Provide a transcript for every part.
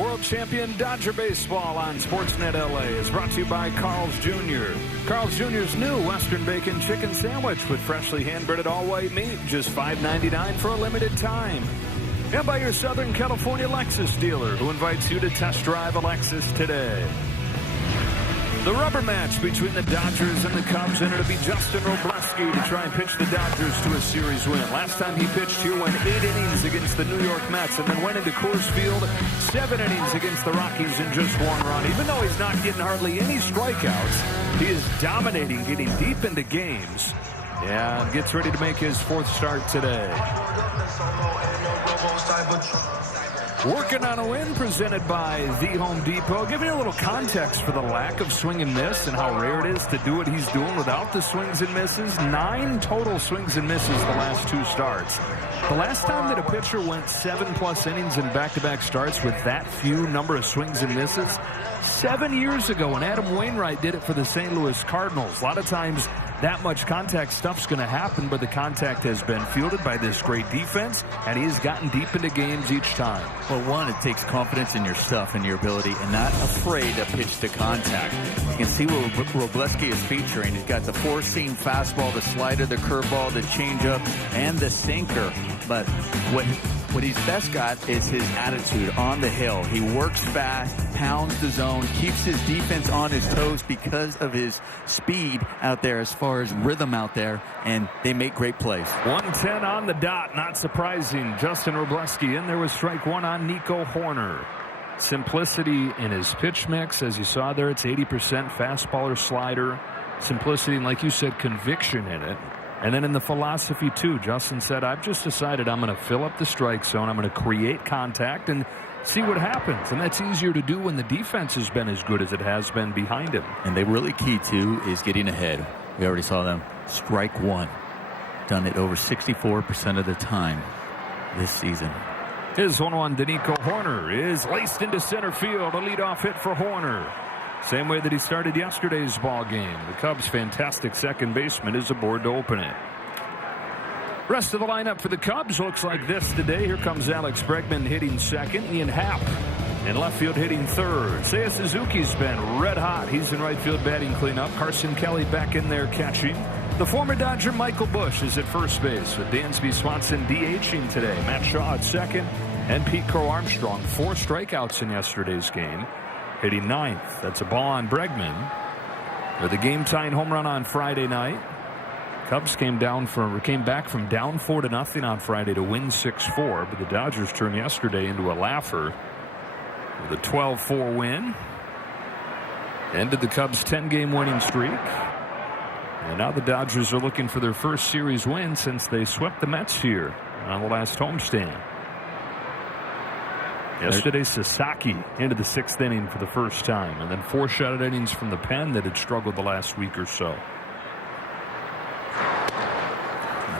World Champion Dodger Baseball on Sportsnet LA is brought to you by Carl's Jr. Carl's Jr.'s new Western Bacon Chicken Sandwich with freshly hand-breaded all-white meat, just $5.99 for a limited time. And by your Southern California Lexus dealer, who invites you to test drive a Lexus today. The rubber match between the Dodgers and the Cubs ended up be Justin Robleski to try and pitch the Dodgers to a series win. Last time he pitched here went 8 innings against the New York Mets and then went into Coors Field 7 innings against the Rockies in just 1 run. Even though he's not getting hardly any strikeouts, he is dominating, getting deep into games. Yeah, gets ready to make his 4th start today. Working on a win presented by The Home Depot. Giving you a little context for the lack of swing and miss and how rare it is to do what he's doing without the swings and misses. 9 total swings and misses the last 2 starts. The last time that a pitcher went 7+ innings in back-to-back starts with that few number of swings and misses, 7 years ago, and Adam Wainwright did it for the St. Louis Cardinals. A lot of times that much contact stuff's going to happen, but the contact has been fielded by this great defense, and he has gotten deep into games each time. Well, one, it takes confidence in your stuff and your ability and not afraid to pitch to contact. You can see what Robleski is featuring. He's got the 4-seam fastball, the slider, the curveball, the changeup, and the sinker. But what he's best got is his attitude on the hill. He works fast, pounds the zone, keeps his defense on his toes because of his speed out there as far as rhythm out there, and they make great plays. 110 on the dot, not surprising. Justin Robleski in there with strike 1 on Nico Hoerner. Simplicity in his pitch mix, as you saw there, it's 80% fastball or slider. Simplicity, and like you said, conviction in it. And then in the philosophy, too, Justin said, I've just decided I'm going to fill up the strike zone. I'm going to create contact and see what happens. And that's easier to do when the defense has been as good as it has been behind him. And they really key, too, is getting ahead. We already saw them strike 1. Done it over 64% of the time this season. His 1-1 to Nico Hoerner is laced into center field. A leadoff hit for Hoerner. Same way that he started yesterday's ball game. The Cubs' fantastic second baseman is aboard to open it. Rest of the lineup for the Cubs looks like this today. Here comes Alex Bregman hitting second. Ian Happ in left field hitting third. Seiya Suzuki's been red hot. He's in right field batting cleanup. Carson Kelly back in there catching. The former Dodger Michael Busch is at first base with Dansby Swanson DHing today. Matt Shaw at second and Pete Crow Armstrong. 4 strikeouts in yesterday's game. Hitting 9th. That's a ball on Bregman. With a game-tying home run on Friday night. Cubs came back from down 4-0 on Friday to win 6-4. But the Dodgers turned yesterday into a laugher with a 12-4 win. Ended the Cubs' 10-game winning streak. And now the Dodgers are looking for their first series win since they swept the Mets here on the last homestand. Yesterday, Sasaki into the 6th inning for the first time, and then 4 shutout innings from the pen that had struggled the last week or so.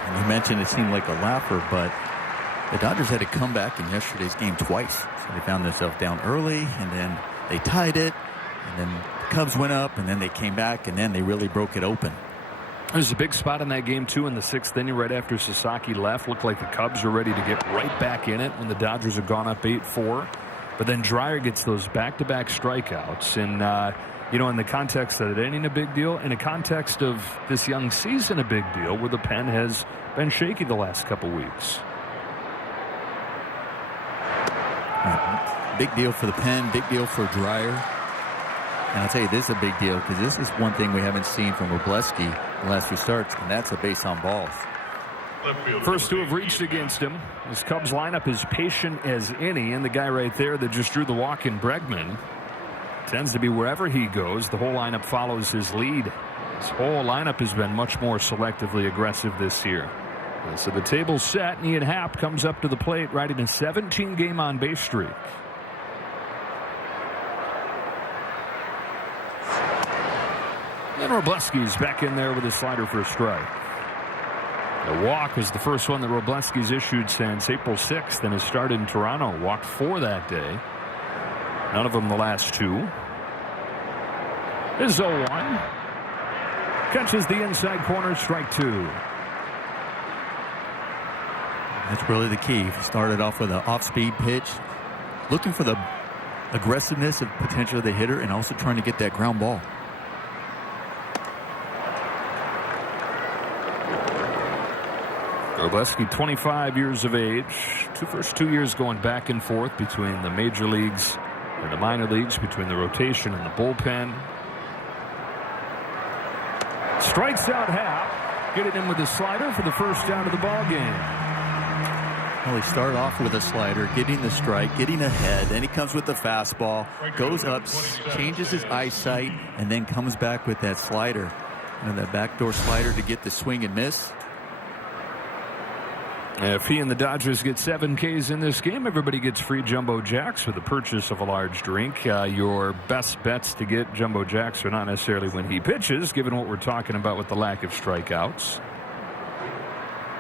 And you mentioned it seemed like a laugher, but the Dodgers had to come back in yesterday's game twice. So they found themselves down early, and then they tied it, and then the Cubs went up, and then they came back, and then they really broke it open. There's a big spot in that game, too, in the 6th inning right after Sasaki left. Looked like the Cubs are ready to get right back in it when the Dodgers have gone up 8-4. But then Dreyer gets those back-to-back strikeouts. And, in the context of it ending a big deal, in the context of this young season a big deal, where the pen has been shaky the last couple weeks. Big deal for the pen, big deal for Dreyer. And I'll tell you, this is a big deal because this is one thing we haven't seen from Robleski in the last few starts, and that's a base on balls. First 2 have reached against him. This Cubs lineup is patient as any, and the guy right there that just drew the walk in Bregman tends to be wherever he goes. The whole lineup follows his lead. This whole lineup has been much more selectively aggressive this year. And so the table's set, and Ian Happ comes up to the plate riding a 17-game on-base streak. And Robleski's back in there with a slider for a strike. The walk was the first one that Robleski's issued since April 6th and has started in Toronto. Walked 4 that day. None of them the last 2. This is 0-1. Catches the inside corner, strike 2. That's really the key. If you started off with an off-speed pitch, looking for the aggressiveness of potential of the hitter and also trying to get that ground ball. Wroblewski, 25 years of age. First 2 years going back and forth between the major leagues and the minor leagues, between the rotation and the bullpen. Strikes out Happ. Get it in with a slider for the first out of the ball game. Well, he started off with a slider, getting the strike, getting ahead. Then he comes with the fastball, goes up, changes his eyesight, and then comes back with that slider. And that backdoor slider to get the swing and miss. If he and the Dodgers get 7 Ks in this game, everybody gets free Jumbo Jacks for the purchase of a large drink. Your best bets to get Jumbo Jacks are not necessarily when he pitches, given what we're talking about with the lack of strikeouts.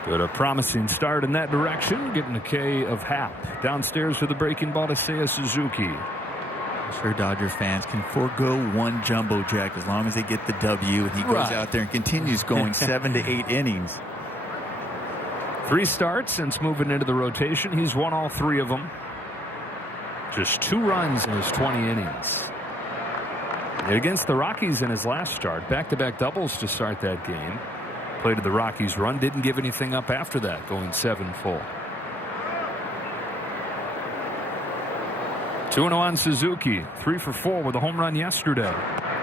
But a promising start in that direction, getting a K of Happ. Downstairs for the breaking ball to Seiya Suzuki. I'm sure Dodger fans can forego one Jumbo Jack as long as they get the W, and he goes out there and continues going 7 to 8 innings. 3 starts since moving into the rotation. He's won all 3 of them. Just 2 runs in his 20 innings. And against the Rockies in his last start, back-to-back doubles to start that game. Played to the Rockies' run, didn't give anything up after that, going 7 full. 2-0 on Suzuki, 3 for 4 with a home run yesterday.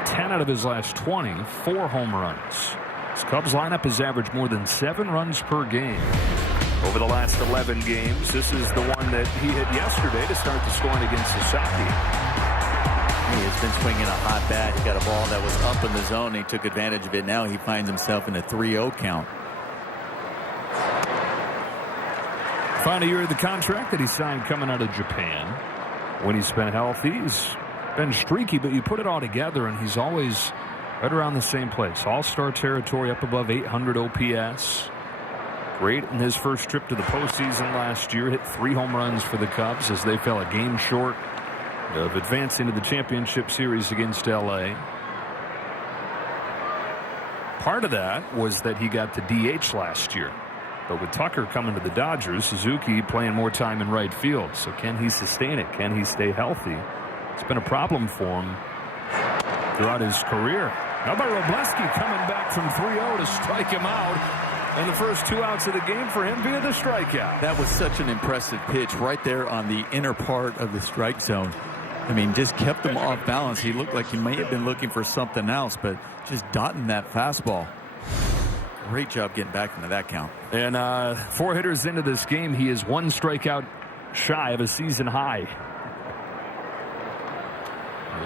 10 out of his last 20, 4 home runs. His Cubs lineup has averaged more than 7 runs per game over the last 11 games. This is the one that he hit yesterday to start the scoring against Sasaki. He has been swinging a hot bat. He got a ball that was up in the zone. He took advantage of it. Now he finds himself in a 3-0 count. Final year of the contract that he signed coming out of Japan. When he's been healthy, he's been streaky, but you put it all together and he's always right around the same place. All-star territory, up above 800 OPS. Great in his first trip to the postseason last year. Hit 3 home runs for the Cubs as they fell a game short of advancing to the championship series against LA. Part of that was that he got the DH last year. But with Tucker coming to the Dodgers, Suzuki playing more time in right field. So can he sustain it? Can he stay healthy? It's been a problem for him throughout his career. How about Wroblewski coming back from 3-0 to strike him out? And the first 2 outs of the game for him via the strikeout. That was such an impressive pitch right there on the inner part of the strike zone. I mean, just kept him off balance. He looked like he may have been looking for something else, but just dotting that fastball. Great job getting back into that count. And 4 hitters into this game, he is 1 strikeout shy of a season high.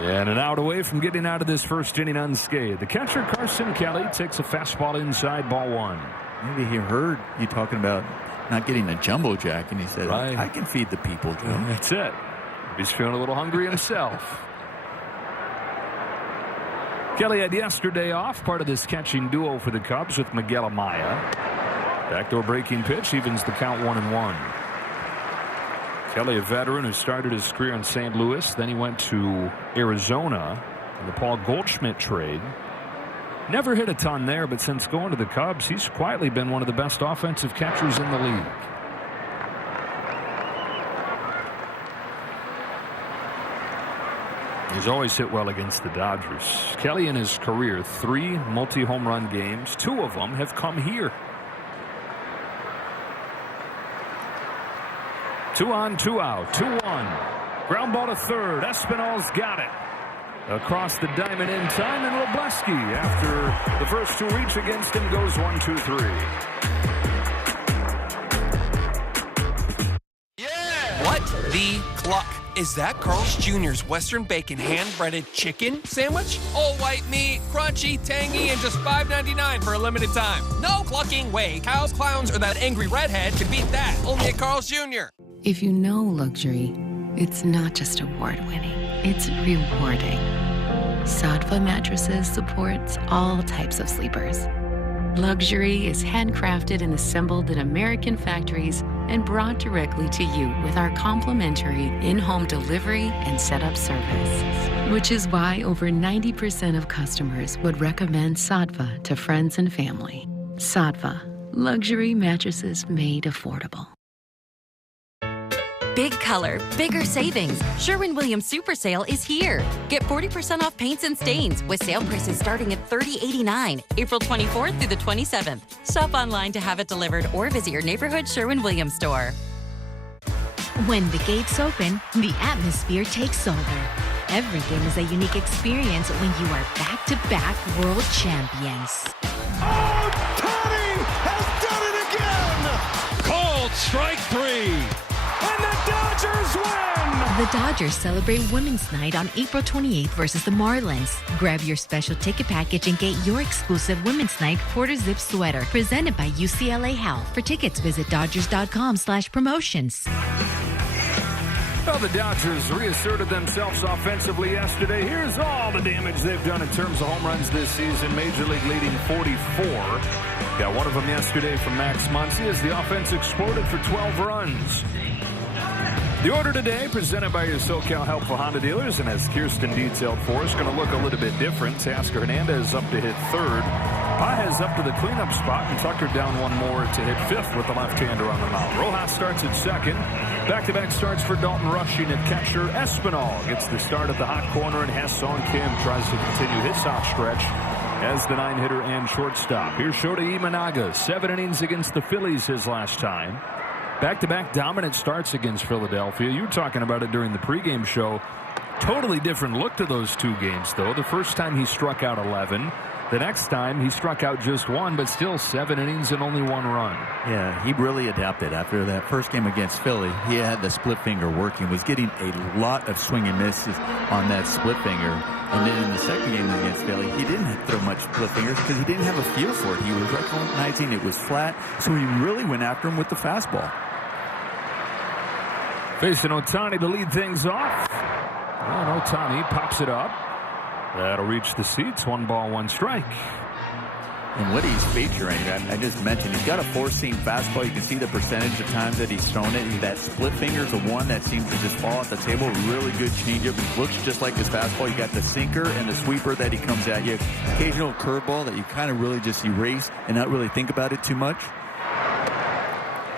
And an out away from getting out of this first inning unscathed. The catcher, Carson Kelly, takes a fastball inside, ball 1. Maybe he heard you talking about not getting a Jumbo Jack, and he said, I can feed the people, Joe. And that's it. He's feeling a little hungry himself. Kelly had yesterday off, part of this catching duo for the Cubs with Miguel Amaya. Backdoor breaking pitch evens the count 1-1. Kelly, a veteran who started his career in St. Louis. Then he went to Arizona in the Paul Goldschmidt trade. Never hit a ton there, but since going to the Cubs, he's quietly been one of the best offensive catchers in the league. He's always hit well against the Dodgers. Kelly in his career, 3 multi-home run games. 2 of them have come here. 2 on, 2 out, 2-1. Ground ball to third. Espinal's got it. Across the diamond in time, and Wroblewski, after the first 2 reach against him, goes 1-2-3. Yeah! What the cluck? Is that Carl's Jr.'s Western Bacon hand-breaded chicken sandwich? All white meat, crunchy, tangy, and just $5.99 for a limited time. No clucking way. Cows, clowns, or that angry redhead can beat that. Only at Carl's Jr. If you know luxury, it's not just award-winning, it's rewarding. Sattva Mattresses supports all types of sleepers. Luxury is handcrafted and assembled in American factories and brought directly to you with our complimentary in-home delivery and setup service. Which is why over 90% of customers would recommend Sattva to friends and family. Sattva, luxury mattresses made affordable. Big color, bigger savings. Sherwin-Williams Super Sale is here. Get 40% off paints and stains with sale prices starting at $30.89, April 24th through the 27th. Shop online to have it delivered or visit your neighborhood Sherwin-Williams store. When the gates open, the atmosphere takes over. Every game is a unique experience when you are back-to-back world champions. Oh, Tony has done it again! Called strike 3. And the Dodgers win! The Dodgers celebrate Women's Night on April 28th versus the Marlins. Grab your special ticket package and get your exclusive Women's Night quarter zip sweater presented by UCLA Health. For tickets, visit Dodgers.com/promotions. Well, the Dodgers reasserted themselves offensively yesterday. Here's all the damage they've done in terms of home runs this season. Major League leading 44. Got one of them yesterday from Max Muncy as the offense exploded for 12 runs. The order today, presented by your SoCal Helpful Honda dealers, and as Kirsten detailed for us, going to look a little bit different. Tasker Hernandez up to hit third. Paez up to the cleanup spot, and Tucker down one more to hit fifth with the left-hander on the mound. Rojas starts at second. Back-to-back starts for Dalton Rushing at catcher. Espinal gets the start at the hot corner, and Ha-Sung Kim tries to continue his hot stretch as the 9-hitter and shortstop. Here's Shota Imanaga, 7 innings against the Phillies his last time. Back-to-back dominant starts against Philadelphia. You were talking about it during the pregame show. Totally different look to those two games, though. The first time he struck out 11. The next time he struck out just 1, but still 7 innings and only 1 run. Yeah, he really adapted. After that first game against Philly, he had the split finger working, was getting a lot of swing and misses on that split finger. And then in the second game against Philly, he didn't throw much split fingers because he didn't have a feel for it. He was recognizing it was flat, so he really went after him with the fastball. Facing Ohtani to lead things off. And Ohtani pops it up. That'll reach the seats. 1 ball, 1 strike. And what he's featuring, I just mentioned, he's got a 4-seam fastball. You can see the percentage of times that he's thrown it. That split finger's the one that seems to just fall at the table. Really good changeup. Looks just like his fastball. You got the sinker and the sweeper that he comes at you. Occasional curveball that you kind of really just erase and not really think about it too much.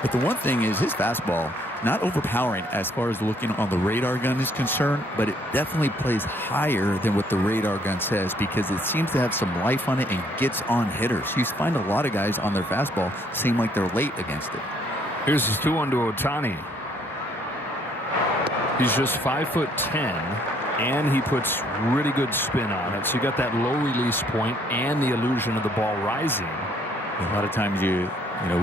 But the one thing is his fastball, not overpowering as far as looking on the radar gun is concerned, but it definitely plays higher than what the radar gun says because it seems to have some life on it and gets on hitters. You find a lot of guys on their fastball seem like they're late against it. Here's his 2-1 to Ohtani. He's just 5'10", and he puts really good spin on it. So you got that low release point and the illusion of the ball rising. A lot of times we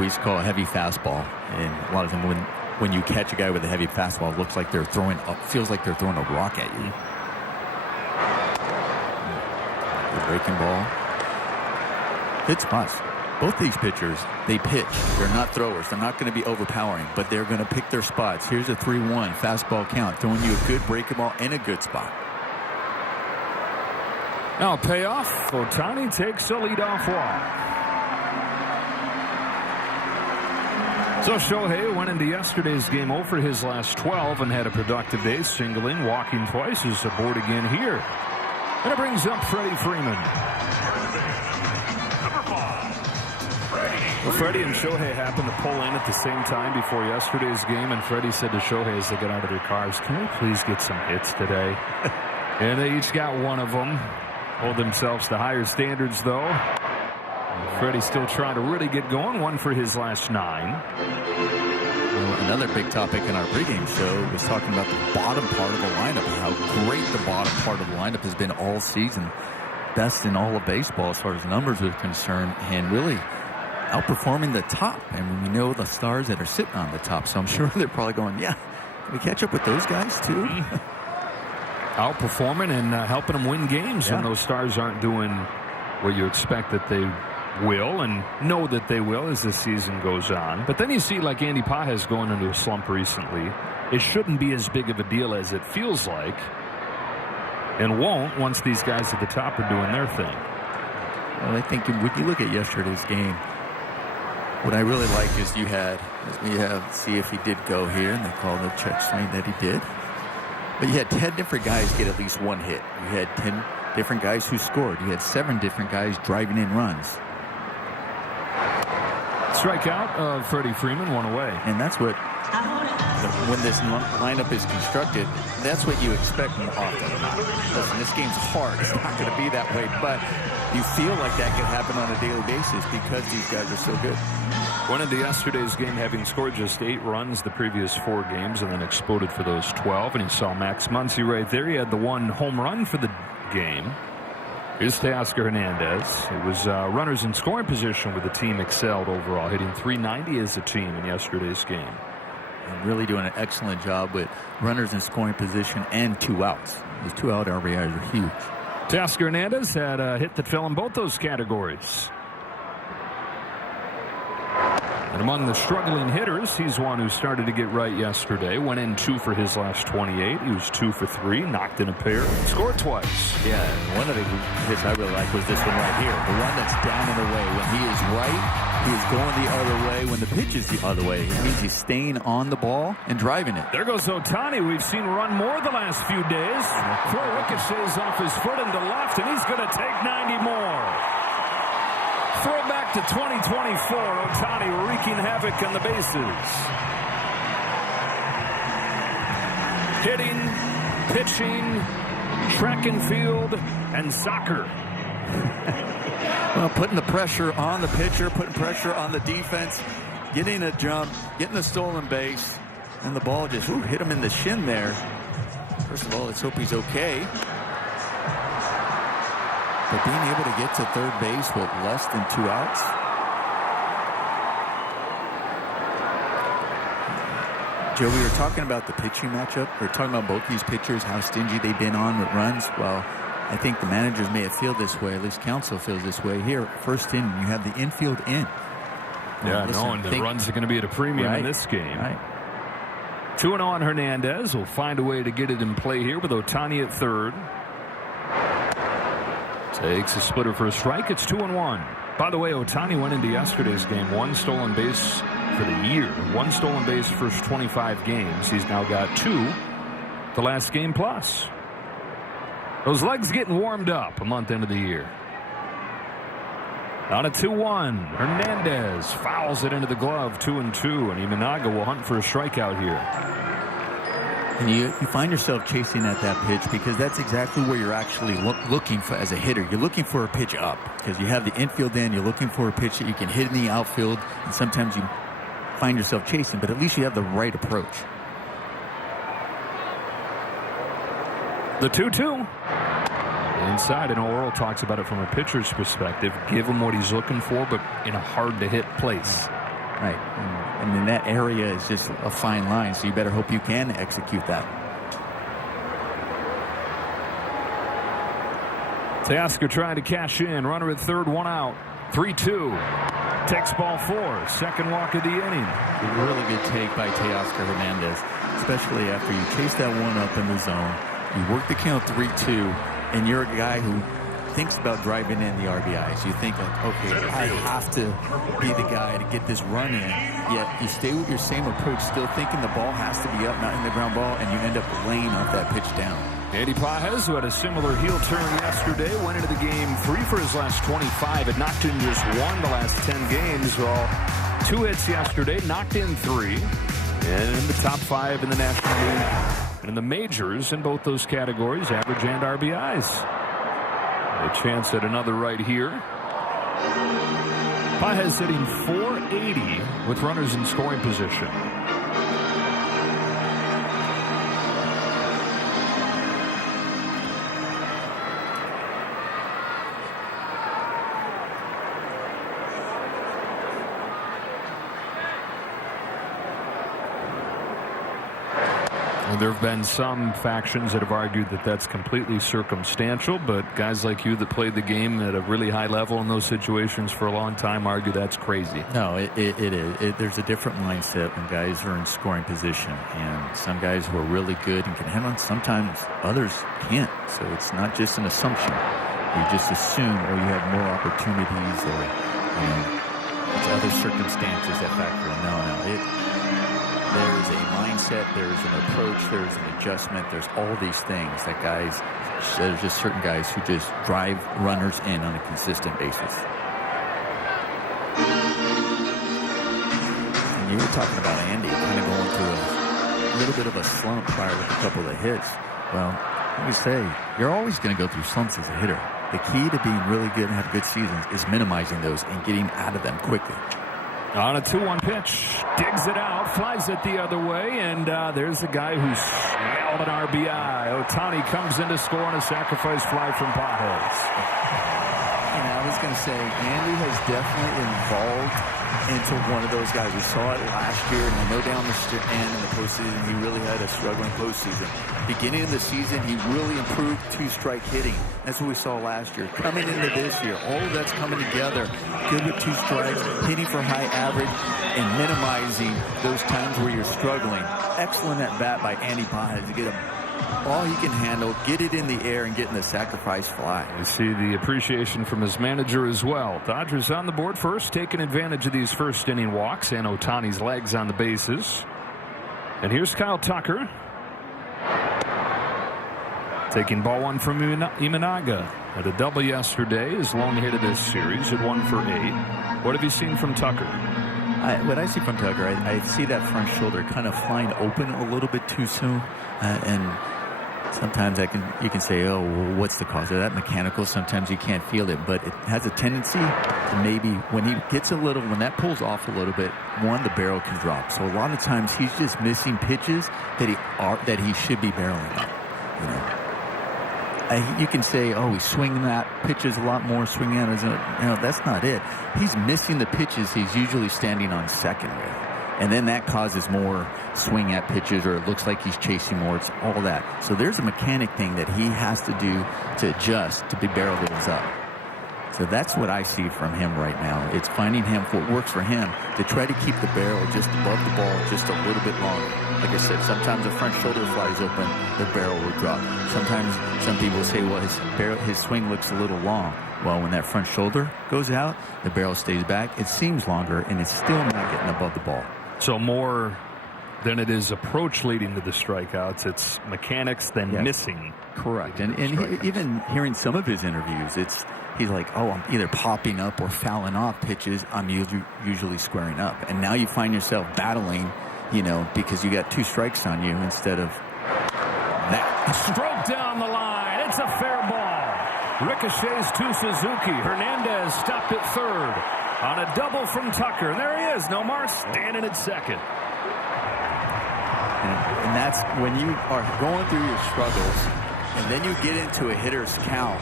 used to call a heavy fastball, and a lot of them when you catch a guy with a heavy fastball, it looks like they're throwing feels like they're throwing a rock at you. The breaking ball. Good spots. Both these pitchers, they pitch. They're not throwers. They're not going to be overpowering, but they're going to pick their spots. Here's a 3-1 fastball count, throwing you a good breaking ball and a good spot. Now payoff. Ohtani takes a leadoff walk. So Shohei went into yesterday's game 0 for his last 12 and had a productive day, singling, walking twice. Is aboard again here. And it brings up Freddie Freeman. Well, Freddie and Shohei happened to pull in at the same time before yesterday's game, and Freddie said to Shohei as they got out of their cars, "Can we please get some hits today?" And they each got one of them. Hold themselves to higher standards, though. Freddie still trying to really get going. 1 for his last 9. Well, another big topic in our pregame show was talking about the bottom part of the lineup and how great the bottom part of the lineup has been all season. Best in all of baseball as far as numbers are concerned, and really outperforming the top. And we know the stars that are sitting on the top, so I'm sure they're probably going, yeah, can we catch up with those guys too? Outperforming and helping them win games when those stars aren't doing what you expect that they will and know that they will as the season goes on. But then you see like Andy Paez going into a slump recently. It shouldn't be as big of a deal as it feels like, and won't once these guys at the top are doing their thing. Well, I think when you look at yesterday's game, what I really like is you have see if he did go here, and they called a check swing that he did. But you had 10 different guys get at least 1 hit. You had 10 different guys who scored. You had 7 different guys driving in runs. Strikeout of Freddie Freeman, 1 away. And that's what when this lineup is constructed, that's what you expect more often than not. Listen, this game's hard. It's not going to be that way, but you feel like that could happen on a daily basis because these guys are so good. Went into yesterday's game having scored just 8 runs the previous 4 games and then exploded for those 12. And you saw Max Muncy right there. He had the 1 home run for the game. Here's Teoscar Hernandez. It was runners in scoring position where the team excelled overall, hitting .390 as a team in yesterday's game. And really doing an excellent job with runners in scoring position and 2 outs. Those 2-out RBIs are huge. Teoscar Hernandez had a hit that fell in both those categories. And among the struggling hitters, he's one who started to get right yesterday. Went in 2 for his last 28. He was 2 for 3, knocked in a pair, scored twice. Yeah, and one of the hits I really like was this one right here. The one that's down and away. When he is right, he is going the other way. When the pitch is the other way, it means he's staying on the ball and driving it. There goes Ohtani. We've seen run more the last few days. Throw ricochets off his foot into left, and he's going to take 90 more. Throw back to 2024. Ohtani wreaking havoc on the bases. Hitting, pitching, track and field, and soccer. Well, putting the pressure on the pitcher, putting pressure on the defense, getting a jump, getting a stolen base, and the ball just hit him in the shin there. First of all, let's hope he's okay. But being able to get to third base with less than 2 outs. Joe, we were talking about the pitching matchup. We were talking about both these pitchers, how stingy they've been on with runs. Well, I think the managers may have feel this way, at least Counsell feels this way. Here, first inning, you have the infield in. Yeah, knowing the runs are going to be at a premium in this game. Right. 2-0 on Hernandez. Will find a way to get it in play here with Ohtani at third. Takes a splitter for a strike. It's 2-1. By the way, Ohtani went into yesterday's game 1 stolen base for the year. 1 stolen base first 25 games. He's now got 2 the last game plus. Those legs getting warmed up a month into the year. On a 2-1, Hernandez fouls it into the glove, 2-2, and Imanaga will hunt for a strikeout here. And you find yourself chasing at that pitch because that's exactly where you're actually looking for as a hitter. You're looking for a pitch up because you have the infield in. You're looking for a pitch that you can hit in the outfield, and sometimes you find yourself chasing, but at least you have the right approach. The 2-2. Inside, and Earl talks about it from a pitcher's perspective. Give him what he's looking for, but in a hard-to-hit place. Right. And in that area is just a fine line, so you better hope you can execute that. Teoscar trying to cash in. Runner at third, 1 out. 3-2. Takes ball 4. Second walk of the inning. A really good take by Teoscar Hernandez, especially after you chase that one up in the zone. You work the count 3-2, and you're a guy who thinks about driving in the RBIs. You think like, okay, I have to be the guy to get this run in. Yet you stay with your same approach, still thinking the ball has to be up, not in the ground ball, and you end up laying off that pitch down. Andy Pages, who had a similar heel turn yesterday, went into the game 3 for his last 25. Had knocked in just 1 the last 10 games. Well, 2 hits yesterday, knocked in 3. And in the top 5 in the National League and in the majors in both those categories, average and RBIs. A chance at another right here. Pages hitting .480 with runners in scoring position. There have been some factions that have argued that that's completely circumstantial, but guys like you that played the game at a really high level in those situations for a long time argue that's crazy. No, it is. There's a different mindset when guys are in scoring position, and some guys who are really good and can hit on, sometimes others can't. So it's not just an assumption. You just assume, or you have more opportunities, or it's other circumstances that factor in. No. There is a mindset, there is an approach, there is an adjustment, there's all these things that guys, there's just certain guys who just drive runners in on a consistent basis. And you were talking about Andy kind of going through little bit of a slump prior with a couple of hits. Well, let me say, you're always going to go through slumps as a hitter. The key to being really good and have good seasons is minimizing those and getting out of them quickly. On a 2-1 pitch, digs it out, flies it the other way, and there's the guy who smelled an RBI. Ohtani comes in to score on a sacrifice fly from Pages. And I was going to say, Andy has definitely evolved into one of those guys. We saw it last year, and I know down the end in the postseason, he really had a struggling postseason. Beginning of the season, he really improved two-strike hitting. That's what we saw last year. Coming into this year, all of that's coming together. Good with two strikes, hitting for high average, and minimizing those times where you're struggling. Excellent at bat by Andy Pages to get him all he can handle, get it in the air, and get in the sacrifice fly. You see the appreciation from his manager as well. Dodgers on the board first, taking advantage of these first inning walks and Ohtani's legs on the bases. And here's Kyle Tucker. Taking ball one from Imanaga. Had a double yesterday. His lone hit of this series at 1 for 8. What have you seen from Tucker? What I see from Tucker, I see that front shoulder kind of flying open a little bit too soon. And sometimes you can say, oh, well, what's the cause of that? Mechanical. Sometimes you can't feel it, but it has a tendency to maybe when that pulls off a little bit, the barrel can drop. So a lot of times he's just missing pitches that he should be barreling up. You know. You can say, oh, he's swinging that pitches a lot more, swinging out as that's not it. He's missing the pitches he's usually standing on second with. And then that causes more swing at pitches, or it looks like he's chasing more. It's all that. So there's a mechanic thing that he has to do to adjust to be barrel those up. So that's what I see from him right now. It's finding him what works for him to try to keep the barrel just above the ball just a little bit longer. Like I said, sometimes the front shoulder flies open, the barrel will drop. Sometimes some people say, well, his swing looks a little long. Well, when that front shoulder goes out, the barrel stays back. It seems longer, and it's still not getting above the ball. So more than it is approach leading to the strikeouts, it's mechanics than missing. Correct. And even hearing some of his interviews, he's like, oh, I'm either popping up or fouling off pitches. I'm usually squaring up. And now you find yourself battling, because you got 2 strikes on you instead of that. Stroke down the line. It's a fair ball. Ricochets to Suzuki. Hernandez stopped at third on a double from Tucker. And there he is. Nomar standing at second. And that's when you are going through your struggles, and then you get into a hitter's count.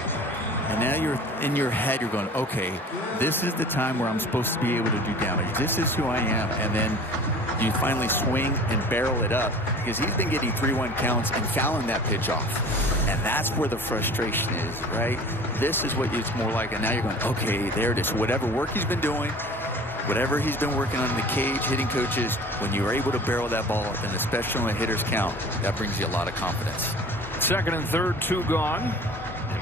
And now you're in your head, you're going, okay, this is the time where I'm supposed to be able to do damage. This is who I am. And then you finally swing and barrel it up, because he's been getting 3-1 counts and fouling that pitch off. And that's where the frustration is, right? This is what it's more like. And now you're going, okay, there it is. Whatever work he's been doing, whatever he's been working on in the cage, hitting coaches, when you're able to barrel that ball up, and especially on a hitter's count, that brings you a lot of confidence. Second and third, 2 gone.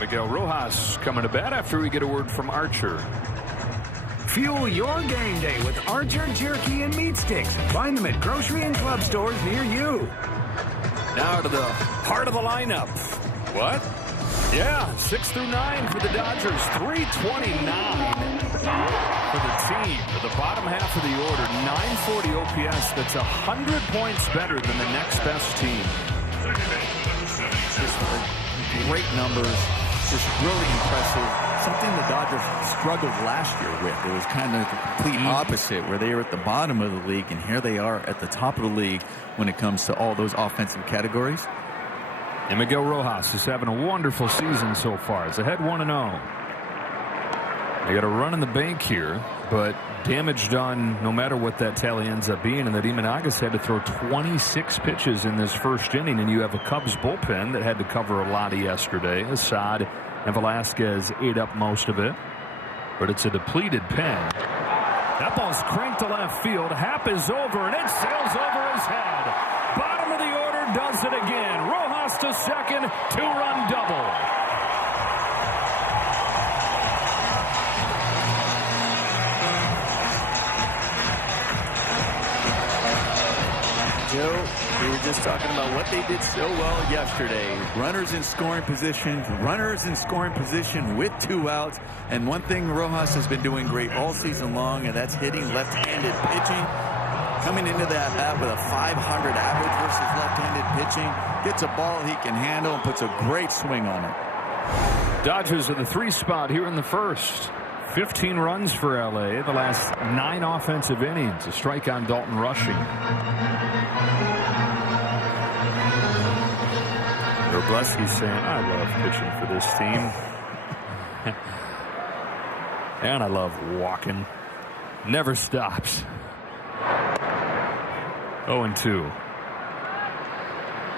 Miguel Rojas coming to bat after we get a word from Archer. Fuel your game day with Archer Jerky and Meat Sticks. Find them at grocery and club stores near you. Now to the heart of the lineup. What? Yeah, 6 through 9 for the Dodgers. 329 for the team. For the bottom half of the order, 940 OPS. That's 100 points better than the next best team. Just great numbers. Just really impressive. Something the Dodgers struggled last year with. It was kind of the complete opposite, where they were at the bottom of the league, and here they are at the top of the league when it comes to all those offensive categories. And Miguel Rojas is having a wonderful season so far. It's ahead 1-0. They got a run in the bank here, but damage done no matter what that tally ends up being, and that Imanaga's had to throw 26 pitches in this first inning, and you have a Cubs bullpen that had to cover a lot yesterday. Assad and Velasquez ate up most of it, but it's a depleted pen. That ball's cranked to left field. Happ is over, and it sails over his head. Bottom of the order does it again. Rojas to second, 2-run double. Joe, we were just talking about what they did so well yesterday. Runners in scoring position with 2 outs. And one thing Rojas has been doing great all season long, and that's hitting left-handed pitching. coming into that bat with a 500 average versus left-handed pitching, gets a ball he can handle and puts a great swing on it. Dodgers in the 3 spot here in the first. 15 runs for L.A. the last 9 offensive innings. A strike on Dalton rushing. Robleski's saying, I love pitching for this team. And I love walking. Never stops. 0-2.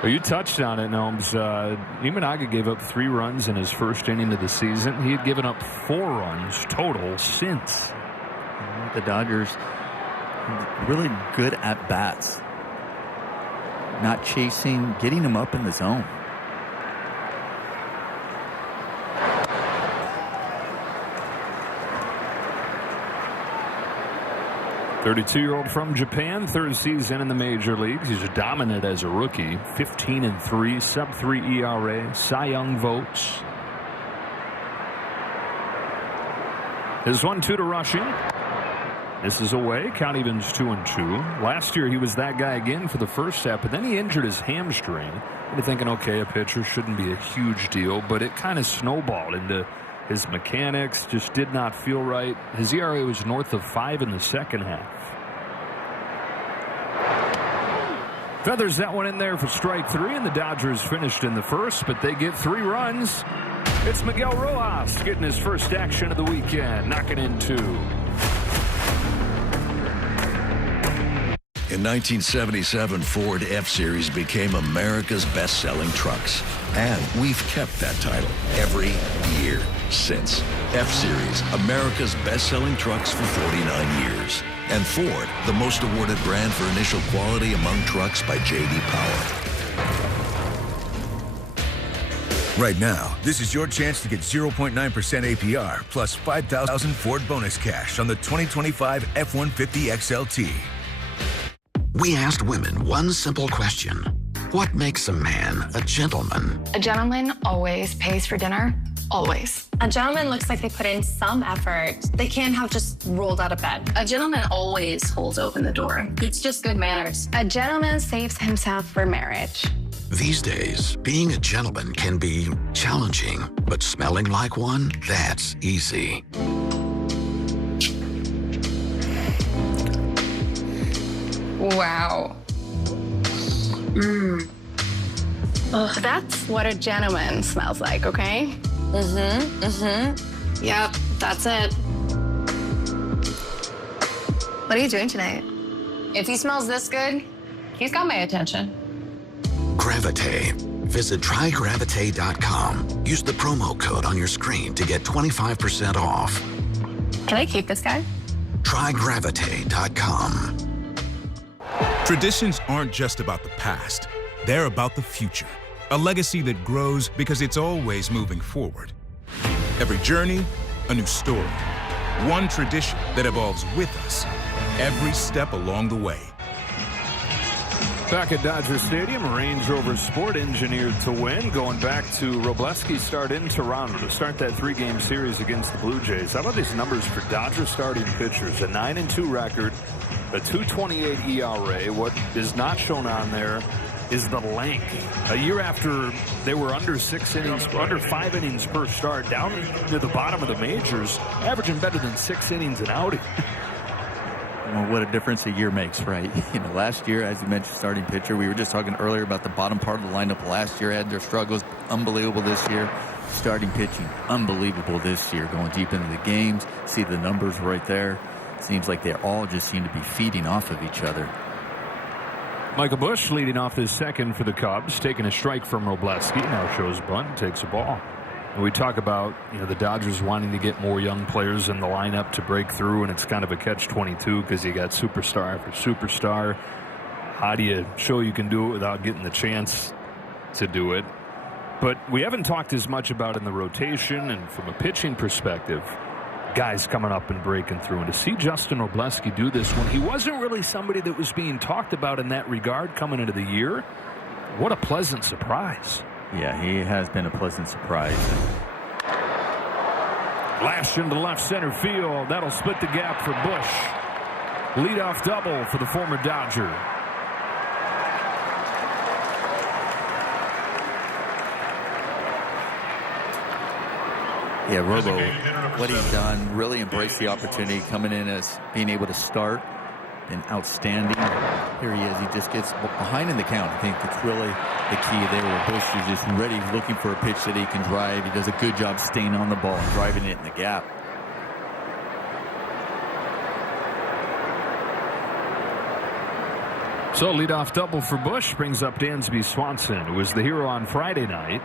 Well, you touched on it, Gnomes. Imanaga gave up 3 runs in his first inning of the season. He had given up 4 runs total since. The Dodgers really good at bats. Not chasing, getting him up in the zone. 32-year-old from Japan, 3rd season in the major leagues. He's dominant as a rookie. 15-3, sub-3 ERA, Cy Young votes. His 1-2 to rushing. This is away. Count evens 2-2. Last year he was that guy again for the first half, but then he injured his hamstring. You're thinking, okay, a pitcher shouldn't be a huge deal, but it kind of snowballed into his mechanics. Just did not feel right. His ERA was north of 5 in the second half. Feathers that one in there for strike 3, and the Dodgers finished in the first, but they get 3 runs. It's Miguel Rojas getting his first action of the weekend, knocking in 2. In 1977, Ford F-Series became America's best-selling trucks. And we've kept that title every year since. F-Series, America's best-selling trucks for 49 years. And Ford, the most awarded brand for initial quality among trucks by J.D. Power. Right now, this is your chance to get 0.9% APR plus $5,000 Ford bonus cash on the 2025 F-150 XLT. We asked women one simple question. What makes a man a gentleman? A gentleman always pays for dinner. Always. A gentleman looks like they put in some effort. They can't have just rolled out of bed. A gentleman always holds open the door. It's just good manners. A gentleman saves himself for marriage. These days, being a gentleman can be challenging, but smelling like one, that's easy. Wow. Ugh, that's what a gentleman smells like, okay? Yep, that's it. What are you doing tonight? If he smells this good, he's got my attention. Gravite. Visit trygravite.com. Use the promo code on your screen to get 25% off. Can I keep this guy? Trygravite.com. Traditions aren't just about the past. They're about the future. A legacy that grows because it's always moving forward. Every journey, a new story. One tradition that evolves with us every step along the way. Back at Dodger Stadium, Range Rover Sport engineered to win. Going back to Robleski's start in Toronto to start that 3-game series against the Blue Jays. How about these numbers for Dodger starting pitchers? A 9-2 record, a 2.28 ERA. What is not shown on there is the length. A year after they were under 6 innings, under 5 innings per start, down near the bottom of the majors, averaging better than 6 innings an outing. Well, what a difference a year makes, right? You know, last year, as you mentioned, starting pitcher, we were just talking earlier about the bottom part of the lineup last year had their struggles. Unbelievable this year. Starting pitching, unbelievable this year. Going deep into the games, see the numbers right there. Seems like they all just seem to be feeding off of each other. Michael Busch leading off his second for the Cubs, taking a strike from Robleski. Now shows bunt and takes a ball. And we talk about, you know, the Dodgers wanting to get more young players in the lineup to break through, and it's kind of a catch-22 because you got superstar after superstar. How do you show you can do it without getting the chance to do it? But we haven't talked as much about in the rotation and from a pitching perspective, guys coming up and breaking through. And to see Justin Robleski do this when he wasn't really somebody that was being talked about in that regard coming into the year, what a pleasant surprise. Yeah, he has been a pleasant surprise. Lash into left center field. That'll split the gap for Busch. Leadoff double for the former Dodger. Yeah, Robo, what he's done, really embraced the opportunity, coming in as being able to start, and outstanding. Here he is. He just gets behind in the count. I think that's really the key there, where Bush is just ready, looking for a pitch that he can drive. He does a good job staying on the ball and driving it in the gap. So leadoff double for Bush brings up Dansby Swanson, who was the hero on Friday night.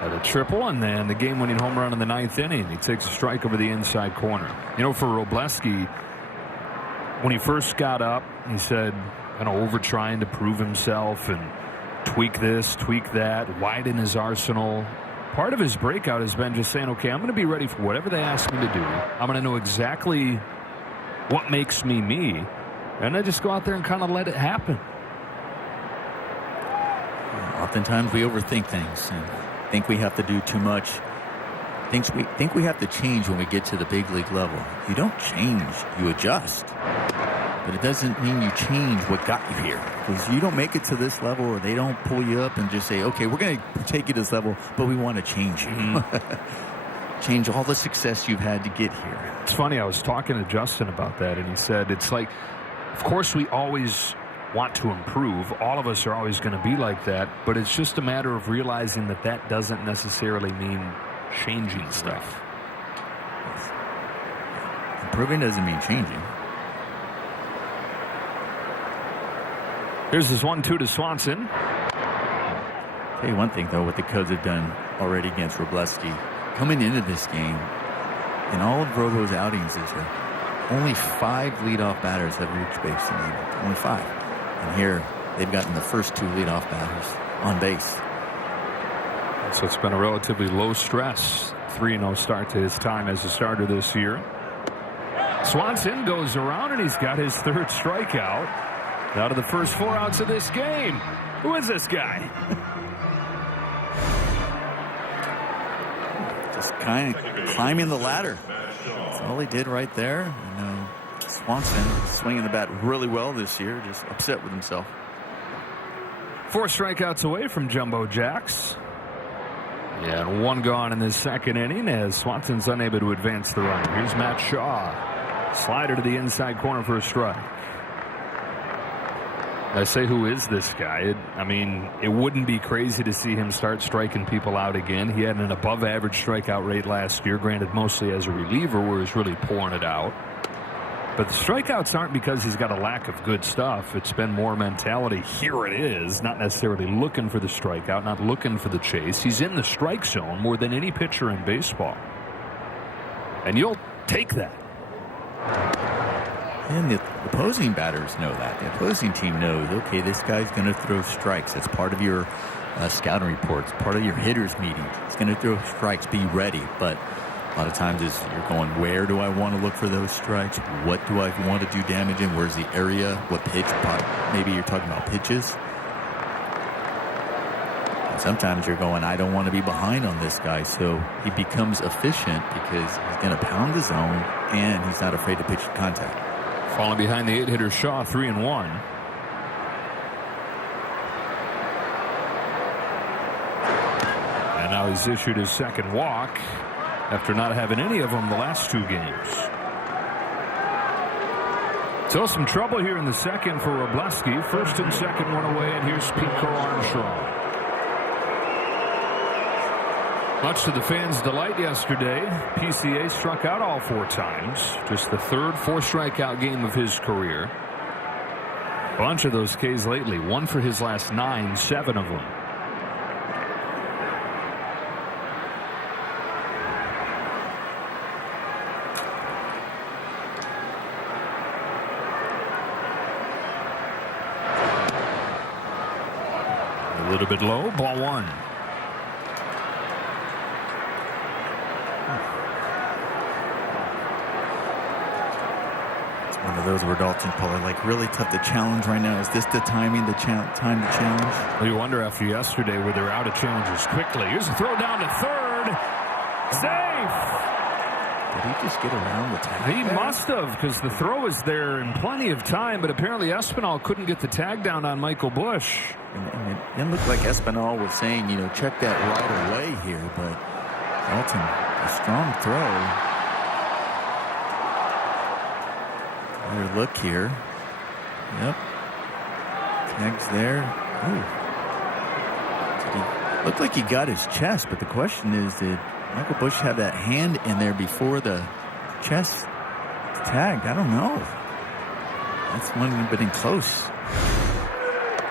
Had a triple, and then the game-winning home run in the 9th inning. He takes a strike over the inside corner. You know, for Robleski, when he first got up, he said, over trying to prove himself and tweak this, tweak that, widen his arsenal. Part of his breakout has been just saying, okay, I'm going to be ready for whatever they ask me to do. I'm going to know exactly what makes me me. And I just go out there and kind of let it happen. Oftentimes we overthink things and think we have to do too much. Think we have to change when we get to the big league level. You don't change, you adjust. But it doesn't mean you change what got you here. Because you don't make it to this level, or they don't pull you up and just say, okay, we're going to take you to this level, but we want to change you. Change all the success you've had to get here. It's funny, I was talking to Justin about that, and he said it's like, of course we always want to improve. All of us are always going to be like that, but it's just a matter of realizing that that doesn't necessarily mean changing stuff. Improving doesn't mean changing. Here's his 1-2 to Swanson. Tell you one thing, though, what the Cubs have done already against Robleski. Coming into this game, in all of Robo's outings this year, only 5 leadoff batters have reached base tonight. Only 5. And here, they've gotten the first 2 leadoff batters on base. So it's been a relatively low stress 3-0 start to his time as a starter this year. Swanson goes around, and he's got his 3rd strikeout out of the first 4 outs of this game. Who is this guy? Just kind of climbing the ladder. That's all he did right there. And, Swanson swinging the bat really well this year, just upset with himself. 4 strikeouts away from Jumbo Jacks. Yeah, and 1 gone in this 2nd inning as Swanson's unable to advance the runner. Here's Matt Shaw. Slider to the inside corner for a strike. I say, who is this guy? It wouldn't be crazy to see him start striking people out again. He had an above-average strikeout rate last year, granted mostly as a reliever where he's really pouring it out. But the strikeouts aren't because he's got a lack of good stuff. It's been more mentality. Here it is, not necessarily looking for the strikeout, not looking for the chase. He's in the strike zone more than any pitcher in baseball. And you'll take that. And the opposing batters know that. The opposing team knows, okay, this guy's going to throw strikes. That's part of your scouting reports, part of your hitters meetings. He's going to throw strikes. Be ready. But a lot of times you're going, where do I want to look for those strikes? What do I want to do damage in? Where's the area? What pitch? Maybe you're talking about pitches. And sometimes you're going, I don't want to be behind on this guy. So he becomes efficient because he's going to pound the zone and he's not afraid to pitch contact. Falling behind the 8-hitter Shaw, 3-1. And now he's issued his 2nd walk after not having any of them the last 2 games. So some trouble here in the 2nd for Robleski. 1st and 2nd one away, and here's Pico Armstrong. Much to the fans' delight yesterday, PCA struck out all 4 times. Just the 3rd 4-strikeout game of his career. Bunch of those Ks lately. 1 for his last 9, 7 of them. A little bit low, ball 1. One of those where Dalton Puller, really tough to challenge right now. Is this the timing, time to challenge? Well, you wonder after yesterday where they're out of challenges quickly. Here's a throw down to 3rd. Safe! Did he just get around the tag? He must have, because the throw is there in plenty of time, but apparently Espinal couldn't get the tag down on Michael Busch. And it didn't look like Espinal was saying, check that right away here, but Dalton, a strong throw. Another look here. Yep. Tags there. Ooh. Looked like he got his chest, but the question is, did Michael Busch have that hand in there before the chest tag? I don't know. That's one been close.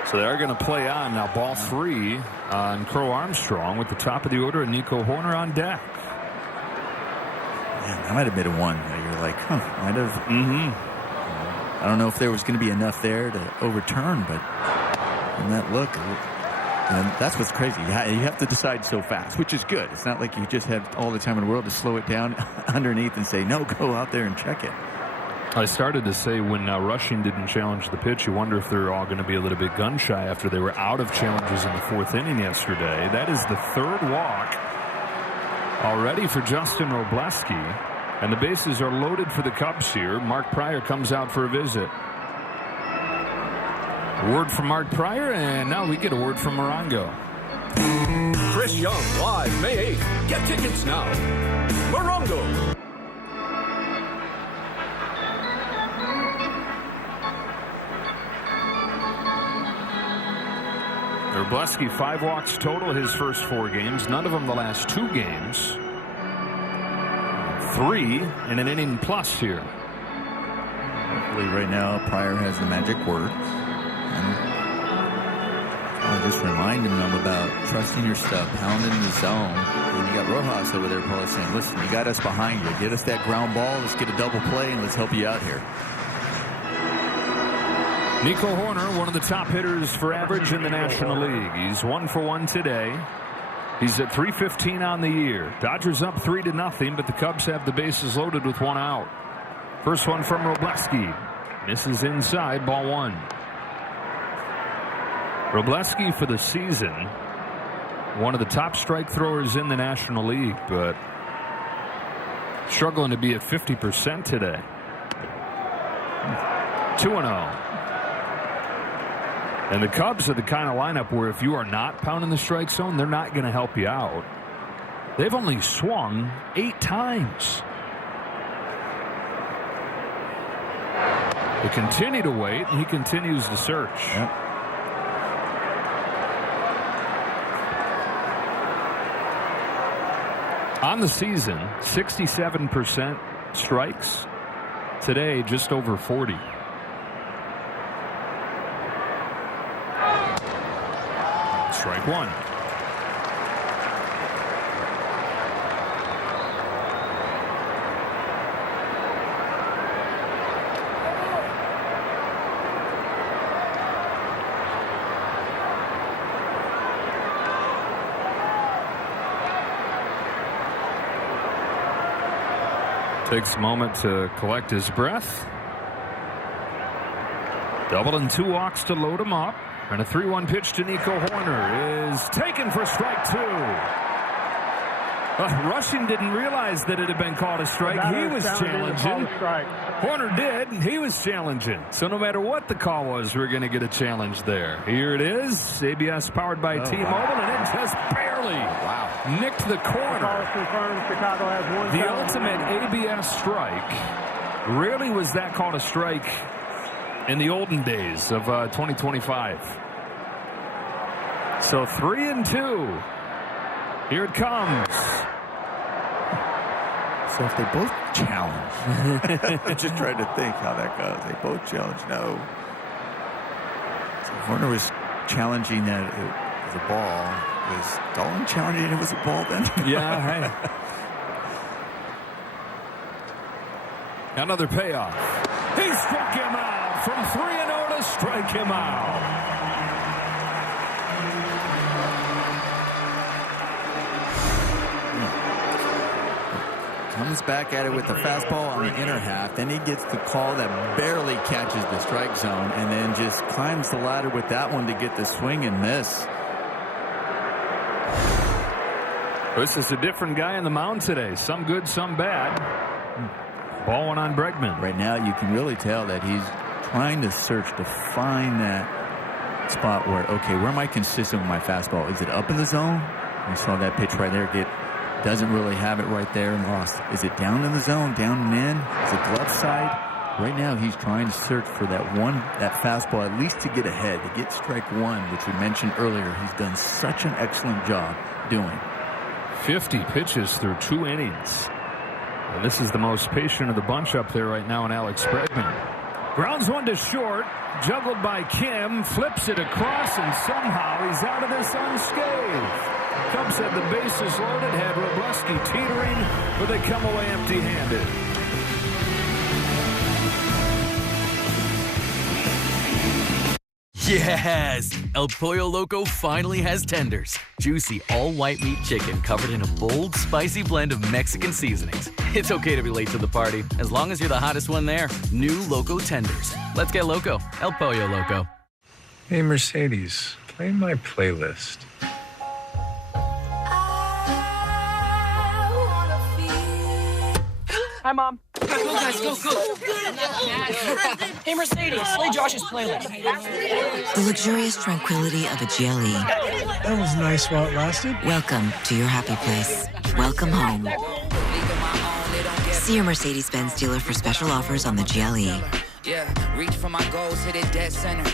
So they are going to play on now. Ball 3 on Crow Armstrong with the top of the order and Nico Horner on deck. Man, that might have been a one that you're like, might have. I don't know if there was going to be enough there to overturn, but in that look. And that's what's crazy. You have to decide so fast, which is good. It's not like you just have all the time in the world to slow it down underneath and say, no, go out there and check it. I started to say when Rushing didn't challenge the pitch, you wonder if they're all going to be a little bit gun shy after they were out of challenges in the 4th inning yesterday. That is the 3rd walk already for Justin Robleski. And the bases are loaded for the Cubs here. Mark Pryor comes out for a visit. A word from Mark Pryor, and now we get a word from Morongo. Chris Young, live May 8th. Get tickets now. Morongo. Robleski, 5 walks total his first 4 games. None of them the last 2 games. 3 in an inning plus here. Hopefully right now Pryor has the magic word. And I just remind him about trusting your stuff, pounding the zone. And you got Rojas over there probably saying, listen, you got us behind you. Get us that ground ball. Let's get a double play and let's help you out here. Nico Horner, one of the top hitters for average in the National League. He's 1 for 1 today. He's at .315 on the year. Dodgers up 3-0, but the Cubs have the bases loaded with 1 out. First one from Robleski. Misses inside, ball 1. Robleski for the season, one of the top strike throwers in the National League, but struggling to be at 50% today. 2-0. And the Cubs are the kind of lineup where if you are not pounding the strike zone, they're not going to help you out. They've only swung 8 times. They continue to wait, and he continues to search. Yep. On the season, 67% strikes. Today, just over 40. Strike 1. Takes a moment to collect his breath. Double and 2 walks to load him up. And a 3-1 pitch to Nico Horner is taken for strike 2. Rushing didn't realize that it had been called a strike. He was challenging. Horner did, and he was challenging. So no matter what the call was, we're going to get a challenge there. Here it is. ABS powered by T-Mobile, and it just barely nicked the corner. The ultimate ABS strike. Rarely was that called a strike in the olden days of 2025. So 3-2. Here it comes. So if they both challenge, I'm just trying to think how that goes. They both challenge. No. So Horner was challenging that it was a ball. Was Dolan challenging it was a ball then? Yeah. Hey. Another payoff. He struck him out from 3-0 to strike him out. Comes back at it with the fastball on the inner half. Then he gets the call that barely catches the strike zone and then just climbs the ladder with that one to get the swing and miss. This is a different guy on the mound today. Some good, some bad. Ball one on Bregman. Right now, you can really tell that he's trying to search to find that spot where, okay, where am I consistent with my fastball? Is it up in the zone? We saw that pitch right there doesn't really have it right there and lost. Is it down in the zone, down and in? Is it glove side? Right now, he's trying to search for that fastball, at least to get ahead, to get strike one, which we mentioned earlier. He's done such an excellent job doing. 50 pitches through 2 innings. And this is the most patient of the bunch up there right now in Alex Bregman. Grounds one to short, juggled by Kim, flips it across, and somehow he's out of this unscathed. Cubs had the bases loaded, had Robleski teetering, but they come away empty-handed. Yes! El Pollo Loco finally has tenders. Juicy, all-white meat chicken covered in a bold, spicy blend of Mexican seasonings. It's okay to be late to the party, as long as you're the hottest one there. New Loco tenders. Let's get loco. El Pollo Loco. Hey, Mercedes, play my playlist. Hi, Mom. Go, guys, go. Hey, Mercedes, play Josh's playlist. The luxurious tranquility of a GLE. That was nice while it lasted. Welcome to your happy place. Welcome home. See your Mercedes-Benz dealer for special offers on the GLE. Yeah, reach for my goals, hit it dead center.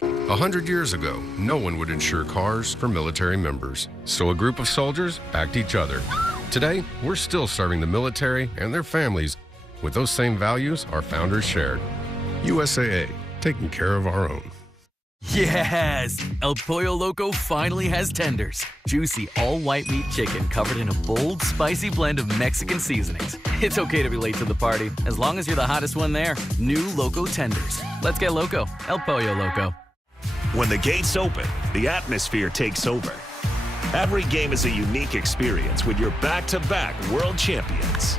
100 years ago, no one would insure cars for military members, so a group of soldiers backed each other. Today, we're still serving the military and their families with those same values our founders shared. USAA, taking care of our own. Yes! El Pollo Loco finally has tenders. Juicy, all-white meat chicken covered in a bold, spicy blend of Mexican seasonings. It's okay to be late to the party, as long as you're the hottest one there. New Loco tenders. Let's get loco. El Pollo Loco. When the gates open, the atmosphere takes over. Every game is a unique experience with your back-to-back world champions.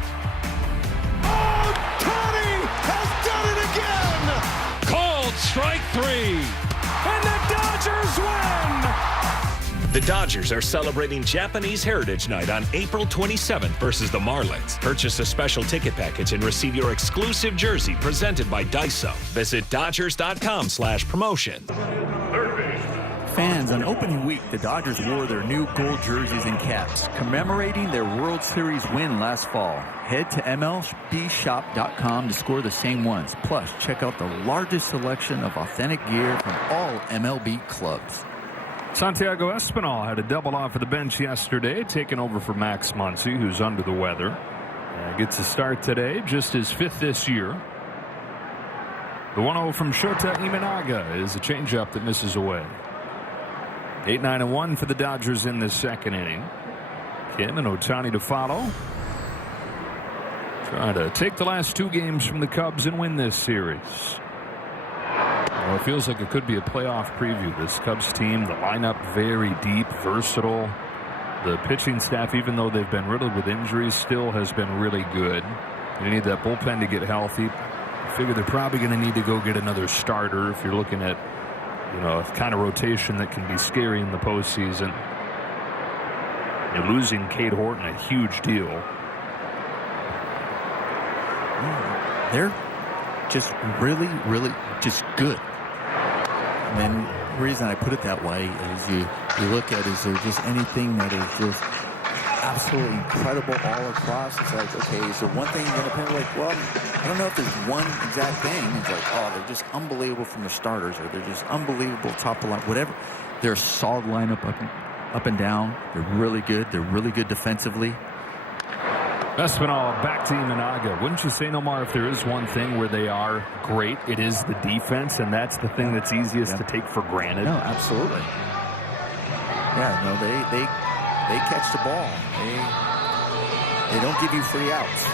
Oh, Tony has done it again! Called strike 3. And the Dodgers win! The Dodgers are celebrating Japanese Heritage Night on April 27th versus the Marlins. Purchase a special ticket package and receive your exclusive jersey presented by Daiso. Visit Dodgers.com/promotion. Fans, on opening week, the Dodgers wore their new gold jerseys and caps, commemorating their World Series win last fall. Head to MLBshop.com to score the same ones. Plus, check out the largest selection of authentic gear from all MLB clubs. Santiago Espinal had a double off of the bench yesterday, taking over for Max Muncy, who's under the weather. Gets a start today, just his 5th this year. The 1-0 from Shota Imanaga is a changeup that misses away. 8-9-1 for the Dodgers in this second inning. Kim and Ohtani to follow. Trying to take the last 2 games from the Cubs and win this series. Well, it feels like it could be a playoff preview. This Cubs team, the lineup very deep, versatile. The pitching staff, even though they've been riddled with injuries, still has been really good. You need that bullpen to get healthy. I figure they're probably going to need to go get another starter if you're looking at, you know, a kind of rotation that can be scary in the postseason. You're losing Cade Horton, a huge deal. They're just really just good. And then the reason I put it that way is you look at, is there just anything that is just absolutely incredible all across? It's like, okay, is there one thing you're going to put? Like, well, I don't know if there's one exact thing. It's like, oh, they're just unbelievable from the starters, or they're just unbelievable top of line, whatever. They're a solid lineup up and down. They're really good. They're really good defensively. Espinal back to Imanaga. Wouldn't you say, Nomar, if there is one thing where they are great, it is the defense, and that's the thing that's easiest to take for granted? No, absolutely. Yeah, no, they catch the ball. They don't give you free outs.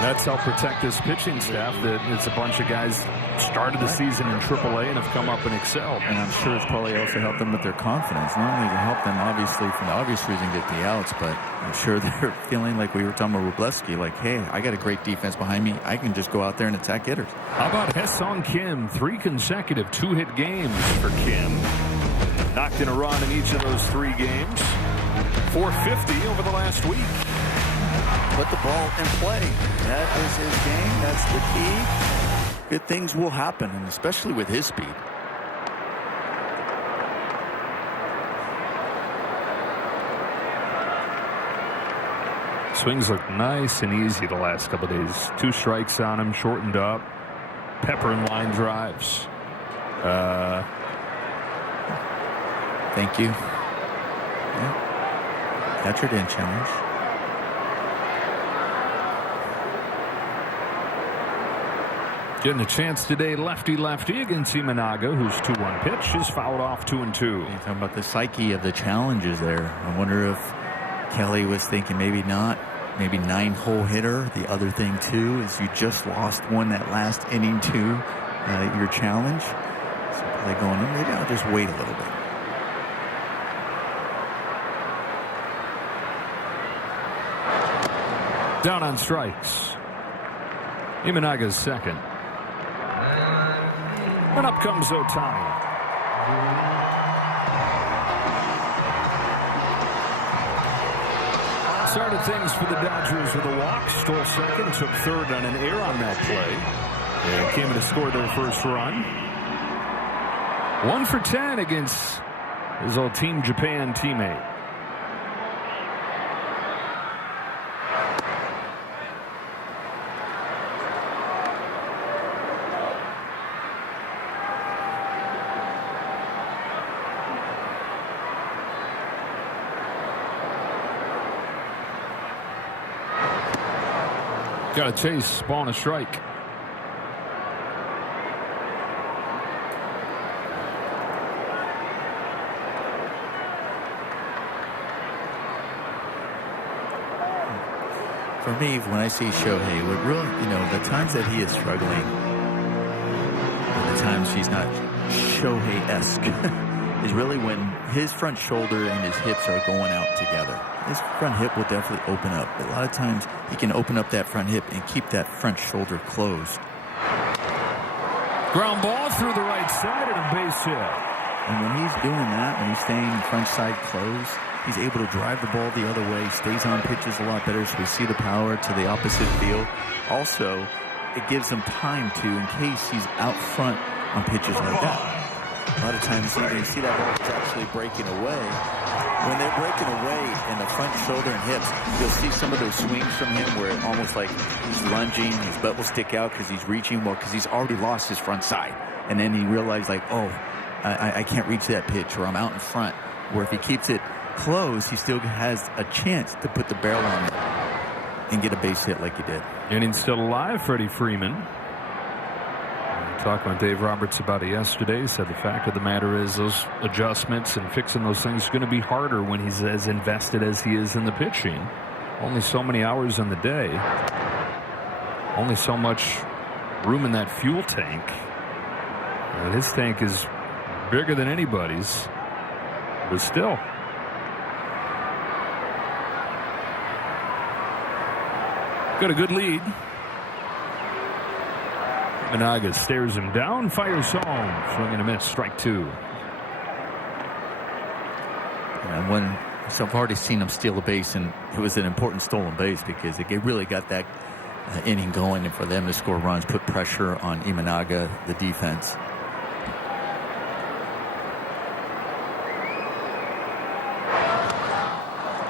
That's helped protect this pitching staff that it's a bunch of guys started the season in AAA and have come up and excelled. And I'm sure it's probably also helped them with their confidence. Not only to help them, obviously, from the obvious reason, get the outs, but I'm sure they're feeling like we were talking about Robleski, like, hey, I got a great defense behind me. I can just go out there and attack hitters. How about Ha-Seong Kim? 3 consecutive 2-hit games for Kim. Knocked in a run in each of those 3 games. 450 over the last week. put the ball in play. That is his game. That's the key. Good things will happen, and especially with his speed. Swings look nice and easy the last couple of days. 2 strikes on him, shortened up. Pepper and line drives. Thank you. Yeah. That's your den challenge. Getting a chance today, lefty-lefty against Imanaga, whose 2-1 pitch is fouled off 2-2. You're talking about the psyche of the challenges there. I wonder if Kelly was thinking maybe not. Maybe 9-hole hitter. The other thing, too, is you just lost one that last inning, too. Your challenge. So probably going in. Maybe I'll just wait a little bit. Down on strikes. Imanaga's second. And up comes Ohtani. Started things for the Dodgers with a walk. Stole second, took third on an error on that play. They came in to score their first run. 1 for 10 against his old Team Japan teammate. Got a chase, ball and a strike. For me, when I see Shohei, what really, the times that he is struggling, or the times he's not Shohei-esque, is really when his front shoulder and his hips are going out together. His front hip will definitely open up. But a lot of times he can open up that front hip and keep that front shoulder closed. Ground ball through the right side and a base hit. And when he's doing that, when he's staying front side closed, he's able to drive the ball the other way, stays on pitches a lot better, so we see the power to the opposite field. Also, it gives him time to, in case he's out front on pitches like that. A lot of times you can see that ball is actually breaking away. When they're breaking away in the front shoulder and hips, you'll see some of those swings from him where it almost like he's lunging, his butt will stick out because he's reaching, well, because he's already lost his front side. And then he realized, like, oh, I can't reach that pitch, or I'm out in front. Where if he keeps it closed, he still has a chance to put the barrel on it and get a base hit like he did. Inning still alive, Freddie Freeman. Talking with Dave Roberts about it yesterday. He said the fact of the matter is those adjustments and fixing those things is going to be harder when he's as invested as he is in the pitching. Only so many hours in the day. Only so much room in that fuel tank. And his tank is bigger than anybody's. But still. Got a good lead. Imanaga stares him down, fires home. Swing and a miss, strike 2. And so I've already seen him steal a base, and it was an important stolen base because it really got that inning going, and for them to score runs, put pressure on Imanaga, the defense.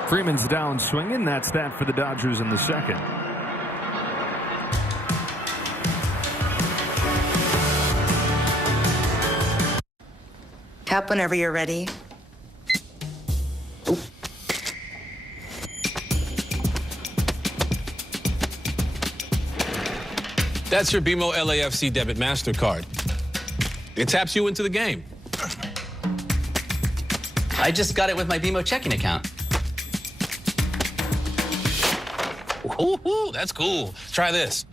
Freeman's down swinging. That's that for the Dodgers in the second. Tap whenever you're ready. That's your BMO LAFC debit MasterCard. It taps you into the game. I just got it with my BMO checking account. Ooh, that's cool. Try this.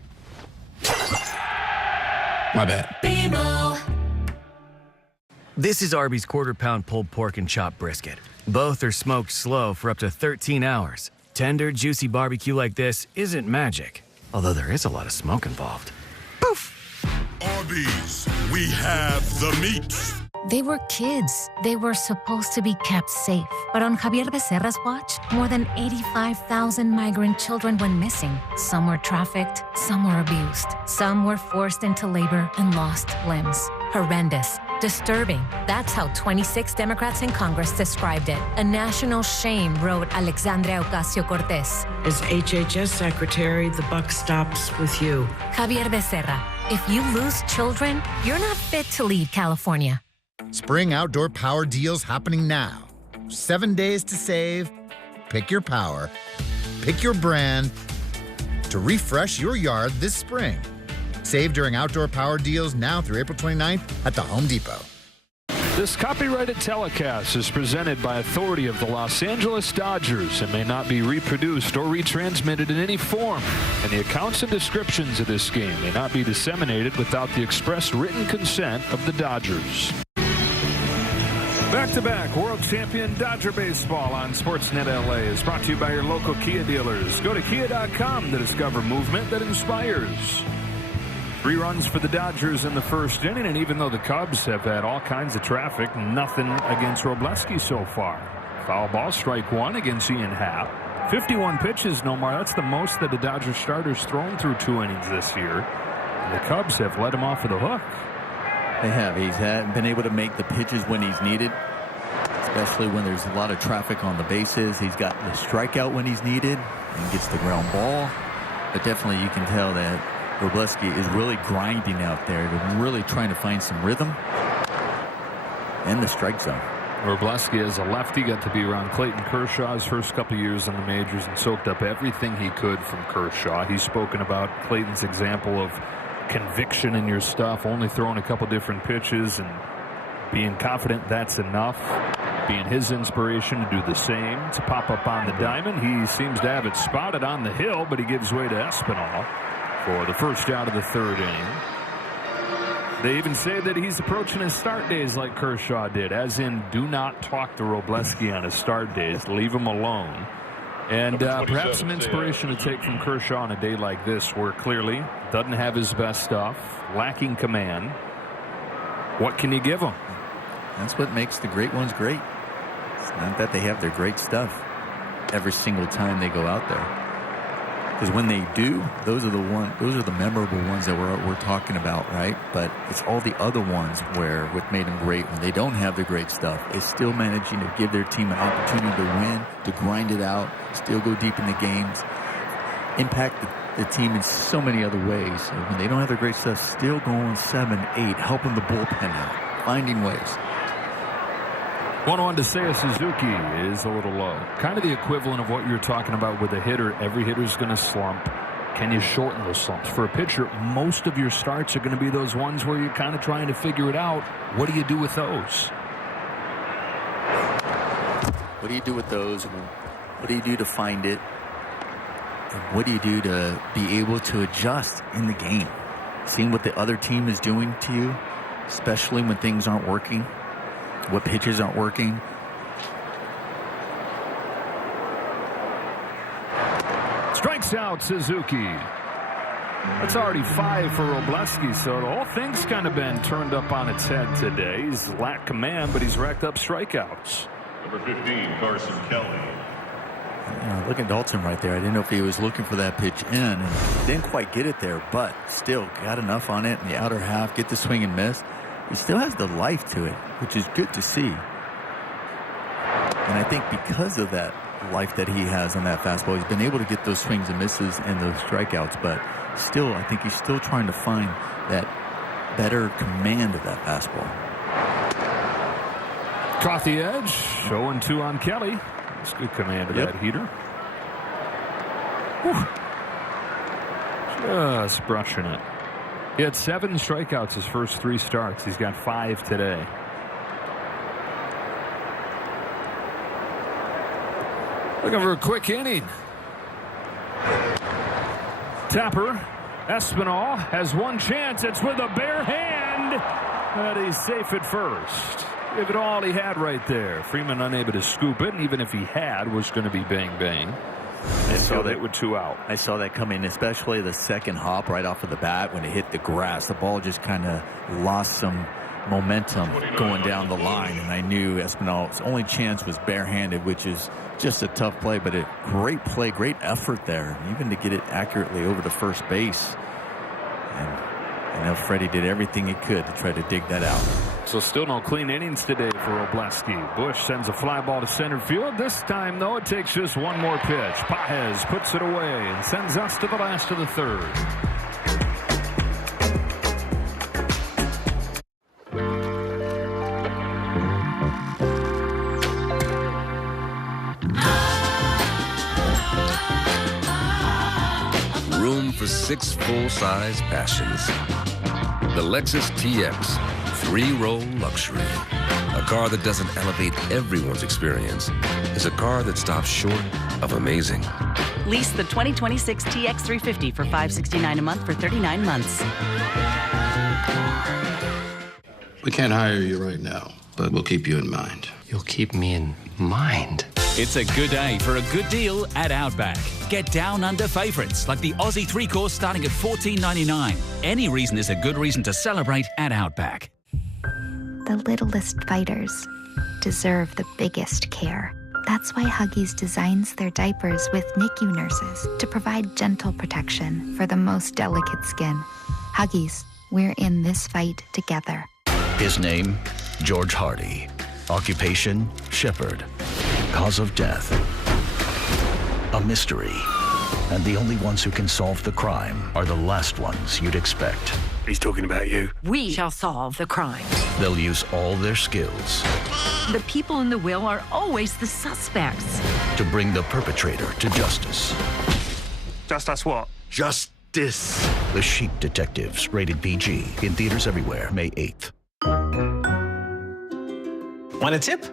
My bad. BMO. This is Arby's quarter-pound pulled pork and chopped brisket. Both are smoked slow for up to 13 hours. Tender, juicy barbecue like this isn't magic, although there is a lot of smoke involved. Poof! Arby's, we have the meat. They were kids. They were supposed to be kept safe. But on Javier Becerra's watch, more than 85,000 migrant children went missing. Some were trafficked, some were abused, some were forced into labor and lost limbs. Horrendous. Disturbing. That's how 26 Democrats in Congress described it. A national shame, wrote Alexandria Ocasio-Cortez. As HHS Secretary, the buck stops with you. Javier Becerra, if you lose children, you're not fit to lead California. Spring outdoor power deals happening now. 7 days to save. Pick your power. Pick your brand to refresh your yard this spring. Save during outdoor power deals now through April 29th at the Home Depot. This copyrighted telecast is presented by authority of the Los Angeles Dodgers and may not be reproduced or retransmitted in any form. And the accounts and descriptions of this game may not be disseminated without the express written consent of the Dodgers. Back-to-back world champion Dodger baseball on Sportsnet LA is brought to you by your local Kia dealers. Go to Kia.com to discover movement that inspires. 3 runs for the Dodgers in the first inning, and even though the Cubs have had all kinds of traffic, nothing against Robleski so far. Foul ball, strike 1 against Ian Happ. 51 pitches, Nomar. That's the most that the Dodgers starters thrown through 2 innings this year. And the Cubs have let him off of the hook. They have. He's been able to make the pitches when he's needed, especially when there's a lot of traffic on the bases. He's got the strikeout when he's needed and gets the ground ball. But definitely you can tell that Robleski is really grinding out there, really trying to find some rhythm in the strike zone. Robleski, as a lefty, got to be around Clayton Kershaw's first couple years in the majors and soaked up everything he could from Kershaw. He's spoken about Clayton's example of conviction in your stuff, only throwing a couple different pitches and being confident that's enough. Being his inspiration to do the same, to pop up on the diamond. He seems to have it spotted on the hill, but he gives way to Espinal for the first out of the 3rd inning. They even say that he's approaching his start days like Kershaw did, as in do not talk to Robleski on his start days. Leave him alone. And perhaps some inspiration to take from Kershaw on a day like this where clearly doesn't have his best stuff, lacking command. What can you give him? That's what makes the great ones great. It's not that they have their great stuff every single time they go out there. Because when they do, those are the memorable ones that we're talking about, right? But it's all the other ones where what made them great, when they don't have the great stuff, they're still managing to give their team an opportunity to win, to grind it out, still go deep in the games, impact the team in so many other ways. So when they don't have their great stuff, still going 7, 8, helping the bullpen out, finding ways. 1-1 to Seiya Suzuki is a little low. Kind of the equivalent of what you're talking about with a hitter. Every hitter's going to slump. Can you shorten those slumps? For a pitcher, most of your starts are going to be those ones where you're kind of trying to figure it out. What do you do with those? What do you do with those? What do you do to find it? And what do you do to be able to adjust in the game? Seeing what the other team is doing to you, especially when things aren't working. What pitches aren't working. Strikes out Suzuki. That's already 5 for Robleski, so the whole thing's kind of been turned up on its head today. He's lacked command, but he's racked up strikeouts. Number 15, Carson Kelly. Look at Dalton right there. I didn't know if he was looking for that pitch in and didn't quite get it there, but still got enough on it in the outer half, get the swing and miss. He still has the life to it, which is good to see. And I think because of that life that he has on that fastball, he's been able to get those swings and misses and those strikeouts, but still, I think he's still trying to find that better command of that fastball. Caught the edge. 0-2 on Kelly. That's good command of that heater. Whew. Just brushing it. He had 7 strikeouts his first 3 starts. He's got 5 today. Looking for a quick inning. Tapper. Espinal has one chance. It's with a bare hand. But he's safe at first. Give it all he had right there. Freeman unable to scoop it, and even if he had, was going to be bang-bang. And so that with 2 out. I saw that coming, especially the second hop right off of the bat when it hit the grass. The ball just kind of lost some momentum going down the line, and I knew Espinal's only chance was barehanded, which is just a tough play, but a great play, great effort there, even to get it accurately over to first base. And I know Freddie did everything he could to try to dig that out. So still no clean innings today for Robleski. Bush sends a fly ball to center field. This time, though, it takes just one more pitch. Pages puts it away and sends us to the last of the third. Room for 6 full-size passions. The Lexus TX 3-row luxury. A car that doesn't elevate everyone's experience. Is a car that stops short of amazing. Lease the 2026 TX 350 for $569 a month for 39 months. We can't hire you right now, but we'll keep you in mind. You'll keep me in mind? It's a good day for a good deal at Outback. Get down under favourites like the Aussie 3-course starting at $14.99. Any reason is a good reason to celebrate at Outback. The littlest fighters deserve the biggest care. That's why Huggies designs their diapers with NICU nurses to provide gentle protection for the most delicate skin. Huggies, we're in this fight together. His name, George Hardy. Occupation, shepherd. Cause of death, a mystery. And the only ones who can solve the crime are the last ones you'd expect. He's talking about you. We shall solve the crime. They'll use all their skills The people in the will are always the suspects. to bring the perpetrator to justice. Just what? Justice. The Sheep Detectives, rated PG. In theaters everywhere, May 8th. Want a tip?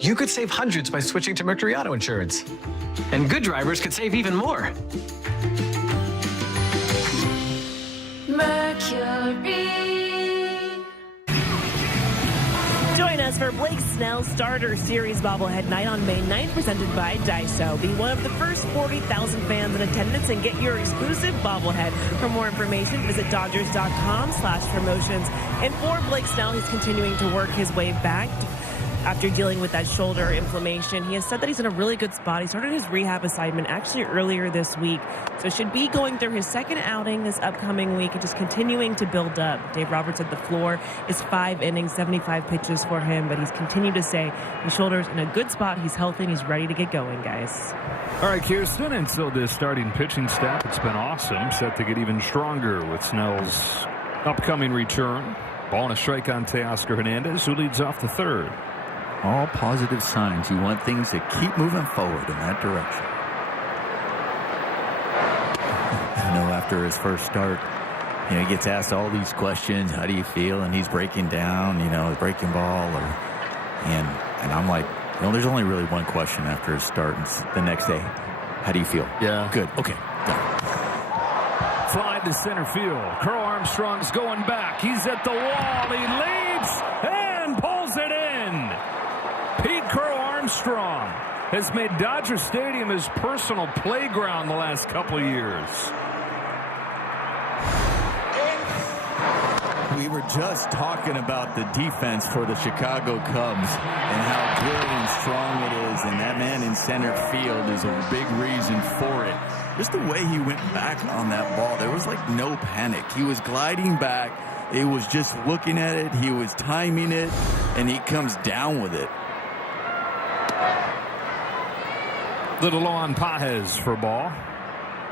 You could save hundreds by switching to Mercury Auto Insurance. And good drivers could save even more. Mercury. Join us for Blake Snell's Starter Series Bobblehead Night on May 9th, presented by Daiso. Be one of the first 40,000 fans in attendance and get your exclusive bobblehead. For more information, visit Dodgers.com/promotions. And for Blake Snell, he's continuing to work his way back after dealing with that shoulder inflammation. He has said that he's in a really good spot. He started his rehab assignment actually earlier this week, so should be going through his second outing this upcoming week and just continuing to build up. Dave Roberts said the floor is 5 innings, 75 pitches for him, but he's continued to say his shoulder's in a good spot. He's healthy and he's ready to get going, guys. All right, Kirsten, and so this starting pitching staff, it's been awesome, set to get even stronger with Snell's upcoming return. Ball and a strike on Teoscar Hernandez, who leads off the third. All positive signs. You want things to keep moving forward in that direction. I know after his first start, he gets asked all these questions. How do you feel? And he's breaking down, his breaking ball. And I'm like, there's only really one question after his start. And the next day, how do you feel? Yeah. Good. Okay. Done. Fly to center field. Carl Armstrong's going back. He's at the wall. He leaps and pulls it in. Pete Carl Armstrong has made Dodger Stadium his personal playground the last couple of years. We were just talking about the defense for the Chicago Cubs and how good and strong it is, and that man in center field is a big reason for it. Just the way he went back on that ball, there was like no panic. He was gliding back. It was just looking at it. He was timing it, and he comes down with it. Little low on Pages for ball.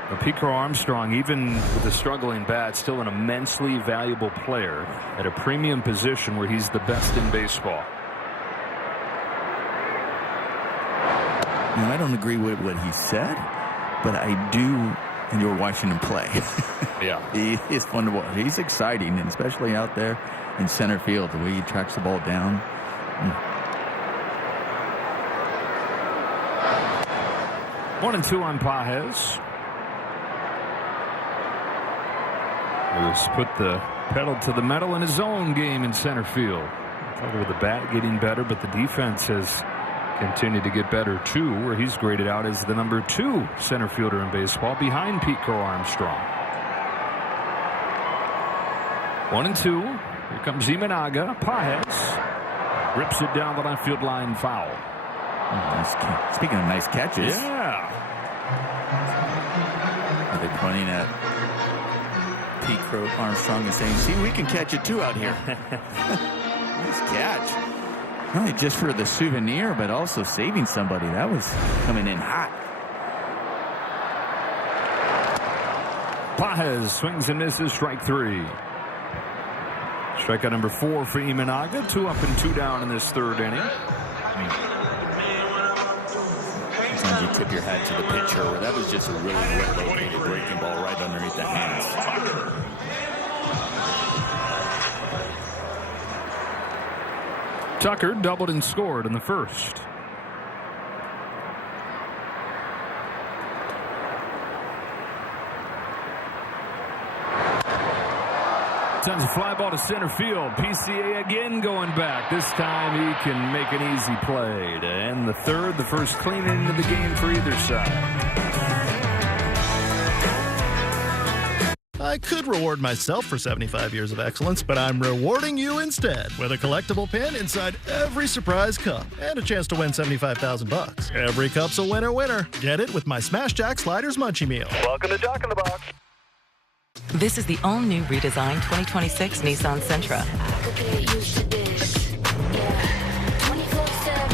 But Pete Carl Armstrong, even with a struggling bat, still an immensely valuable player at a premium position where he's the best in baseball. I don't agree with what he said, but I do enjoy watching him play. Yeah. He is fun to watch. He's exciting, and especially out there in center field, the way he tracks the ball down. 1-2 on Pages. He's put the pedal to the metal in his own game in center field. Talking with the bat getting better, but the defense has continued to get better too, where he's graded out as the number 2 center fielder in baseball behind Pete Carl Armstrong. 1-2. Here comes Imanaga. Paez rips it down the left field line, foul. Speaking of nice catches. Yeah. Are they pointing at Pete Armstrong and saying, see, we can catch it too out here. Nice catch. Not only just for the souvenir, but also saving somebody. That was coming in hot. Paez swings and misses, strike 3. Strikeout number 4 for Imanaga. 2 up and 2 down in this third inning. Sometimes you tip your hat to the pitcher, where that was just a really well-located breaking ball right underneath the hands. Tucker doubled and scored in the first. Sends a fly ball to center field. PCA again going back. This time he can make an easy play to end the third. The first clean end of the game for either side. I could reward myself for 75 years of excellence, but I'm rewarding you instead with a collectible pin inside every surprise cup and a chance to win $75,000. Every cup's a winner. Get it with my Smash Jack Sliders Munchie Meal. Welcome to Jock in the Box. This is the all-new redesigned 2026 Nissan Sentra.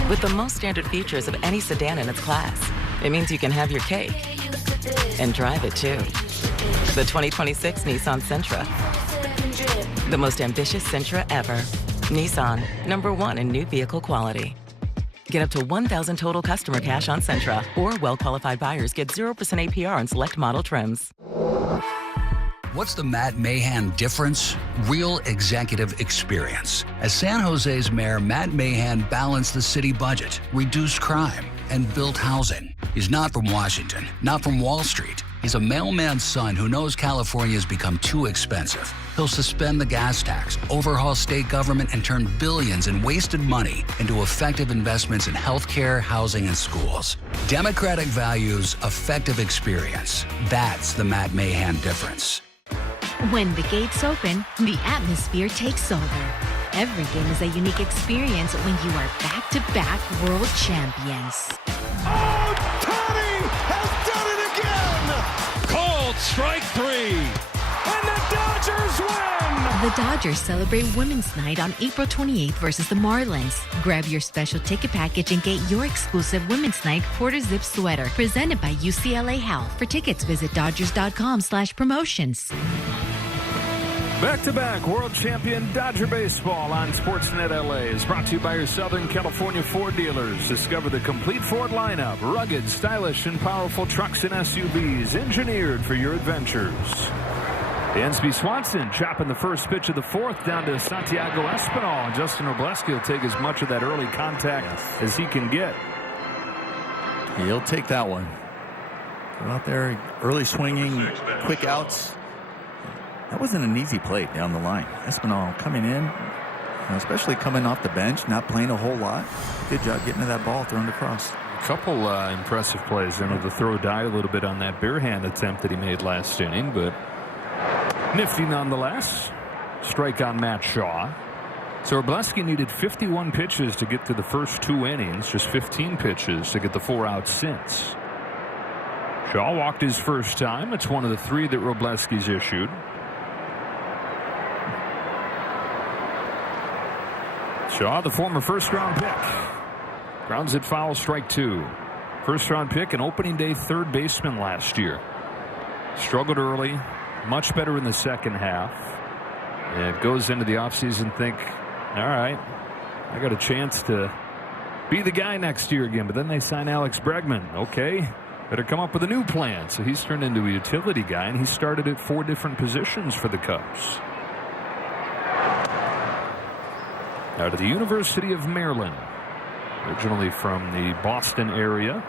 With the most standard features of any sedan in its class. It means you can have your cake and drive it too. The 2026 Nissan Sentra. The most ambitious Sentra ever. Nissan, #1 in new vehicle quality. Get up to $1,000 total customer cash on Sentra, or well-qualified buyers get 0% APR on select model trims. What's the Matt Mahan difference? Real executive experience. As San Jose's mayor, Matt Mahan balanced the city budget, reduced crime, and built housing. He's not from Washington, not from Wall Street. He's a mailman's son who knows California's become too expensive. He'll suspend the gas tax, overhaul state government, and turn billions in wasted money into effective investments in healthcare, housing, and schools. Democratic values, effective experience. That's the Matt Mahan difference. When the gates open, the atmosphere takes over. Every game is a unique experience when you are back-to-back world champions. Oh, Tony has done it again! Called strike 3. And the Dodgers win! The Dodgers celebrate Women's Night on April 28th versus the Marlins. Grab your special ticket package and get your exclusive Women's Night quarter-zip sweater presented by UCLA Health. For tickets, visit Dodgers.com/promotions. Back-to-back world champion Dodger baseball on Sportsnet LA is brought to you by your Southern California Ford dealers. Discover the complete Ford lineup, rugged, stylish, and powerful trucks and SUVs engineered for your adventures. Dansby Swanson chopping the first pitch of the fourth down to Santiago Espinal. Justin Robleski will take as much of that early contact as he can get. He'll take that one. Go out there, early swinging, quick outs. That wasn't an easy play down the line. Espinal coming in, especially coming off the bench, not playing a whole lot. Good job getting to that ball, thrown across. A couple impressive plays. The throw died a little bit on that bare hand attempt that he made last inning, but nifty nonetheless. Strike on Matt Shaw. So Robleski needed 51 pitches to get to the first 2 innings, just 15 pitches to get the 4 outs since. Shaw walked his first time. It's one of the 3 that Robleski's issued. Shaw, the former first-round pick, grounds it foul, strike 2. First-round pick and opening day third baseman last year. Struggled early, much better in the second half. And goes into the offseason think, all right, I got a chance to be the guy next year again. But then they sign Alex Bregman. Okay, better come up with a new plan. So he's turned into a utility guy, and he started at 4 different positions for the Cubs. Out of the University of Maryland, originally from the Boston area.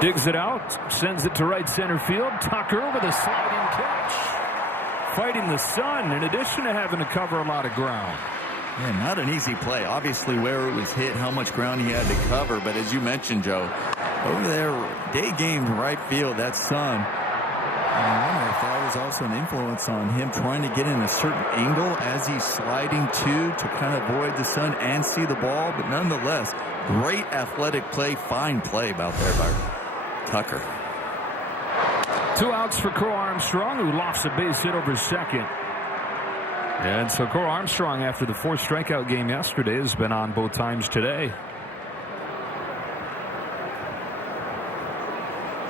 Digs it out, sends it to right center field. Tucker with a sliding catch. Fighting the sun, in addition to having to cover a lot of ground. Yeah, not an easy play. Obviously, where it was hit, how much ground he had to cover. But as you mentioned, Joe, Over there, day game right field, that sun. I wonder if that was also an influence on him trying to get in a certain angle as he's sliding to kind of avoid the sun and see the ball. But nonetheless, great athletic play, fine play out there by Tucker. 2 outs for Cole Armstrong, who lofts a base hit over second. And so Cole Armstrong, after the 4th strikeout game yesterday, has been on both times today.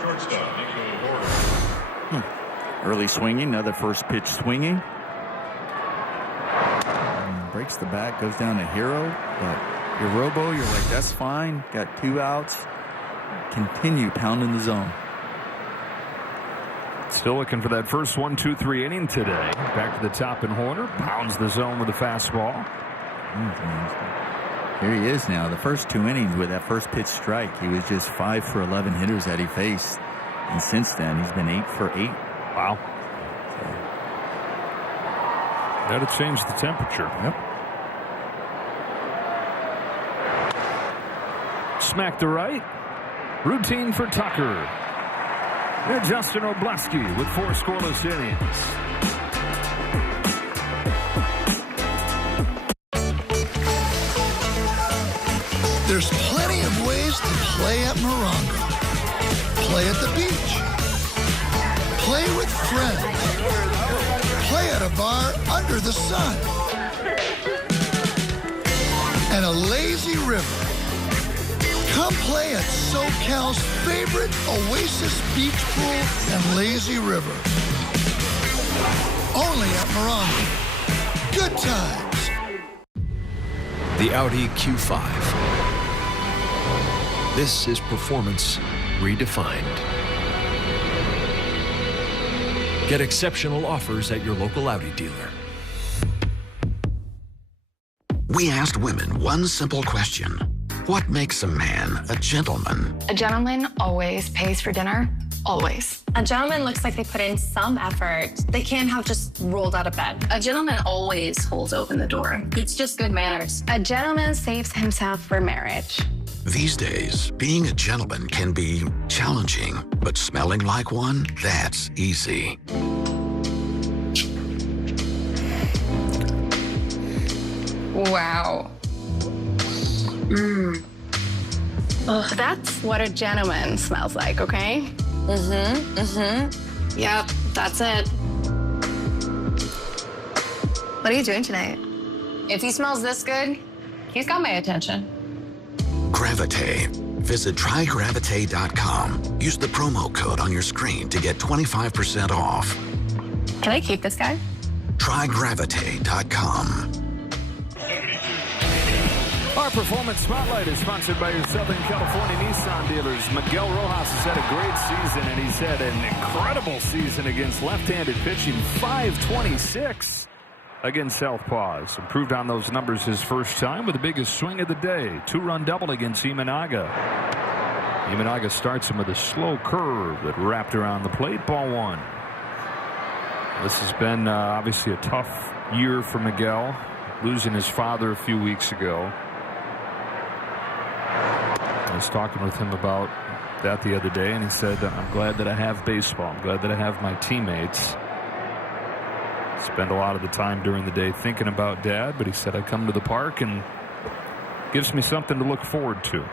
Shortstop, Nico Horner. Early swinging, another first pitch swinging. Breaks the bat, goes down to Hero. But your Robo, you're like, that's fine. Got 2 outs. Continue pounding the zone. Still looking for that first 1-2-3 inning today. Back to the top, and Horner pounds the zone with a fastball. Here he is now. The first 2 innings with that first pitch strike, he was just 5 for 11 hitters that he faced. And since then, he's been 8 for 8. Wow. That'll change the temperature. Yep. Smack to right. Routine for Tucker. And Justin Obleski with 4 scoreless innings. There's plenty of ways to play at Morongo. Play at the beach. Play with friends. Play at a bar under the sun. And a lazy river. Come play at SoCal's favorite Oasis Beach Pool and Lazy River. Only at Morongo. Good times. The Audi Q5. This is performance redefined. Get exceptional offers at your local Audi dealer. We asked women one simple question. What makes a man a gentleman? A gentleman always pays for dinner, always. A gentleman looks like they put in some effort. They can't have just rolled out of bed. A gentleman always holds open the door. It's just good manners. A gentleman saves himself for marriage. These days, being a gentleman can be challenging, but smelling like one, that's easy. Wow. Ugh, that's what a gentleman smells like, okay? Yep, that's it. What are you doing tonight? If he smells this good, he's got my attention. Gravite. Visit trygravite.com. Use the promo code on your screen to get 25% off. Can I keep this guy? trygravite.com. Our Performance Spotlight is sponsored by your Southern California Nissan dealers. Miguel Rojas has had a great season, and he's had an incredible season against left-handed pitching. .526 against Southpaws. Improved on those numbers his first time with the biggest swing of the day. 2-run double against Imanaga. Imanaga starts him with a slow curve that wrapped around the plate. Ball 1. This has been obviously a tough year for Miguel, losing his father a few weeks ago. I was talking with him about that the other day, and he said, I'm glad that I have baseball. I'm glad that I have my teammates. Spend a lot of the time during the day thinking about Dad, but he said, I come to the park and gives me something to look forward to.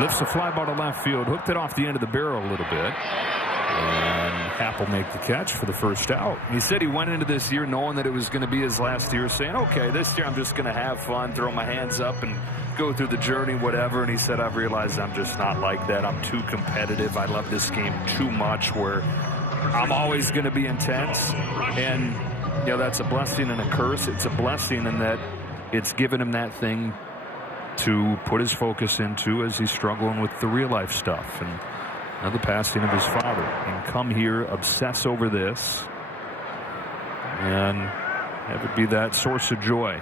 Lifts a fly ball to left field, hooked it off the end of the barrel a little bit. And Happ will make the catch for the first out. He said he went into this year knowing that it was going to be his last year, saying, okay, this year I'm just going to have fun, throw my hands up and go through the journey, whatever. And he said, I've realized I'm just not like that. I'm too competitive. I love this game too much where I'm always going to be intense. And, you know, that's a blessing and a curse. It's a blessing in that it's given him that thing to put his focus into as he's struggling with the real life stuff. And the passing of his father, and come here, obsess over this, and have it be that source of joy.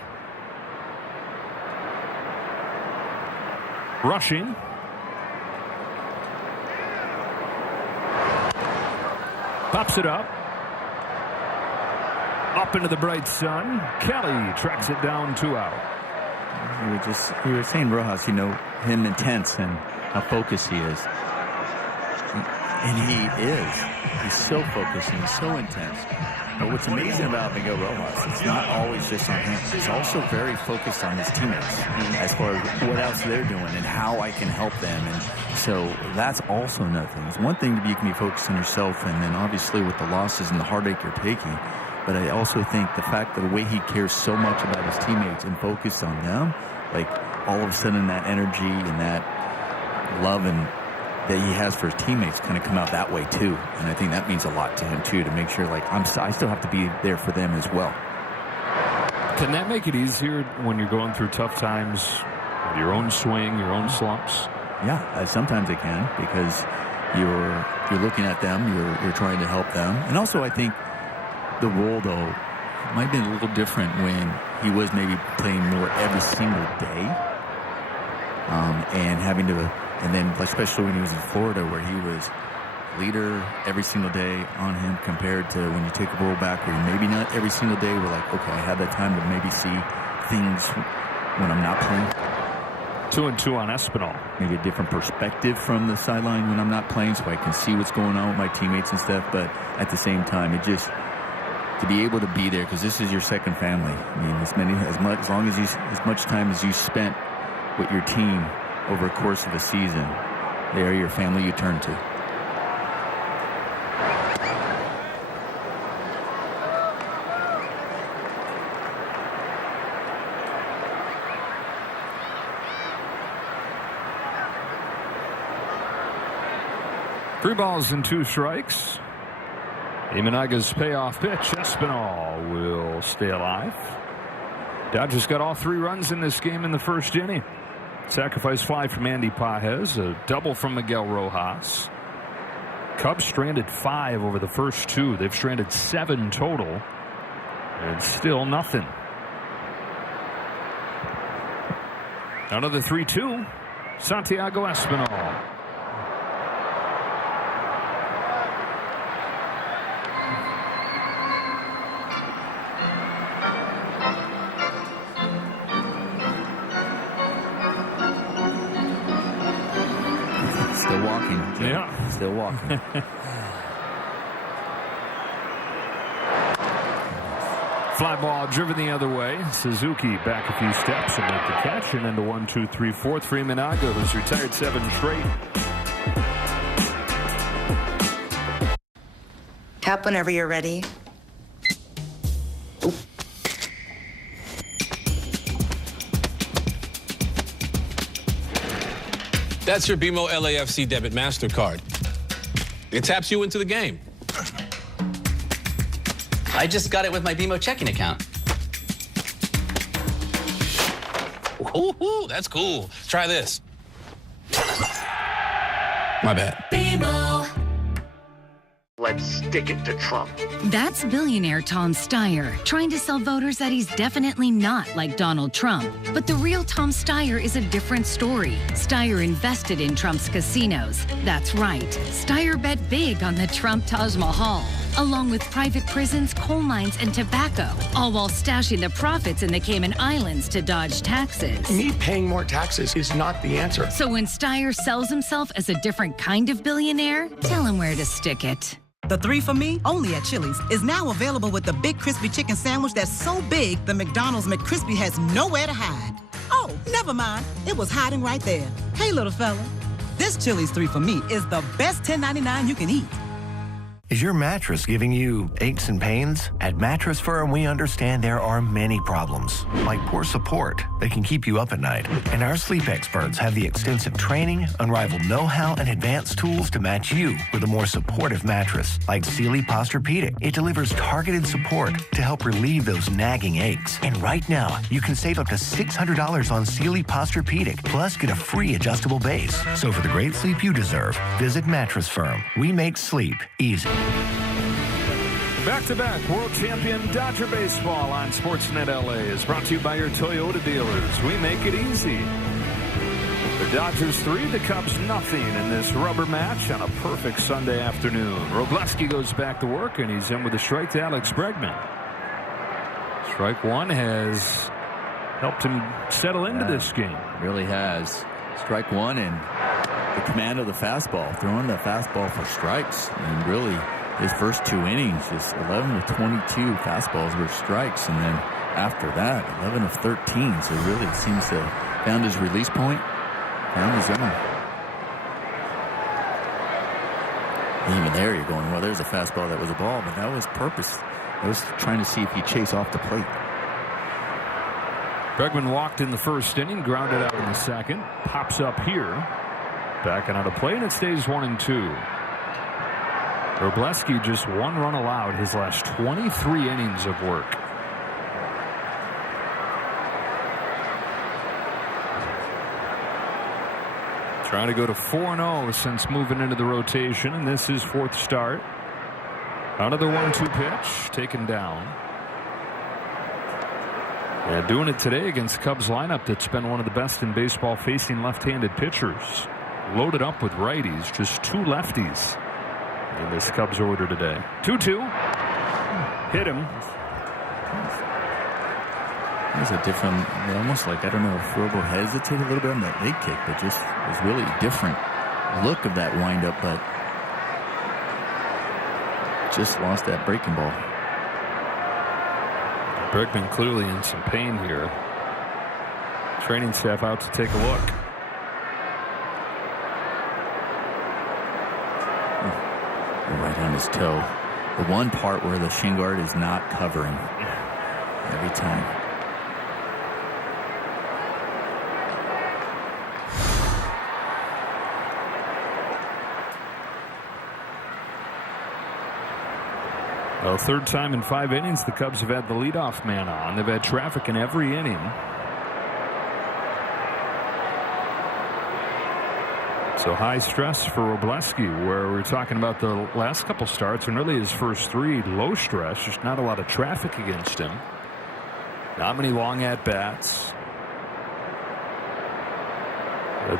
Rushing. Pops it up. Up into the bright sun. Kelly tracks it down 2 out. You were saying, Rojas, you know, him intense and how focused he is. And he is. He's so focused and he's so intense. But what's amazing about Miguel Rojas, it's not always just on him. He's also very focused on his teammates as far as what else they're doing and how I can help them. And so that's also another thing. It's one thing you can be focused on yourself, and then obviously with the losses and the heartache you're taking. But I also think the fact that the way he cares so much about his teammates and focused on them, like all of a sudden that energy and that love and that he has for his teammates kind of come out that way too. And I think that means a lot to him too, to make sure like I still have to be there for them as well. Can that make it easier when you're going through tough times, your own swing, your own slumps? Yeah, sometimes it can, because you're looking at them, you're trying to help them. And also I think the role though might have been a little different when he was maybe playing more every single day, and having to. And then, especially when he was in Florida, where he was leader every single day on him, compared to when you take a role back where maybe not every single day, we're like, okay, I have that time to maybe see things when I'm not playing. 2-2 on Espinal. Maybe a different perspective from the sideline when I'm not playing, so I can see what's going on with my teammates and stuff. But at the same time, it just to be able to be there, because this is your second family. I mean, as much time as you spent with your team over the course of a season, they are your family you turn to. Three balls and two strikes. Imanaga's payoff pitch. Espinal will stay alive. Dodgers got all 3 runs in this game in the first inning. Sacrifice fly from Andy Pages, a double from Miguel Rojas. Cubs stranded 5 over the first 2. They've stranded 7 total, and still nothing. Another 3-2. Santiago Espinal. Yeah. Still walking. Fly ball driven the other way. Suzuki back a few steps and make the catch, and into 1-2-3-4. Imanaga, who's retired 7 straight. Tap whenever you're ready. That's your BMO LAFC debit MasterCard. It taps you into the game. I just got it with my BMO checking account. Ooh, that's cool. Try this. My bad. BMO. Let's stick it to Trump. That's billionaire Tom Steyer, trying to sell voters that he's definitely not like Donald Trump. But the real Tom Steyer is a different story. Steyer invested in Trump's casinos. That's right. Steyer bet big on the Trump Taj Mahal, along with private prisons, coal mines, and tobacco, all while stashing the profits in the Cayman Islands to dodge taxes. Me paying more taxes is not the answer. So when Steyer sells himself as a different kind of billionaire, tell him where to stick it. The 3 for Me, only at Chili's, is now available with the big crispy chicken sandwich that's so big, the McDonald's McCrispy has nowhere to hide. Oh, never mind. It was hiding right there. Hey, little fella. This Chili's 3 for Me is the best $10.99 you can eat. Is your mattress giving you aches and pains? At Mattress Firm, we understand there are many problems, like poor support that can keep you up at night. And our sleep experts have the extensive training, unrivaled know-how, and advanced tools to match you with a more supportive mattress, like Sealy Posturepedic. It delivers targeted support to help relieve those nagging aches. And right now, you can save up to $600 on Sealy Posturepedic, plus get a free adjustable base. So for the great sleep you deserve, visit Mattress Firm. We make sleep easy. Back-to-back world champion Dodger baseball on Sportsnet LA is brought to you by your Toyota dealers. We make it easy. The Dodgers 3, the Cubs nothing in this rubber match on a perfect Sunday afternoon. Robleski goes back to work, and he's in with a strike to Alex Bregman. Strike 1 has helped him settle into this game. Really has. Strike one, and the command of the fastball, throwing the fastball for strikes. And really, his first 2 innings, just 11 of 22 fastballs were strikes. And then after that, 11 of 13. So really seems to have found his release point, found his zone. Even there, you're going, well, there's a fastball that was a ball, but that was purpose. I was trying to see if he'd chase off the plate. Bregman walked in the first inning, grounded out in the second. Pops up here. Backing out of play, and it stays 1-2. Wroblewski just 1 run allowed his last 23 innings of work. Trying to go to 4-0 since moving into the rotation, and this is 4th start. Another 1-2 pitch, taken down. And doing it today against Cubs lineup that's been one of the best in baseball facing left-handed pitchers. Loaded up with righties, just 2 lefties in this Cubs order today. 2-2. Hit him. There's a different, almost like, I don't know if Robo hesitated a little bit on that leg kick, but just was really different look of that windup, but just lost that breaking ball. Bregman clearly in some pain here. Training staff out to take a look. Right on his toe. The one part where the shin guard is not covering every time. Well, 3rd time in 5 innings the Cubs have had the leadoff man on. They've had traffic in every inning. So high stress for Wroblewski, where we're talking about the last couple starts and really his first 3 low stress. Just not a lot of traffic against him. Not many long at-bats.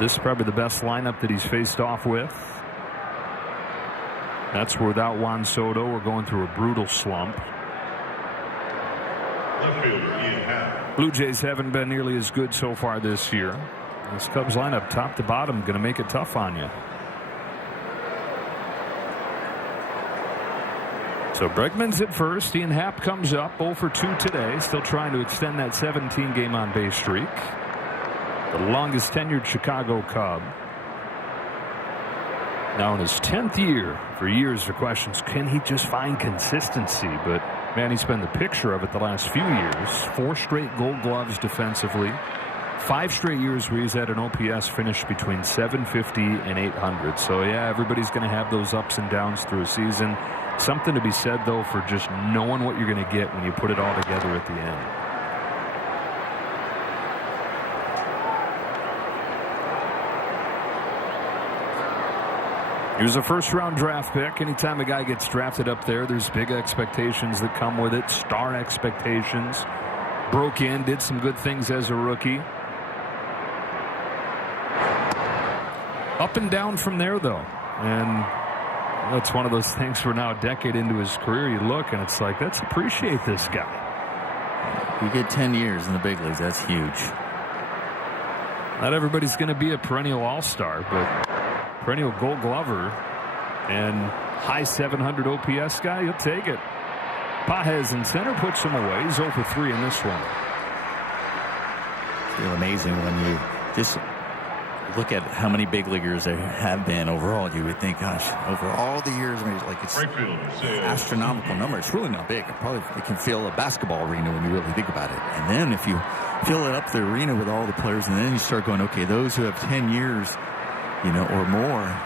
This is probably the best lineup that he's faced off with. That's without Juan Soto. We're going through a brutal slump. Left fielder, Ian Happ. Blue Jays haven't been nearly as good so far this year. This Cubs lineup, top to bottom, going to make it tough on you. So Bregman's at first. Ian Happ comes up 0 for 2 today. Still trying to extend that 17-game on-base streak. The longest tenured Chicago Cub. Now in his 10th year. For years the questions, can he just find consistency? But man, he's been the picture of it the last few years. 4 straight Gold Gloves defensively. 5 straight years where he's had an OPS finish between 750 and 800. So yeah, everybody's going to have those ups and downs through a season. Something to be said though for just knowing what you're going to get when you put it all together at the end. He was a first-round draft pick. Anytime a guy gets drafted up there, there's big expectations that come with it, star expectations. Broke in, did some good things as a rookie. Up and down from there, though. And that's one of those things where now a decade into his career, you look and it's like, let's appreciate this guy. You get 10 years in the big leagues, that's huge. Not everybody's going to be a perennial all-star, but perennial Gold Glover and high 700 OPS guy, you'll take it. Pages in center puts him away. He's 0 for 3 in this one. It's really amazing when you just look at how many big leaguers there have been overall. You would think, gosh, over all the years, like it's an astronomical number. It's really not big. It can fill a basketball arena when you really think about it. And then if you fill it up the arena with all the players, and then you start going, okay, those who have 10 years, or more,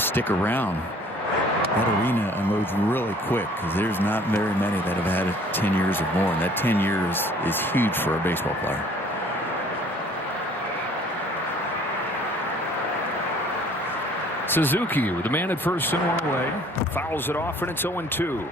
stick around. That arena unloads really quick because there's not very many that have had 10 years or more, and that 10 years is huge for a baseball player. Suzuki with the man at first and 1 away. Fouls it off, and it's 0-2.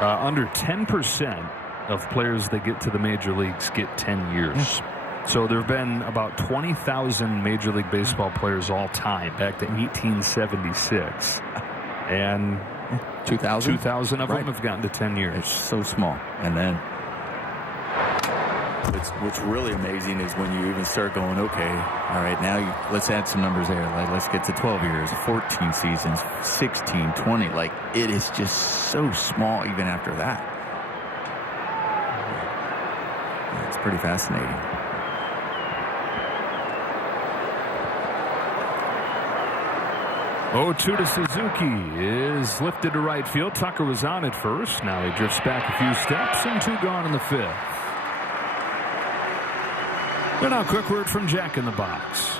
Under 10% of players that get to the major leagues get 10 years. So there have been about 20,000 Major League Baseball players all time, back to 1876. And 2,000 of them have gotten to 10 years. It's so small. And then What's really amazing is when you even start going, okay, all right, now let's add some numbers there. Like, let's get to 12 years, 14 seasons, 16, 20. Like, it is just so small even after that. It's pretty fascinating. Oh, 2 to Suzuki is lifted to right field. Tucker was on at first. Now he drifts back a few steps, and 2 gone in the 5th. And now a quick word from Jack in the Box.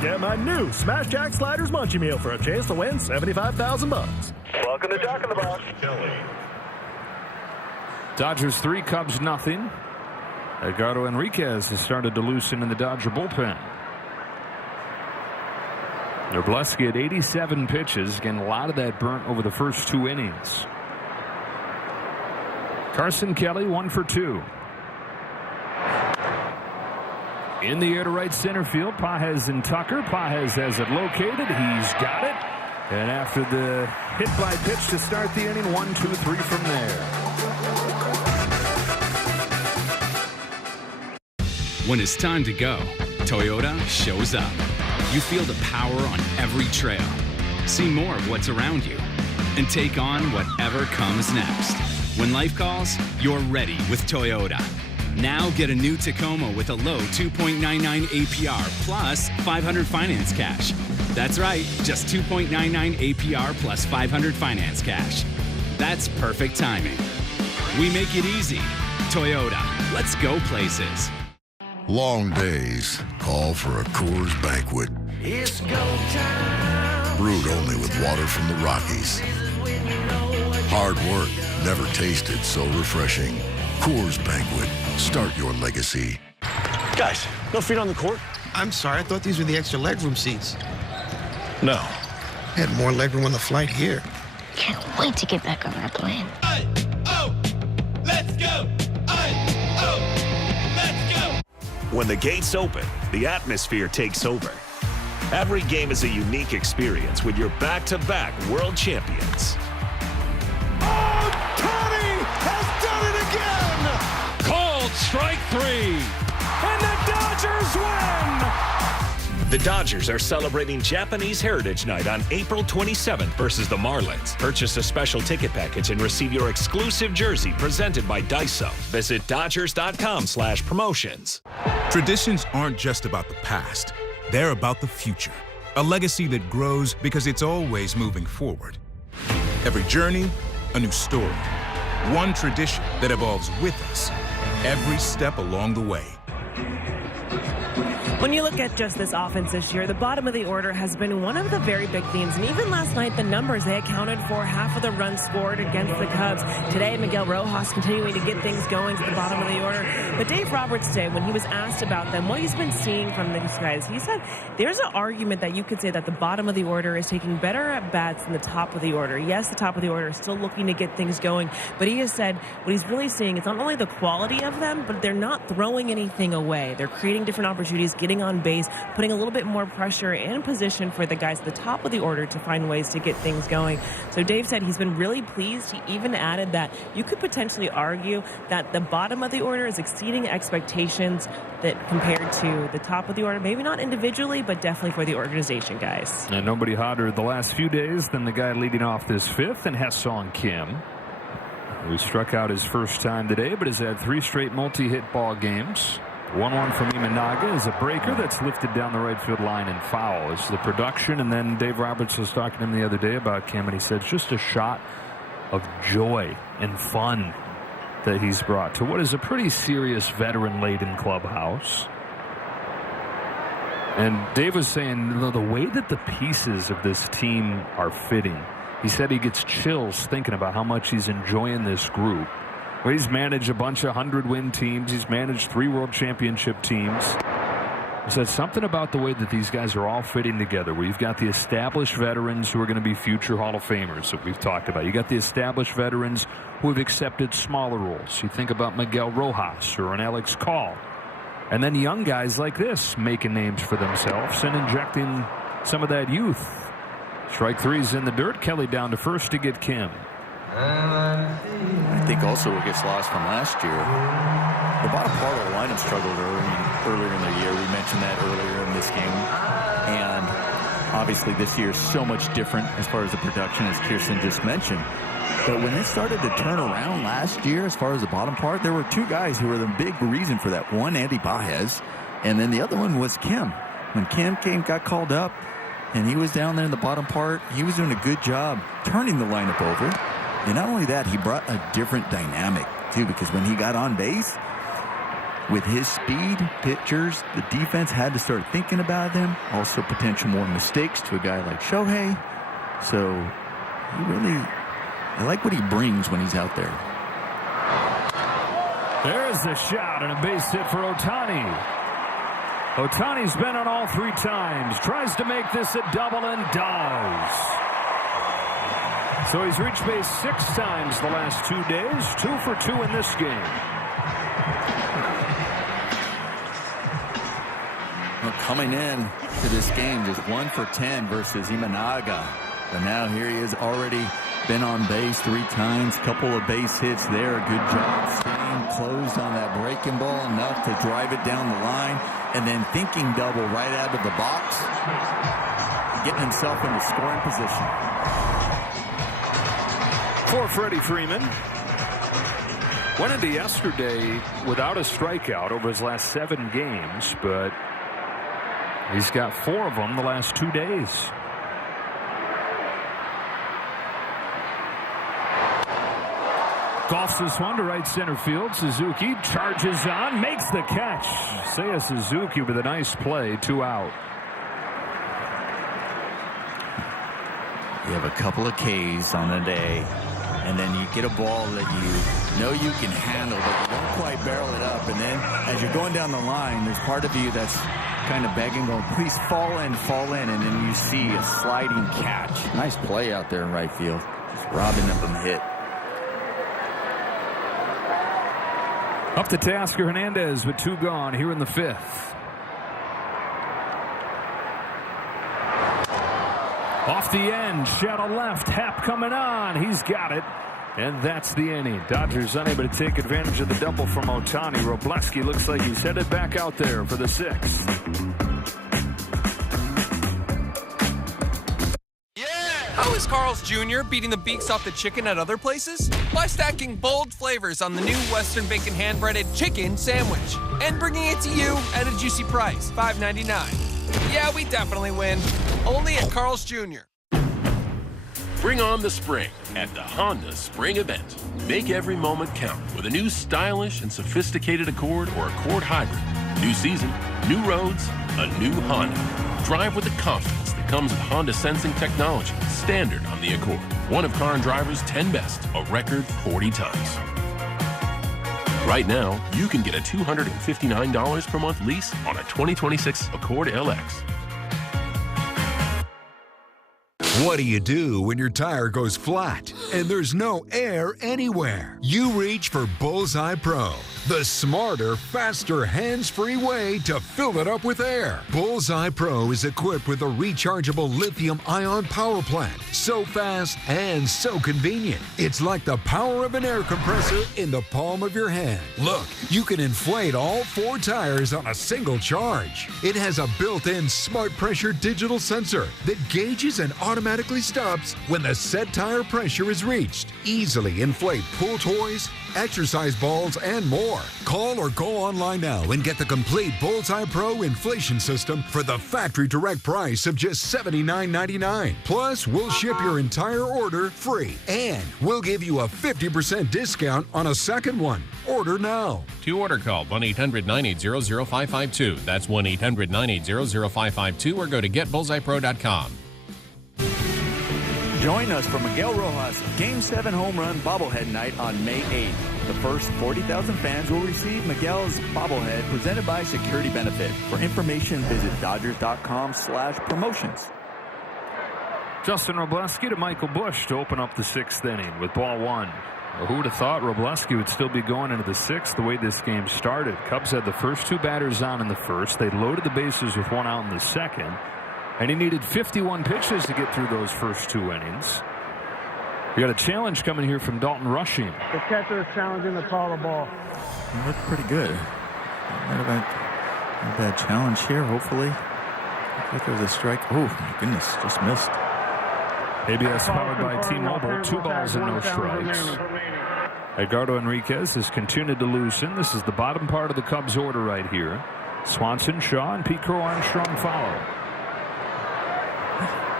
Get my new Smash Jack Sliders Munchie Meal for a chance to win $75,000. Welcome to Jack in the Box. Dodgers 3, Cubs nothing. Edgardo Enriquez has started to loosen in the Dodger bullpen. Robleski at 87 pitches. Again, a lot of that burnt over the first 2 innings. Carson Kelly 1 for 2. In the air to right center field, Pages and Tucker. Pages has it located. He's got it. And after the hit by pitch to start the inning, 1, 2, 3 from there. When it's time to go, Toyota shows up. You feel the power on every trail. See more of what's around you. And take on whatever comes next. When life calls, you're ready with Toyota. Now get a new Tacoma with a low 2.99 APR plus 500 finance cash. That's right, just 2.99 APR plus 500 finance cash. That's perfect timing. We make it easy. Toyota, let's go places. Long days call for a Coors Banquet. It's go time. Brewed only with water from the Rockies. Hard work never tasted so refreshing. Coors Banquet. Start your legacy. Guys, no feet on the court. I'm sorry, I thought these were the extra legroom seats. No. Had more legroom on the flight here. Can't wait to get back on that plane. Let's go. Let's go. When the gates open, the atmosphere takes over. Every game is a unique experience with your back-to-back world champions. Oh, Tony has done it again! Called strike 3. And the Dodgers win! The Dodgers are celebrating Japanese Heritage Night on April 27th versus the Marlins. Purchase a special ticket package and receive your exclusive jersey presented by Daiso. Visit Dodgers.com/promotions. Traditions aren't just about the past. They're about the future. A legacy that grows because it's always moving forward. Every journey, a new story. One tradition that evolves with us every step along the way. When you look at just this offense this year, the bottom of the order has been one of the very big themes. And even last night, the numbers, they accounted for half of the runs scored against the Cubs. Today, Miguel Rojas continuing to get things going to the bottom of the order. But Dave Roberts today, when he was asked about them, what he's been seeing from these guys, he said there's an argument that you could say that the bottom of the order is taking better at bats than the top of the order. Yes, the top of the order is still looking to get things going, but he has said what he's really seeing is not only the quality of them, but they're not throwing anything away. They're creating different opportunities, getting on base, putting a little bit more pressure and position for the guys at the top of the order to find ways to get things going. So Dave said he's been really pleased. He even added that you could potentially argue that the bottom of the order is exceeding expectations that compared to the top of the order. Maybe not individually, but definitely for the organization, guys. And nobody hotter the last few days than the guy leading off this 5th, and Ha-Seong Kim, who struck out his first time today, but has had 3 straight multi-hit ball games. 1-1 from Imanaga is a breaker that's lifted down the right field line and foul. It's the production, and then Dave Roberts was talking to him the other day about Kim, and he said it's just a shot of joy and fun that he's brought to what is a pretty serious veteran-laden clubhouse. And Dave was saying the way that the pieces of this team are fitting, he said he gets chills thinking about how much he's enjoying this group. Well, he's managed a bunch of 100-win teams. He's managed 3 world championship teams. He said something about the way that these guys are all fitting together, where you've got the established veterans who are going to be future Hall of Famers that we've talked about. You got the established veterans who have accepted smaller roles. You think about Miguel Rojas or an Alex Call. And then young guys like this making names for themselves and injecting some of that youth. Strike 3's in the dirt. Kelly down to first to get Kim. think also what gets lost from last year, the bottom part of the lineup struggled earlier in the year. We mentioned that earlier in this game. And obviously this year is so much different as far as the production, as Kirsten just mentioned. But when it started to turn around last year, as far as the bottom part, there were two guys who were the big reason for that. One, Andy Baez, and then the other one was Kim. When Kim got called up, and he was down there in the bottom part, he was doing a good job turning the lineup over. And not only that, he brought a different dynamic, too, because when he got on base, with his speed, pitchers, the defense had to start thinking about them. Also, potential more mistakes to a guy like Shohei. So, I like what he brings when he's out there. There's the shot and a base hit for Ohtani. Ohtani's been on all 3 times. Tries to make this a double and does. So he's reached base 6 times the last 2 days. 2 for 2 in this game. Well, coming in to this game, just 1 for 10 versus Imanaga. But now here he is, already been on base 3 times. Couple of base hits there. Good job staying closed on that breaking ball enough to drive it down the line. And then thinking double right out of the box. Getting himself into scoring position. For Freddie Freeman. Went into yesterday without a strikeout over his last 7 games, but he's got 4 of them the last 2 days. Golfs this one to right center field. Suzuki charges on, makes the catch. Seiya Suzuki with a nice play, 2 out. You have a couple of Ks on the day, and then you get a ball that you know you can handle, but you don't quite barrel it up. And then as you're going down the line, there's part of you that's kind of begging, going, please fall in. And then you see a sliding catch. Nice play out there in right field. Just robbing them from hit. Up to Teoscar Hernandez with 2 gone here in the 5th. Off the end, shadow left, Happ coming on. He's got it, and that's the inning. Dodgers unable to take advantage of the double from Ohtani. Robleski looks like he's headed back out there for the 6th. How is Carl's Jr. beating the beaks off the chicken at other places? By stacking bold flavors on the new Western Bacon hand-breaded chicken sandwich and bringing it to you at a juicy price, $5.99. Yeah, we definitely win. Only at Carl's Jr. Bring on the spring at the Honda Spring Event. Make every moment count with a new stylish and sophisticated Accord or Accord Hybrid. New season, new roads, a new Honda. Drive with the confidence that comes with Honda sensing technology, standard on the Accord. One of Car and Driver's 10 best, a record 40 times. Right now, you can get a $259 per month lease on a 2026 Accord LX. What do you do when your tire goes flat and there's no air anywhere? You reach for Bullseye Pro, the smarter, faster, hands-free way to fill it up with air. Bullseye Pro is equipped with a rechargeable lithium-ion power plant. So fast and so convenient. It's like the power of an air compressor in the palm of your hand. Look, you can inflate all 4 tires on a single charge. It has a built-in smart pressure digital sensor that gauges and automatically stops when the set tire pressure is reached. Easily inflate pool toys, exercise balls, and more. Call or go online now and get the complete Bullseye Pro inflation system for the factory direct price of just $79.99. Plus, we'll ship your entire order free, and we'll give you a 50% discount on a second one. Order now. To order, call 1-800-980-0552. That's 1-800-980-0552, or go to getbullseyepro.com. Join us for Miguel Rojas' Game 7 home run bobblehead night on May 8th. The first 40,000 fans will receive Miguel's bobblehead presented by Security Benefit. For information, visit Dodgers.com/promotions. Justin Robleski to Michael Busch to open up the 6th inning with ball 1. Well, who would have thought Robleski would still be going into the 6th the way this game started? Cubs had the first 2 batters on in the first. They loaded the bases with 1 out in the second. And he needed 51 pitches to get through those first 2 innings. We got a challenge coming here from Dalton Rushing. The catcher is challenging to call the ball. He looked pretty good. Not a bad challenge here, hopefully. I think there was a strike. Oh, my goodness, just missed. ABS powered by T-Mobile. 2 balls and no strikes. Edgardo Enriquez has continued to loosen. This is the bottom part of the Cubs order right here. Swanson, Shaw, and Pete Crow Armstrong follow.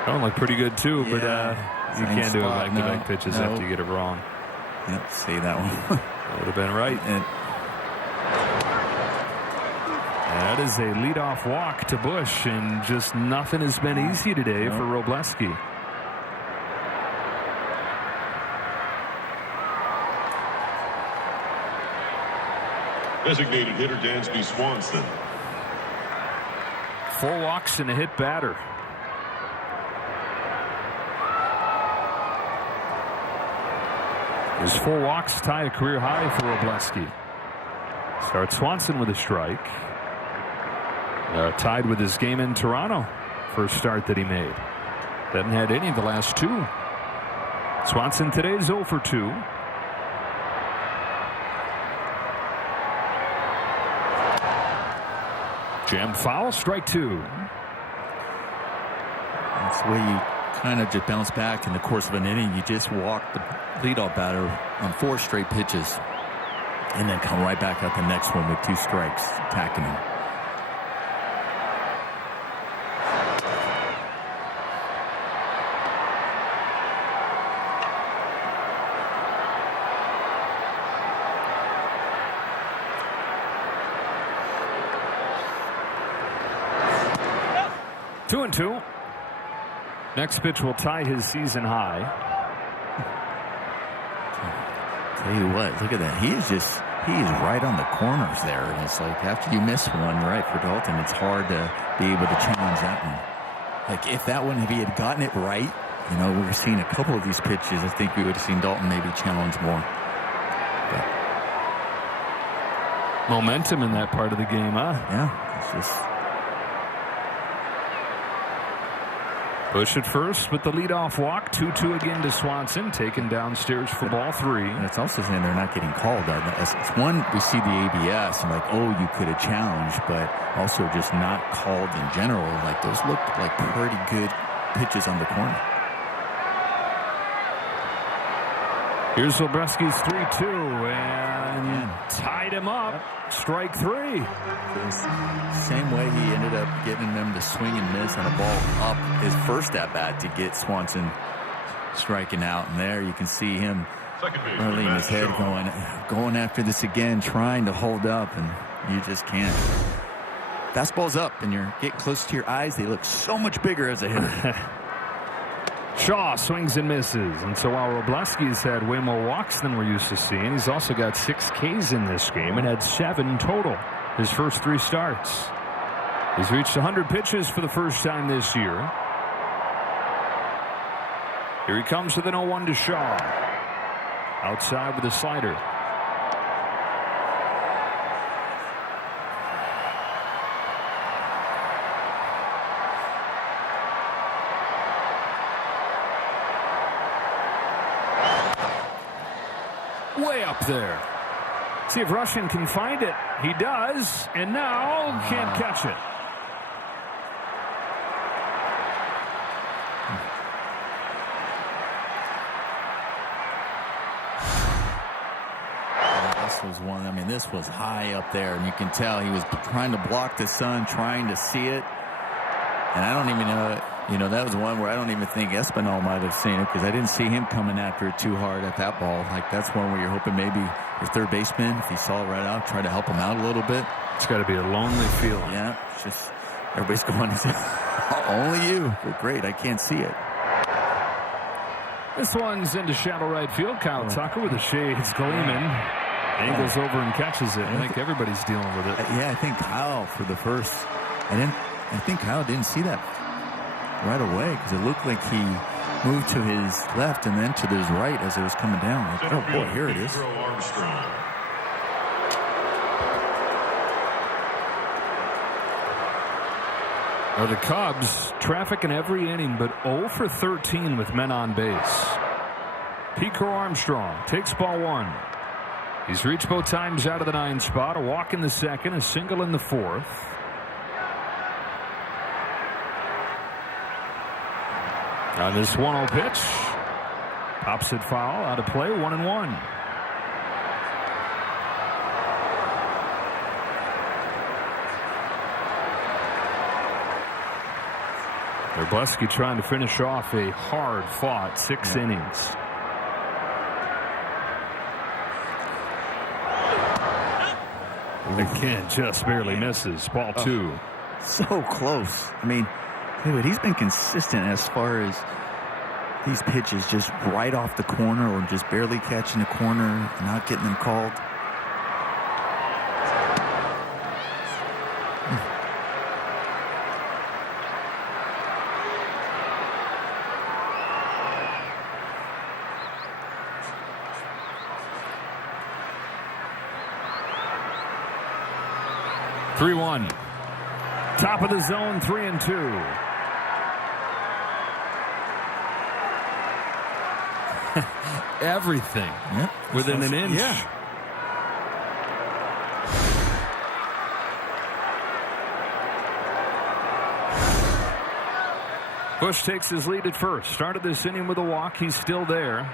That one looked pretty good too, but you can't do it back-to-back pitches after you get it wrong. Yep, see that one. That would have been right. That is a leadoff walk to Bush, and just nothing has been easy today for Robleski. Designated hitter Dansby Swanson. 4 walks and a hit batter. His 4 walks tie a career high for Robleski. Starts Swanson with a strike. Tied with his game in Toronto. First start that he made. Hasn't had any of the last 2. Swanson today is 0 for 2. Jam foul, strike 2. That's the way you kind of just bounce back in the course of an inning. You just walk the leadoff batter on 4 straight pitches and then come right back at the next one with 2 strikes, attacking him. Two and 2. Next pitch will tie his season high. Tell you what, look at that. He is right on the corners there. And it's like after you miss one, right, for Dalton, it's hard to be able to challenge that one. Like if that one, if he had gotten it right, we were seeing a couple of these pitches, I think we would have seen Dalton maybe challenge more. But momentum in that part of the game, huh? Yeah, it's just. Bush at first with the leadoff walk. 2-2 again to Swanson, taken downstairs for ball 3. And it's also saying they're not getting called. It's one, we see the ABS and like, oh, you could have challenged, but also just not called in general. Like those looked like pretty good pitches on the corner. Here's Robleski's 3-2 and tied him up. Strike 3. Same way he ended up getting them to swing and miss on a ball up his first at bat to get Swanson striking out. And there you can see him early in his head going after this again, trying to hold up, and you just can't. Fastball's up and you're getting close to your eyes. They look so much bigger as a hitter. Shaw swings and misses. And so while Robleski's had way more walks than we're used to seeing, he's also got 6 Ks in this game and had 7 total his first 3 starts. He's reached 100 pitches for the first time this year. Here he comes with an 0-1 to Shaw. Outside with a slider. Way up there. See if Russian can find it. He does, and now can't catch it. This was one. I mean, this was high up there, and you can tell he was trying to block the sun, trying to see it. And I don't even know. That was one where I don't even think Espinal might have seen it because I didn't see him coming after it too hard at that ball. Like, that's one where you're hoping maybe your third baseman, if he saw it right out, try to help him out a little bit. It's got to be a lonely feeling. Yeah, it's just everybody's going, only you. Well, great, I can't see it. This one's into shallow right field. Kyle Tucker with the shades gleaming. Angles over and catches it. I think everybody's dealing with it. Yeah, I think Kyle for the first. I think Kyle didn't see that right away because it looked like he moved to his left and then to his right as it was coming down. Like, oh boy, here it is. Now the Cubs traffic in every inning, but 0 for 13 with men on base. Pico Armstrong takes ball 1. He's reached both times out of the 9 spot. A walk in the 2nd, a single in the 4th. On this 1-0 pitch, pops it foul, out of play, 1-1. Wroblewski trying to finish off a hard-fought 6 innings. Again, just barely misses. Ball 2. So close. I mean, dude, he's been consistent as far as these pitches just right off the corner or just barely catching the corner, not getting them called. Three-1. Top of the zone, 3-2. Everything within an inch. Yeah. Bush takes his lead at first. Started this inning with a walk. He's still there.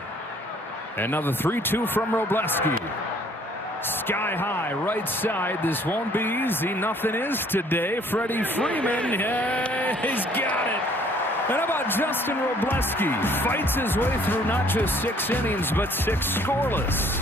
Another 3-2 from Wroblewski. Sky high, right side. This won't be easy. Nothing is today. Freddie Freeman, he's got it. And how about Justin Wroblewski? Fights his way through not just 6 innings, but 6 scoreless.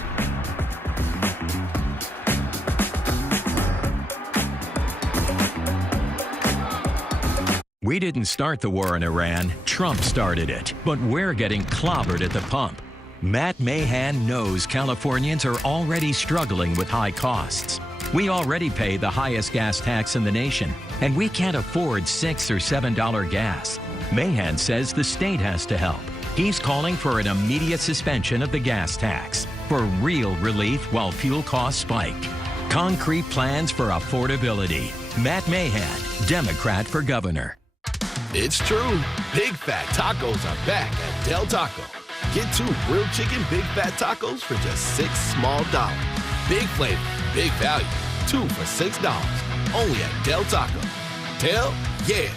We didn't start the war in Iran. Trump started it. But we're getting clobbered at the pump. Matt Mahan knows Californians are already struggling with high costs. We already pay the highest gas tax in the nation, and we can't afford $6 or $7 gas. Mahan says the state has to help. He's calling for an immediate suspension of the gas tax for real relief while fuel costs spike. Concrete plans for affordability. Matt Mahan, Democrat for governor. It's true. Big Fat Tacos are back at Del Taco. Get 2 grilled chicken Big Fat Tacos for just $6 small. Big flavor, big value. 2 for $6. Only at Del Taco. Del, yeah.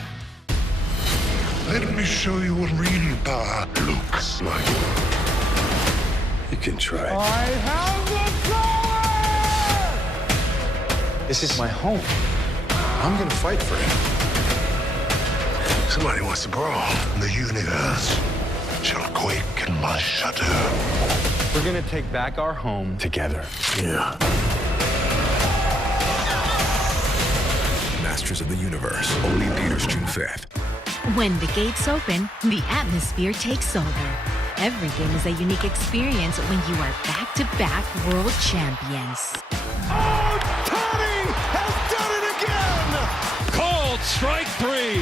Let me show you what real power looks like. You can try. I have the power! This is my home. I'm gonna fight for it. Somebody wants to brawl. The universe shall quake in my shudder. We're gonna take back our home together. Yeah. Masters of the Universe. Only in theaters June 5th. When the gates open, the atmosphere takes over. Every game is a unique experience when you are back-to-back world champions. Oh, Tony has done it again! Called strike 3.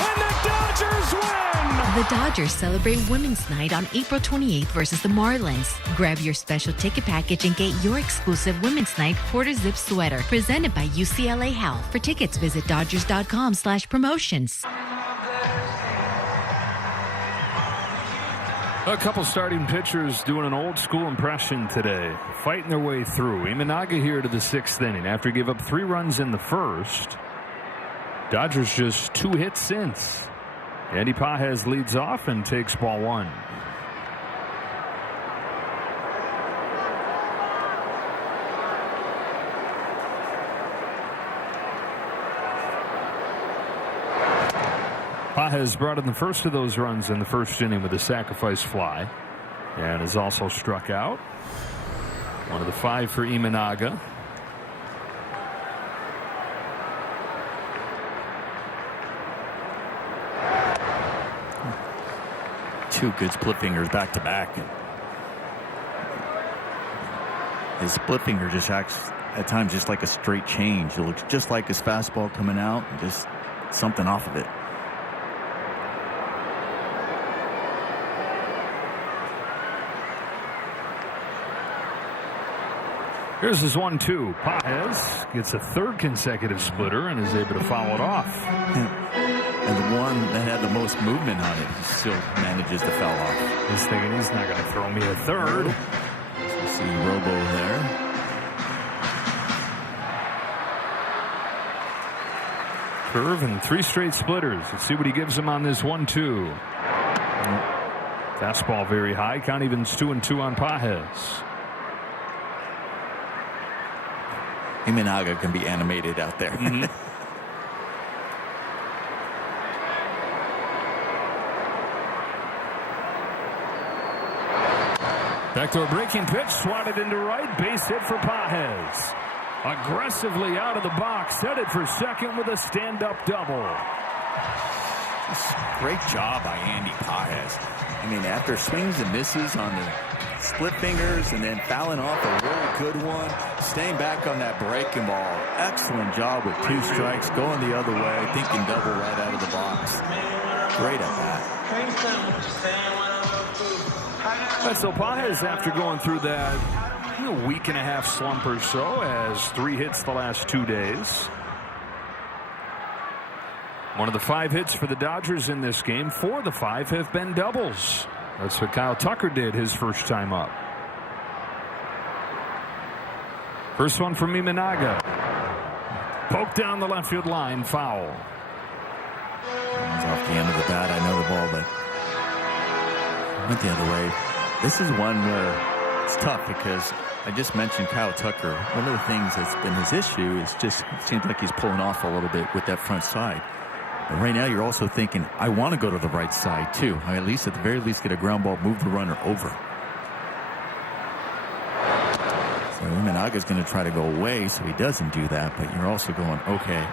And the Dodgers win! The Dodgers celebrate Women's Night on April 28th versus the Marlins. Grab your special ticket package and get your exclusive Women's Night quarter zip sweater presented by UCLA Health. For tickets, visit dodgers.com/promotions. A couple starting pitchers doing an old school impression today, fighting their way through. Imanaga here to the 6th inning after he gave up 3 runs in the first. Dodgers just 2 hits since. Andy Pages leads off and takes ball 1. Pages brought in the first of those runs in the first inning with a sacrifice fly and is also struck out. One of the 5 for Imanaga. Two good split fingers back to back. His split finger just acts at times just like a straight change. It looks just like his fastball coming out, and just something off of it. Here's his 1-2. Pages gets a 3rd consecutive splitter and is able to foul it off. And the one that had the most movement on it, he still manages to foul off. He's thinking he's not going to throw me a third. So we see Robo there. Curve and 3 straight splitters. Let's see what he gives him on this 1-2. Fastball very high. Count evens 2-2 on Pages. Imanaga can be animated out there. Backdoor breaking pitch, swatted into right, base hit for Pages. Aggressively out of the box, headed for second with a stand-up double. Great job by Andy Pages. I mean, after swings and misses on the split fingers and then fouling off a really good one, staying back on that breaking ball. Excellent job with 2 strikes, going the other way, thinking double right out of the box. Great at that. So Pages, after going through that week and a half slump or so, has 3 hits the last 2 days. One of the 5 hits for the Dodgers in this game, 4 of the 5 have been doubles. That's what Kyle Tucker did his first time up. First one from Imanaga. Poked down the left field line, foul. It's off the end of the bat. I know the ball, but went the other way. This is one where it's tough because I just mentioned Kyle Tucker. One of the things that's been his issue is just it seems like he's pulling off a little bit with that front side. But right now you're also thinking, I want to go to the right side too. I at the very least get a ground ball, move the runner over. So Imanaga's going to try to go away so he doesn't do that. But you're also going, okay.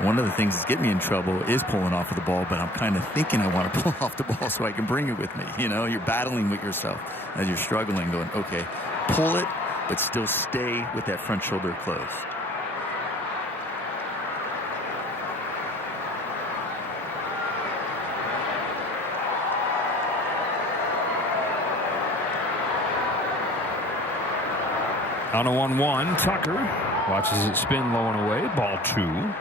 One of the things that's getting me in trouble is pulling off of the ball, but I'm kind of thinking I want to pull off the ball so I can bring it with me. You know, you're battling with yourself as you're struggling, going, okay, pull it, but still stay with that front shoulder closed. On a 1-1, Tucker watches it spin low and away. Ball 2.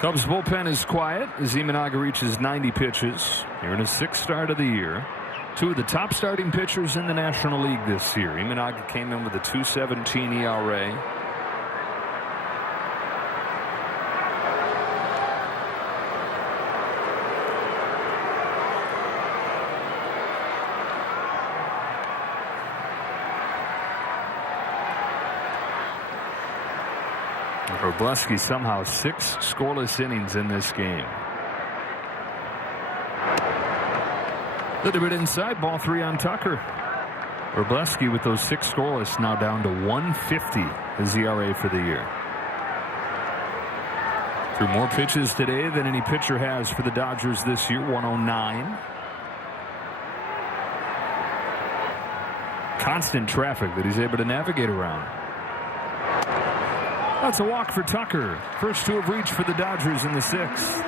Cubs bullpen is quiet as Imanaga reaches 90 pitches here in his 6th start of the year. 2 of the top starting pitchers in the National League this year. Imanaga came in with a 2.17 ERA. Robleski somehow 6 scoreless innings in this game. Little bit inside, ball 3 on Tucker. Robleski with those 6 scoreless now down to 150 his ERA for the year. Threw more pitches today than any pitcher has for the Dodgers this year, 109. Constant traffic that he's able to navigate around. That's a walk for Tucker. First 2 have reached for the Dodgers in the 6th.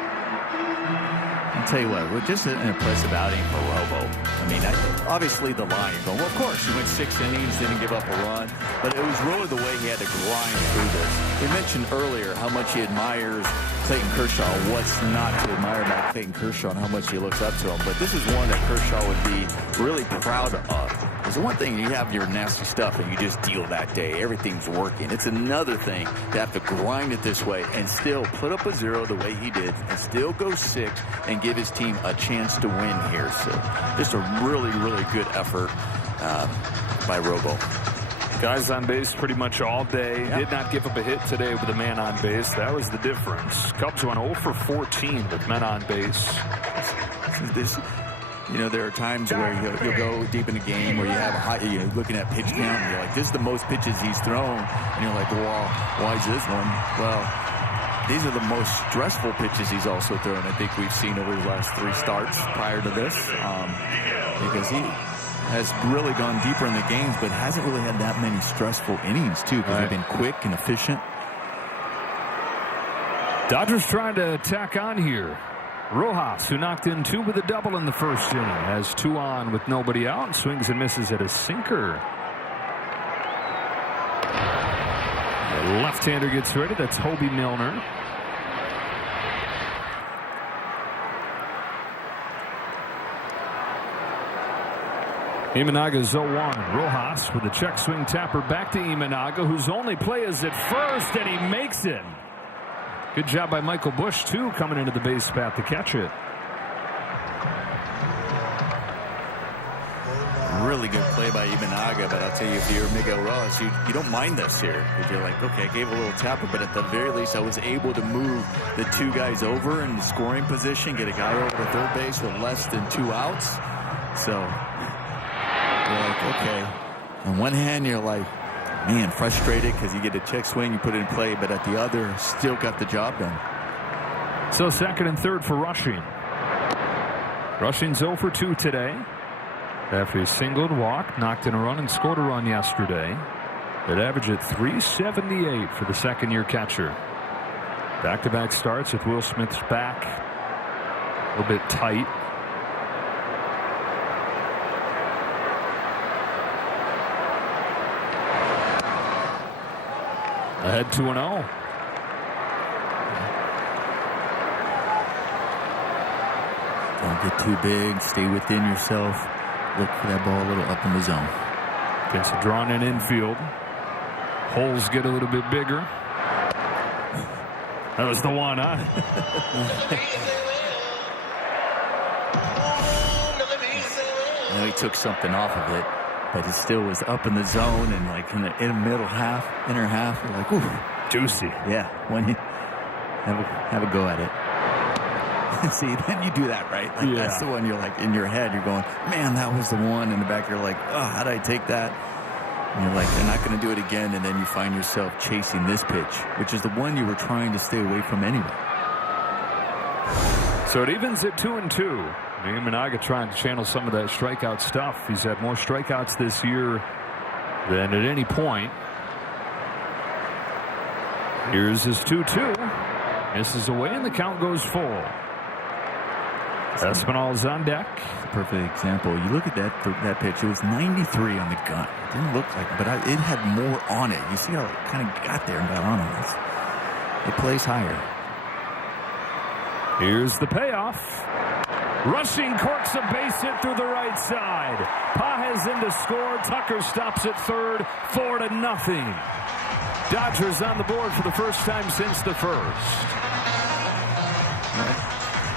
I'll tell you what, just an impressive outing for Robo. I mean, obviously the line going, well, of course, he went 6 innings, didn't give up a run, but it was really the way he had to grind through this. We mentioned earlier how much he admires Clayton Kershaw, what's not to admire about Clayton Kershaw and how much he looks up to him, but this is one that Kershaw would be really proud of. There's one thing, you have your nasty stuff and you just deal that day. Everything's working. It's another thing to have to grind it this way and still put up a 0 the way he did and still go 6 and give his team a chance to win here. So just a really, really good effort by Robo. Guys on base pretty much all day. Yep. Did not give up a hit today with a man on base. That was the difference. Cubs went 0 for 14 with men on base. You know, there are times where you'll go deep in the game where you have a high, you're looking at pitch count and you're like, this is the most pitches he's thrown. And you're like, well, why is this one? Well, these are the most stressful pitches he's also thrown. I think we've seen over his last 3 starts prior to this because he has really gone deeper in the games, but hasn't really had that many stressful innings, too, because they've been quick and efficient. Dodgers trying to tack on here. Rojas, who knocked in 2 with a double in the first inning, has 2 on with nobody out and swings and misses at a sinker. The left-hander gets ready. That's Hobie Milner. Imanaga's 0-1. Rojas with a check swing tapper back to Imanaga, whose only play is at first, and he makes it. Good job by Michael Busch, too, coming into the base path to catch it. Really good play by Imanaga, but I'll tell you, if you're Miguel Rojas, you don't mind this here. Because you're like, okay, I gave a little tapper, but at the very least, I was able to move the two guys over in the scoring position, get a guy over to third base with less than 2 outs. So, you're like, okay. On one hand, you're like, man, frustrated because you get a check swing, you put it in play, but at the other, still got the job done. So second and third for Rushing. Rushing's 0 for 2 today. After he singled, walked, knocked in a run, and scored a run yesterday. It averaged at .378 for the second-year catcher. Back-to-back starts with Will Smith's back a little bit tight. Ahead 2-0. Don't get too big. Stay within yourself. Look for that ball a little up in the zone. Gets a drawn in infield. Holes get a little bit bigger. That was the one, huh? I know he took something off of it, but it still was up in the zone and like in the middle half, inner half. You're like, ooh, juicy. Yeah, when you have a go at it. See, then you do that, right? Like that's the one you're like in your head. You're going, man, that was the one. In the back, you're like, oh, how did I take that? And you're like, they're not going to do it again. And then you find yourself chasing this pitch, which is the one you were trying to stay away from anyway. So it evens at 2-2. Imanaga trying to channel some of that strikeout stuff. He's had more strikeouts this year than at any point. Here's his 2-2. Misses away, and the count goes full. Espinal's on deck. Perfect example. You look at that pitch. It was 93 on the gun. It didn't look like it, but it had more on it. You see how it kind of got there and got on it. It plays higher. Here's the payoff. Rushing corks a base hit through the right side. Pages in to score. Tucker stops at third. 4-0. Dodgers on the board for the first time since the first.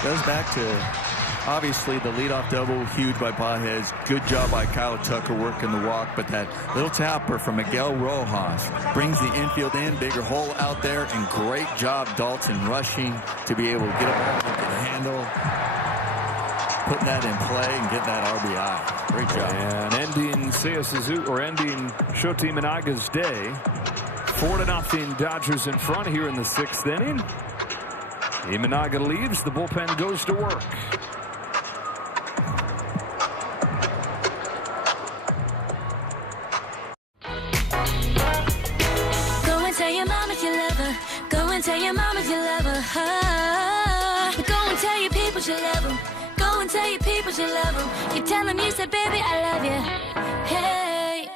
Goes back to, obviously, the leadoff double, huge by Pages. Good job by Kyle Tucker working the walk, but that little tapper from Miguel Rojas brings the infield in, bigger hole out there, and great job Dalton Rushing to be able to get a ball he can handle, putting that in play and getting that RBI. Great job. And ending ending Shota Imanaga's day. 4-0 Dodgers in front here in the 6th inning. Imanaga leaves. The bullpen goes to work. Go and tell your mama you love her. Go and tell your mama you love her. Go and tell your people you love them. Go and tell your people you love them. You tell them you said, baby, I love you. Hey.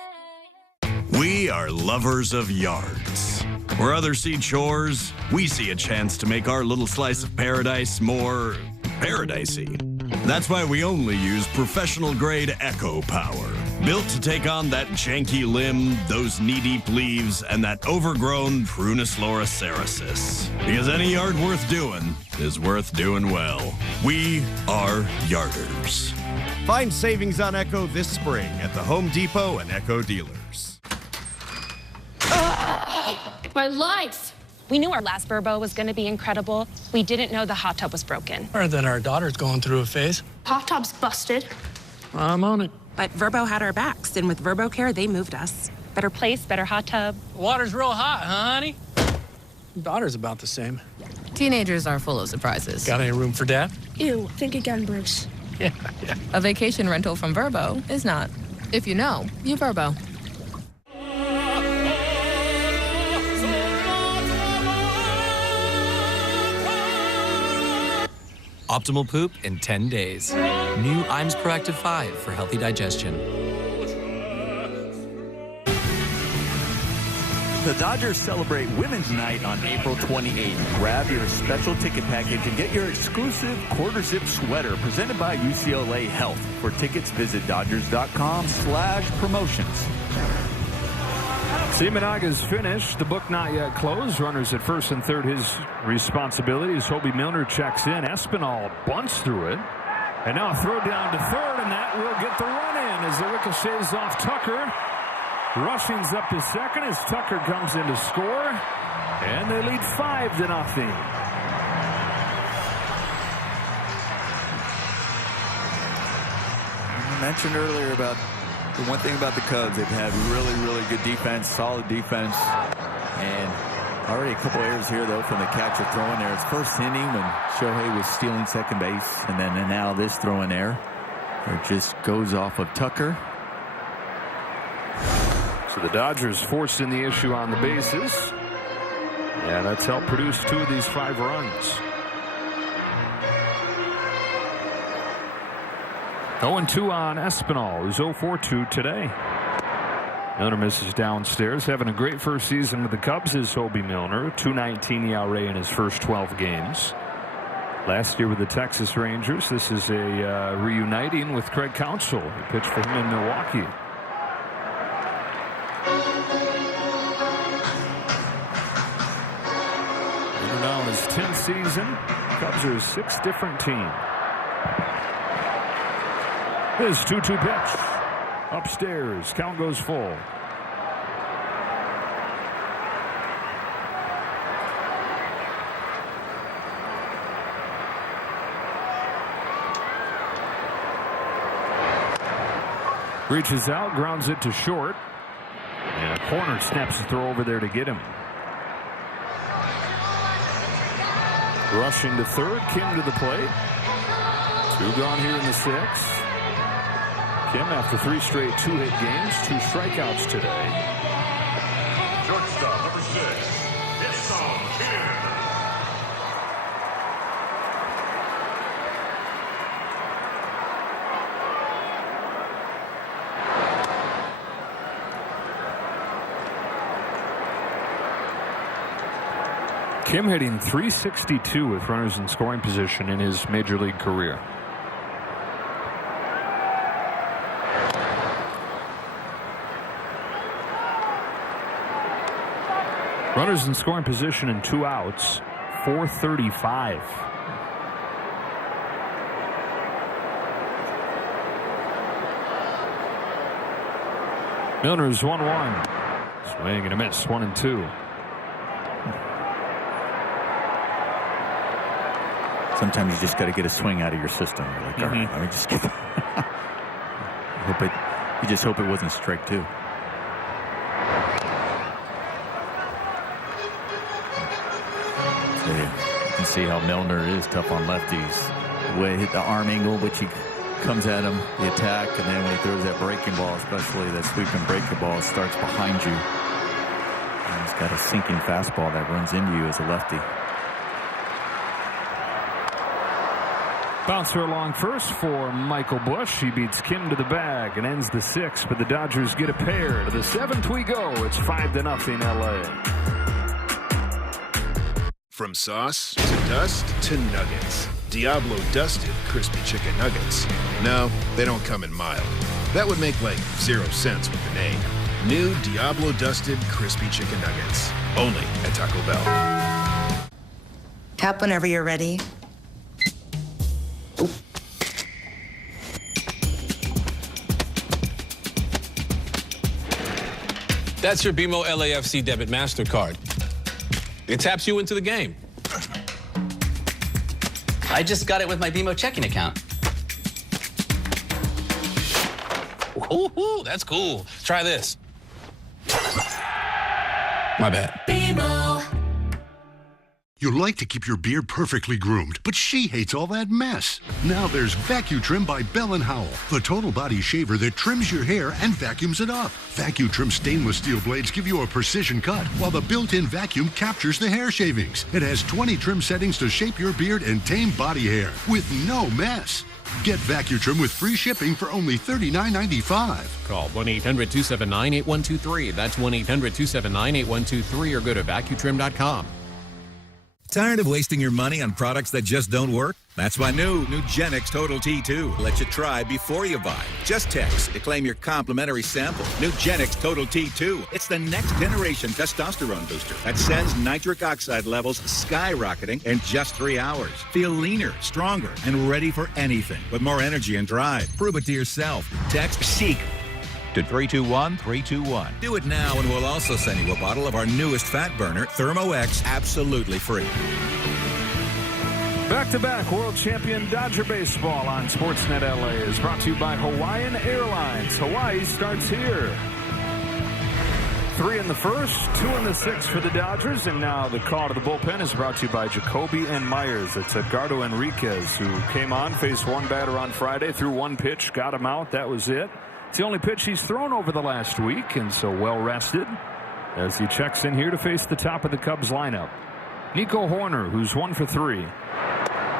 We are lovers of yards. Where others see chores, we see a chance to make our little slice of paradise more paradisey. That's why we only use professional-grade Echo Power. Built to take on that janky limb, those knee-deep leaves, and that overgrown Prunus loricerasis. Because any yard worth doing is worth doing well. We are yarders. Find savings on Echo this spring at the Home Depot and Echo dealers. My life! We knew our last Verbo was going to be incredible. We didn't know the hot tub was broken. Or that our daughter's going through a phase. Hot tub's busted. I'm on it. But Verbo had our backs, and with Verbo Care, they moved us. Better place, better hot tub. Water's real hot, huh, honey? Daughter's about the same. Teenagers are full of surprises. Got any room for Dad? Ew, think again, Bruce. Yeah. A vacation rental from Verbo is not. If you know, you Verbo. Optimal poop in 10 days. New IAMS Proactive 5 for healthy digestion. The Dodgers celebrate Women's Night on April 28th. Grab your special ticket package and get your exclusive quarter-zip sweater presented by UCLA Health. For tickets, visit Dodgers.com/promotions. Seamanaga's finished. The book not yet closed. Runners at first and third, his responsibility as Hobie Milner checks in. Espinal bunts through it. And now throw down to third, and that will get the run in as the ricochets off Tucker. Rushing's up to second as Tucker comes in to score. And they lead 5-0. I mentioned earlier about the one thing about the Cubs, they've had really, really good defense, solid defense. And already a couple errors here, though, from the catcher throwing there. It's first inning when Shohei was stealing second base. And then now this throwing error. It just goes off of Tucker. So the Dodgers forcing the issue on the bases. Yeah, that's helped produce 2 of these 5 runs. 0-2 on Espinal, who's 0-for-2 today. Milner misses downstairs. Having a great first season with the Cubs is Hobie Milner. 2.19 ERA in his first 12 games. Last year with the Texas Rangers. This is a reuniting with Craig Counsell. He pitched for him in Milwaukee. Now his 10th season. Cubs are a 6th different team. His 2-2 pitch. Upstairs. Count goes full. Reaches out, grounds it to short. And a corner snaps the throw over there to get him. Rushing to third, Kim to the plate. 2 gone here in the 6th. Kim, after 3 straight 2-hit games, 2 strikeouts today. Shortstop, number 6, Kim. Kim hitting .362 with runners in scoring position in his major league career. Runners in scoring position and 2 outs. .435. Milner's 1-1. Swing and a miss. 1-2. Sometimes you just got to get a swing out of your system. You're like, all right, let me just get. You just hope it wasn't strike 2. So you can see how Milner is tough on lefties. The way he hit the arm angle, which he comes at him, the attack, and then when he throws that breaking ball, especially that sweeping breaking ball, it starts behind you. And he's got a sinking fastball that runs into you as a lefty. Bouncer along first for Michael Busch. He beats Kim to the bag and ends the 6th, but the Dodgers get a pair. To the 7th we go. It's 5-0 LA. From sauce to dust to nuggets. Diablo Dusted Crispy Chicken Nuggets. No, they don't come in mild. That would make like 0 sense with the name. New Diablo Dusted Crispy Chicken Nuggets. Only at Taco Bell. Tap whenever you're ready. That's your BMO LAFC debit MasterCard. It taps you into the game. I just got it with my BMO checking account. Ooh, that's cool. Try this. My bad. BMO. You like to keep your beard perfectly groomed, but she hates all that mess. Now there's VacuTrim by Bell & Howell, the total body shaver that trims your hair and vacuums it up. VacuTrim stainless steel blades give you a precision cut, while the built-in vacuum captures the hair shavings. It has 20 trim settings to shape your beard and tame body hair with no mess. Get VacuTrim with free shipping for only $39.95. Call 1-800-279-8123. That's 1-800-279-8123 or go to VacuTrim.com. Tired of wasting your money on products that just don't work? That's why new Genix Total T2 lets you try before you buy. Just text to claim your complimentary sample. New Genix Total T2. It's the next generation testosterone booster that sends nitric oxide levels skyrocketing in just 3 hours. Feel leaner, stronger, and ready for anything with more energy and drive. Prove it to yourself. Text SEEK to 321-321. Do it now, and we'll also send you a bottle of our newest fat burner, Thermo X, absolutely free. Back-to-back world champion Dodger baseball on Sportsnet LA is brought to you by Hawaiian Airlines. Hawaii starts here. 3 in the first, 2 in the 6th for the Dodgers, and now the call to the bullpen is brought to you by Jacoby and Myers. It's Edgardo Enriquez, who came on, faced one batter on Friday, threw one pitch, got him out. That was it. It's the only pitch he's thrown over the last week, and so well rested as he checks in here to face the top of the Cubs lineup. Nico Horner, who's 1 for 3,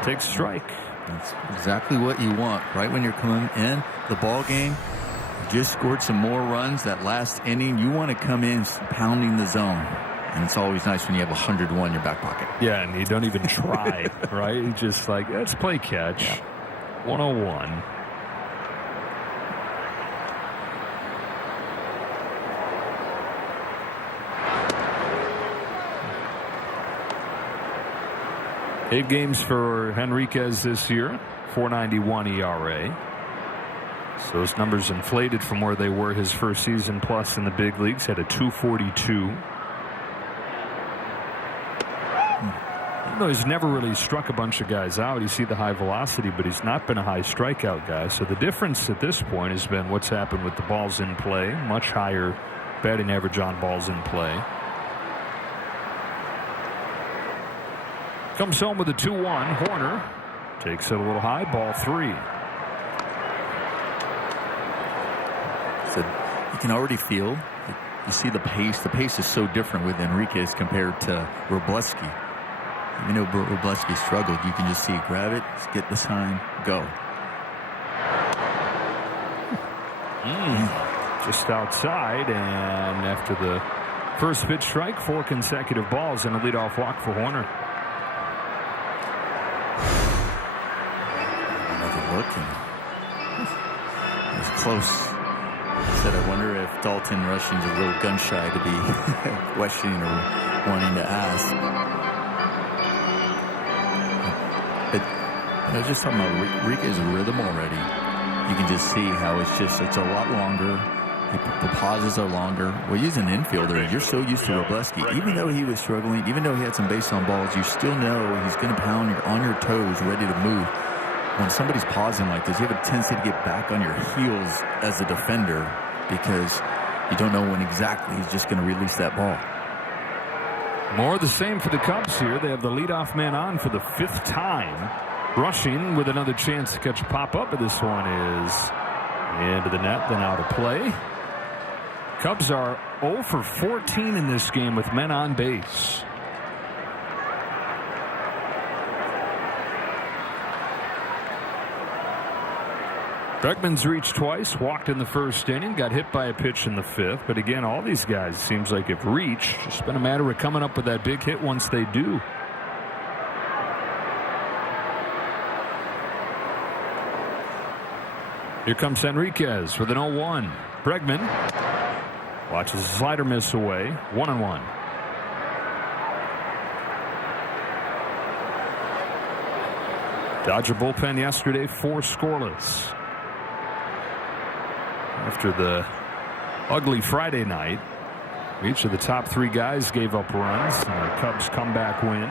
takes strike. That's exactly what you want. Right when you're coming in the ball game, you just scored some more runs that last inning. You want to come in pounding the zone. And it's always nice when you have 101 in your back pocket. Yeah, and you don't even try, right? You just like, let's play catch. Yeah. 101. Eight games for Henriquez this year, 4.91 ERA. So those numbers inflated from where they were his first season plus in the big leagues. Had a 2.42. Even though he's never really struck a bunch of guys out, you see the high velocity, but he's not been a high strikeout guy. So the difference at this point has been what's happened with the balls in play. Much higher batting average on balls in play. Comes home with a 2-1. Horner takes it a little high. Ball 3. So you can already feel, you see the pace. The pace is so different with Enriquez compared to Robleski. Even though Robleski struggled, you can just see grab it, get the sign, go. Just outside, and after the first pitch strike, 4 consecutive balls and a leadoff walk for Horner. Looking. It was close. I said, I wonder if Dalton Rushing's a little gun shy to be questioning or wanting to ask. But I was just talking about Enriquez's rhythm already. You can just see how it's a lot longer. The pauses are longer. Well, he's an infielder. You're so used to Robleski. Even though he was struggling, even though he had some base on balls, you still know he's going to pound on your toes, ready to move. When somebody's pausing like this, you have a tendency to get back on your heels as a defender because you don't know when exactly he's just going to release that ball. More of the same for the Cubs here. They have the leadoff man on for the 5th time. Rushing with another chance to catch a pop-up, but this one is into the net, then out of play. Cubs are 0 for 14 in this game with men on base. Bregman's reached twice, walked in the first inning, got hit by a pitch in the 5th. But again, all these guys seems like have reached. It's been a matter of coming up with that big hit once they do. Here comes Enriquez with an 0-1. Bregman watches the slider miss away. 1-1. Dodger bullpen yesterday, 4 scoreless. After the ugly Friday night, each of the top 3 guys gave up runs. And the Cubs comeback win.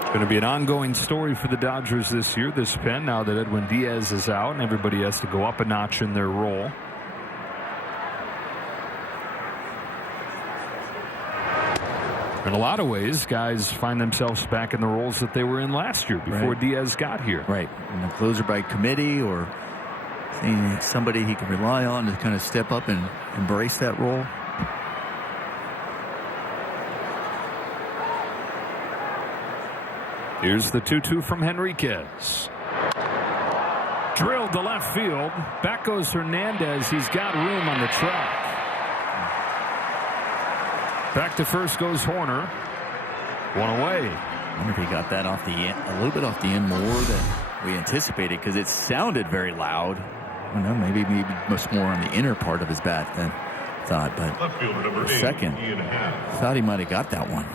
It's going to be an ongoing story for the Dodgers this year, this pen, now that Edwin Diaz is out and everybody has to go up a notch in their role. In a lot of ways, guys find themselves back in the roles that they were in last year before Diaz got here. Right. And the closer by committee or somebody he can rely on to kind of step up and embrace that role. Here's the 2-2 from Henriquez. Drilled to left field. Back goes Hernandez. He's got room on the track. Back to first goes Horner. One away. I wonder if he got that off the end, a little bit off the end more than we anticipated, because it sounded very loud. I don't know, maybe much more on the inner part of his bat than thought, but for a second, thought he might have got that one.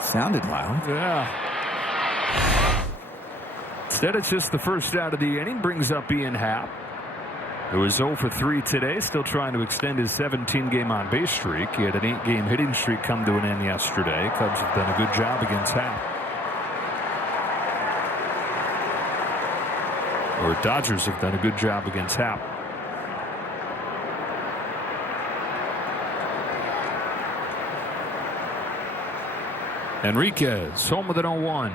Sounded loud. Yeah. Instead, it's just the first out of the inning. Brings up Ian Happ, who was 0 for 3 today, still trying to extend his 17-game on-base streak. He had an 8-game hitting streak come to an end yesterday. Cubs have done a good job against Happ. Or Dodgers have done a good job against Happ. Henriquez, home with an 0-1.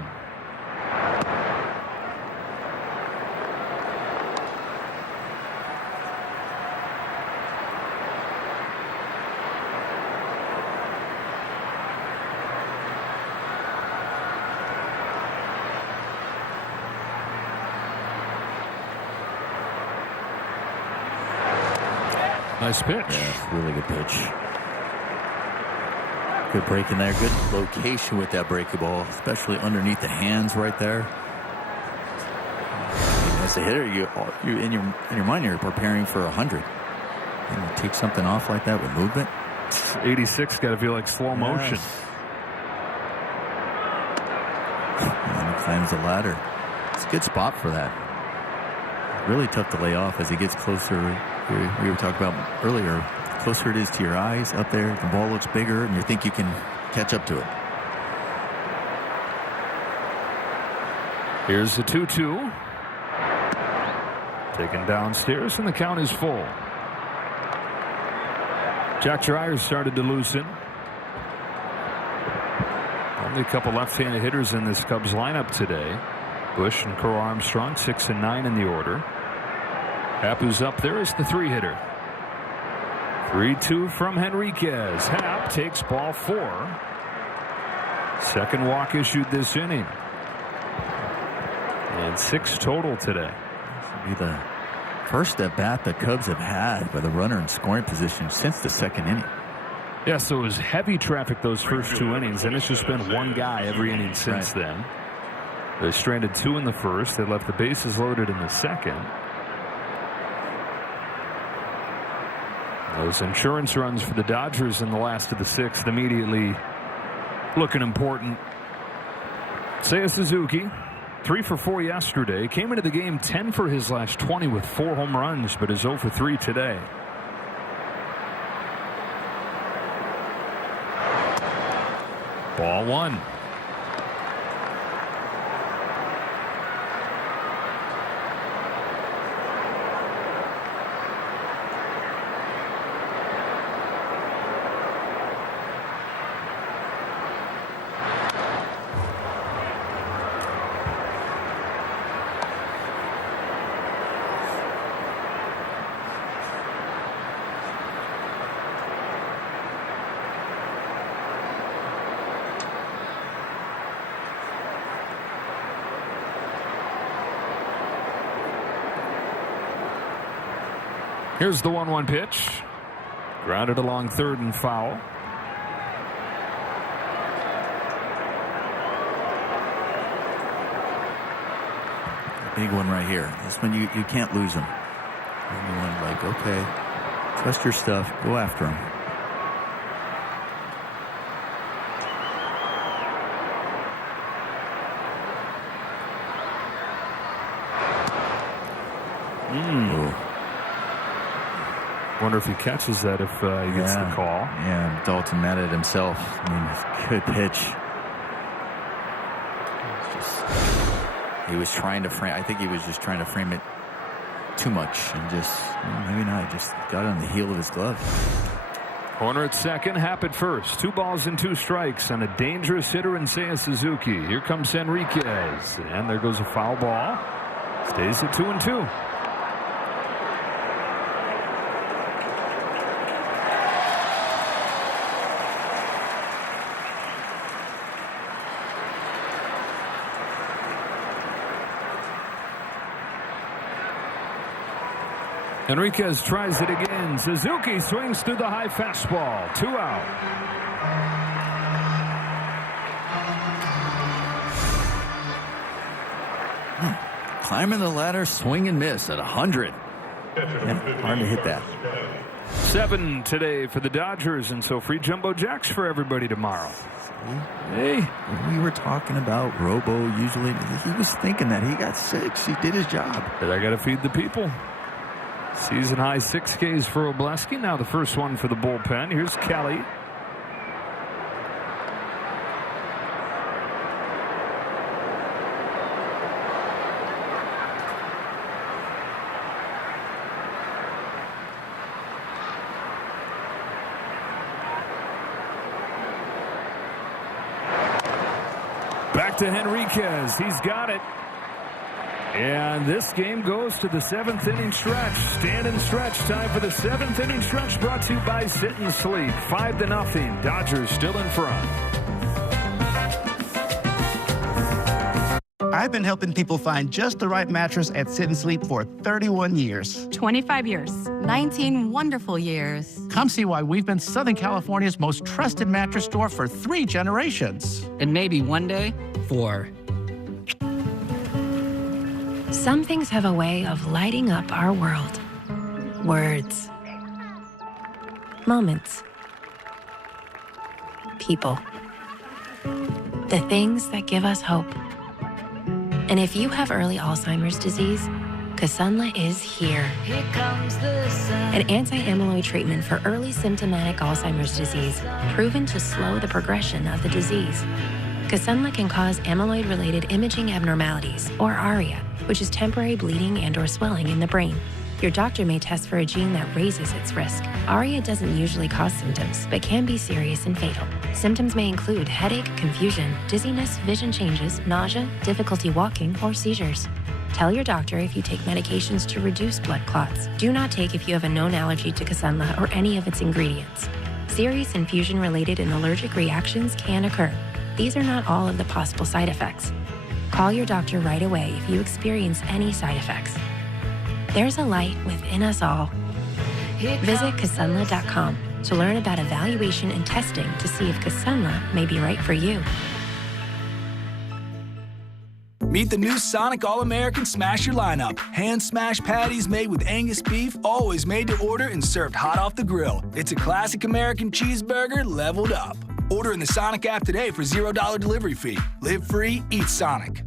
Nice pitch. Yeah, really good pitch. Good break in there. Good location with that breaking ball, especially underneath the hands right there. As a hitter, you in your mind, you're preparing for 100. And you take something off like that with movement. 86 got to feel like slow motion. And he climbs the ladder. It's a good spot for that. Really tough to lay off as he gets closer. We were talking about earlier. The closer it is to your eyes up there, the ball looks bigger, and you think you can catch up to it. Here's the 2-2. Taken downstairs, and the count is full. Jack Dreyer started to loosen. Only a couple left-handed hitters in this Cubs lineup today. Bush and Crow Armstrong, 6 and 9 in the order. Happ, who's up there, is the 3-hitter. 3-2 from Henriquez. Happ takes ball 4. Second walk issued this inning. And 6 total today. This will be the first at bat the Cubs have had with a runner in scoring position since the second inning. Yeah, so it was heavy traffic those first 2 innings, and it's just been one guy every inning since then. They stranded 2 in the first. They left the bases loaded in the second. Those insurance runs for the Dodgers in the last of the 6th immediately looking important. Seiya Suzuki, 3 for 4 yesterday. Came into the game 10 for his last 20 with 4 home runs, but is 0 for 3 today. Ball 1. Here's the 1-1 pitch. Grounded along third and foul. Big one right here. This one you can't lose him. You want like, okay, trust your stuff, go after him. Wonder if he catches that if he gets the call. Yeah, Dalton mad at himself. I mean, good pitch. He was trying to frame. I think he was just trying to frame it too much, and just maybe not. Just got on the heel of his glove. Horner at second, Happ at first. 2 balls and 2 strikes on a dangerous hitter in Seiya Suzuki. Here comes Henriquez, and there goes a foul ball. Stays at 2-2. Enriquez tries it again. Suzuki swings through the high fastball. 2 out. Climbing the ladder, swing and miss at 100. Yeah, hard to hit that. 7 today for the Dodgers, and so free jumbo jacks for everybody tomorrow. Hey, we were talking about Robo. Usually, he was thinking that he got 6. He did his job. But I got to feed the people. Season high 6 Ks for Robleski. Now the first one for the bullpen. Here's Kelly. Back to Henriquez. He's got it. And this game goes to the 7th inning stretch. Stand and stretch. Time for the 7th inning stretch, brought to you by Sit and Sleep. 5-0. Dodgers still in front. I've been helping people find just the right mattress at Sit and Sleep for 31 years. 25 years. 19 wonderful years. Come see why we've been Southern California's most trusted mattress store for 3 generations. And maybe one day, 4. Some things have a way of lighting up our world. Words. Moments. People. The things that give us hope. And if you have early Alzheimer's disease, Kisunla is here. Here comes the sun. An anti-amyloid treatment for early symptomatic Alzheimer's disease, proven to slow the progression of the disease. Kisunla can cause amyloid-related imaging abnormalities, or ARIA, which is temporary bleeding and/or swelling in the brain. Your doctor may test for a gene that raises its risk. ARIA doesn't usually cause symptoms, but can be serious and fatal. Symptoms may include headache, confusion, dizziness, vision changes, nausea, difficulty walking, or seizures. Tell your doctor if you take medications to reduce blood clots. Do not take if you have a known allergy to Kisunla or any of its ingredients. Serious infusion-related and allergic reactions can occur. These are not all of the possible side effects. Call your doctor right away if you experience any side effects. There's a light within us all. Visit Kisunla.com to learn about evaluation and testing to see if Kisunla may be right for you. Meet the new Sonic All-American Smasher lineup. Hand-smashed patties made with Angus beef, always made to order and served hot off the grill. It's a classic American cheeseburger leveled up. Order in the Sonic app today for $0 delivery fee. Live free, eat Sonic.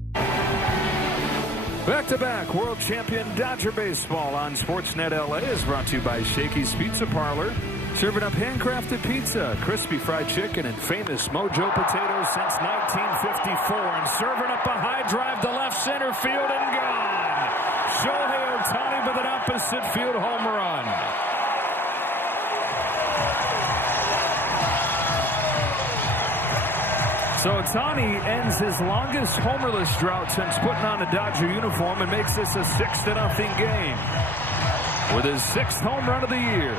Back-to-back world champion Dodger baseball on Sportsnet LA is brought to you by Shakey's Pizza Parlor. Serving up handcrafted pizza, crispy fried chicken, and famous Mojo potatoes since 1954. And serving up a high drive to left center field and gone. Shohei Ohtani with an opposite field home run. So Ohtani ends his longest homerless drought since putting on a Dodger uniform and makes this a 6-0 game with his 6th home run of the year.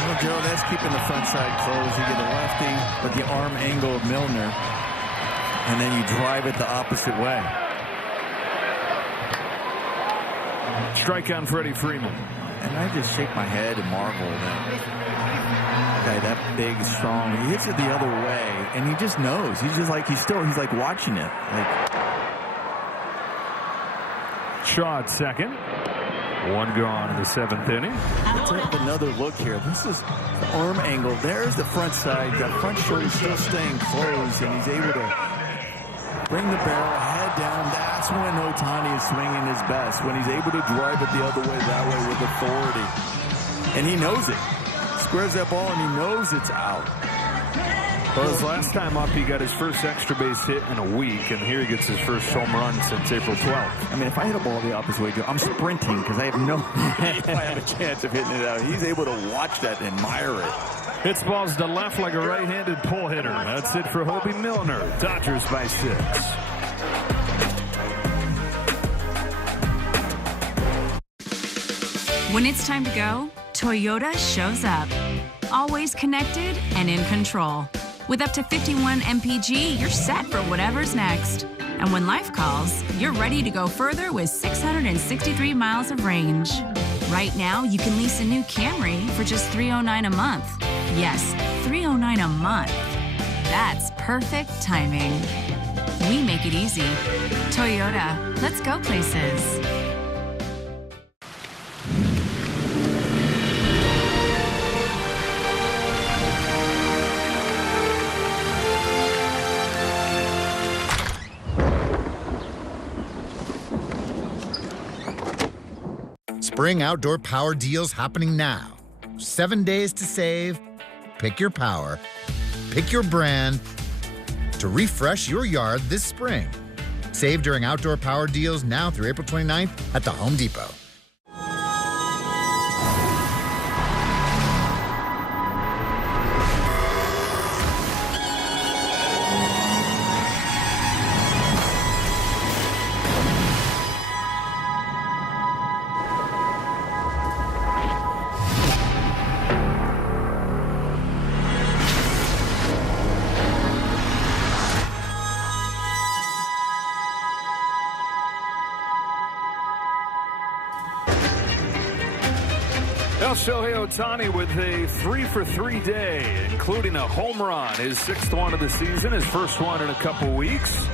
Well, Joe, that's keeping the front side closed. You get a lefty with the arm angle of Milner, and then you drive it the opposite way. Strike on Freddie Freeman. And I just shake my head and marvel that guy that big, strong, he hits it the other way, and he just knows. He's just like, he's like watching it. Like Shaw at second. One gone in the 7th inning. Let's have another look here. This is the arm angle. There's the front side. That front shoulder still staying closed, and he's able to bring the barrel, head down. That's when Ohtani is swinging his best, when he's able to drive it the other way, that way with authority. And he knows it. Squares that ball, and he knows it's out. Well, his last time up, he got his first extra base hit in a week, and here he gets his first home run since April 12th. I mean, if I hit a ball the opposite way, Joe, I'm sprinting because I have no if I have a chance of hitting it out. He's able to watch that and admire it. Hits balls to left like a right-handed pull hitter. That's it for Hobie Milner. Dodgers by 6. When it's time to go, Toyota shows up. always connected and in control. With up to 51 mpg, you're set for whatever's next. And when life calls, you're ready to go further with 663 miles of range. Right now, you can lease a new Camry for just $309 a month. Yes, $309 a month. That's perfect timing. We make it easy. Toyota, let's go places. Spring outdoor power deals happening now. 7 days to save. Pick your power. Pick your brand to refresh your yard this spring. Save during outdoor power deals now through April 29th at the Home Depot. Shohei Ohtani with a 3-for-3 day, including a home run, his 6th one of the season, his first one in a couple weeks.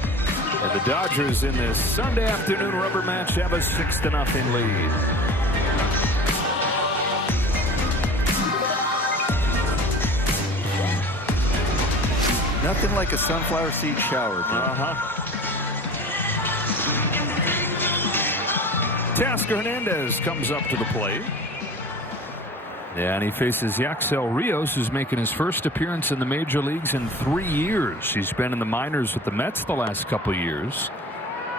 And the Dodgers in this Sunday afternoon rubber match have a 6-0 lead. Nothing like a sunflower seed shower. Teoscar Hernandez comes up to the plate. Yeah, and he faces Yaxel Rios, who's making his first appearance in the major leagues in 3 years. He's been in the minors with the Mets the last couple years.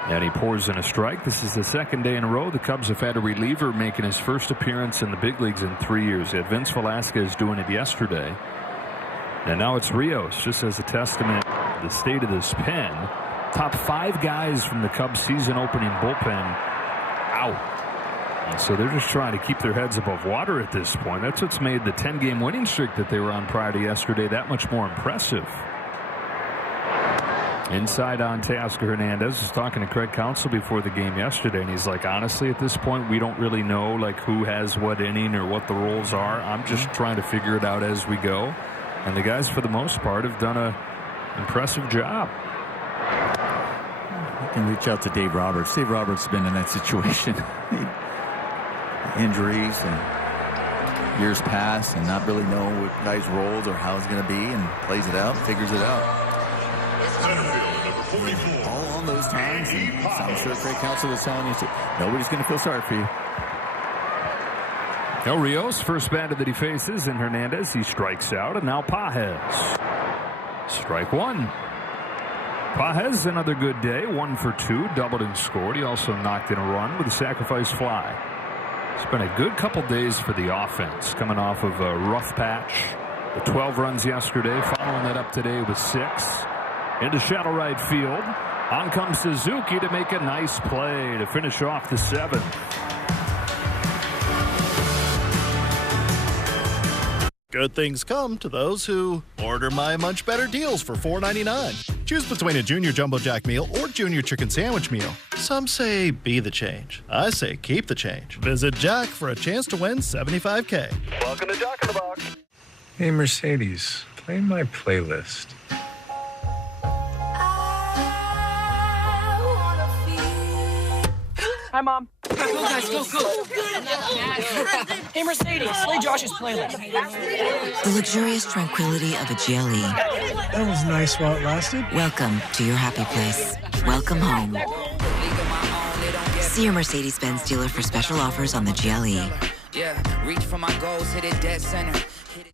And he pours in a strike. This is the 2nd day in a row the Cubs have had a reliever making his first appearance in the big leagues in 3 years. They had Vince Velasquez doing it yesterday. And now it's Rios, just as a testament to the state of this pen. Top 5 guys from the Cubs season opening bullpen out. And so they're just trying to keep their heads above water at this point. That's what's made the 10-game winning streak that they were on prior to yesterday that much more impressive. Inside on Teoscar Hernandez. Was talking to Craig Counsell before the game yesterday, and he's like, honestly, at this point, we don't really know like who has what inning or what the roles are. I'm just trying to figure it out as we go. And the guys, for the most part, have done an impressive job. You can reach out to Dave Roberts. Dave Roberts has been in that situation. Injuries and years pass and not really know what guys' roles or how it's going to be, and plays it out, figures it out. All on those times, and I'm sure Craig Counsell was telling you, nobody's going to feel sorry for you. El Rios, first batter that he faces, and Hernandez, he strikes out, and now Pages. Strike one. Pages, another good day, 1 for 2, doubled and scored. He also knocked in a run with a sacrifice fly. It's been a good couple days for the offense, coming off of a rough patch. The 12 runs yesterday, following that up today with 6. Into shallow right field. On comes Suzuki to make a nice play to finish off the 7th. Good things come to those who order my much better deals for $4.99. Choose between a Junior Jumbo Jack meal or Junior Chicken Sandwich meal. Some say be the change. I say keep the change. Visit Jack for a chance to win $75K. Welcome to Jack in the Box. Hey, Mercedes, play my playlist. Hi, Mom. Go, guys, go. Hey, Mercedes, play Josh's playlist. The luxurious tranquility of a GLE. That was nice while it lasted. Welcome to your happy place. Welcome home. See your Mercedes-Benz dealer for special offers on the GLE. Yeah, reach for my goals, hit it dead center.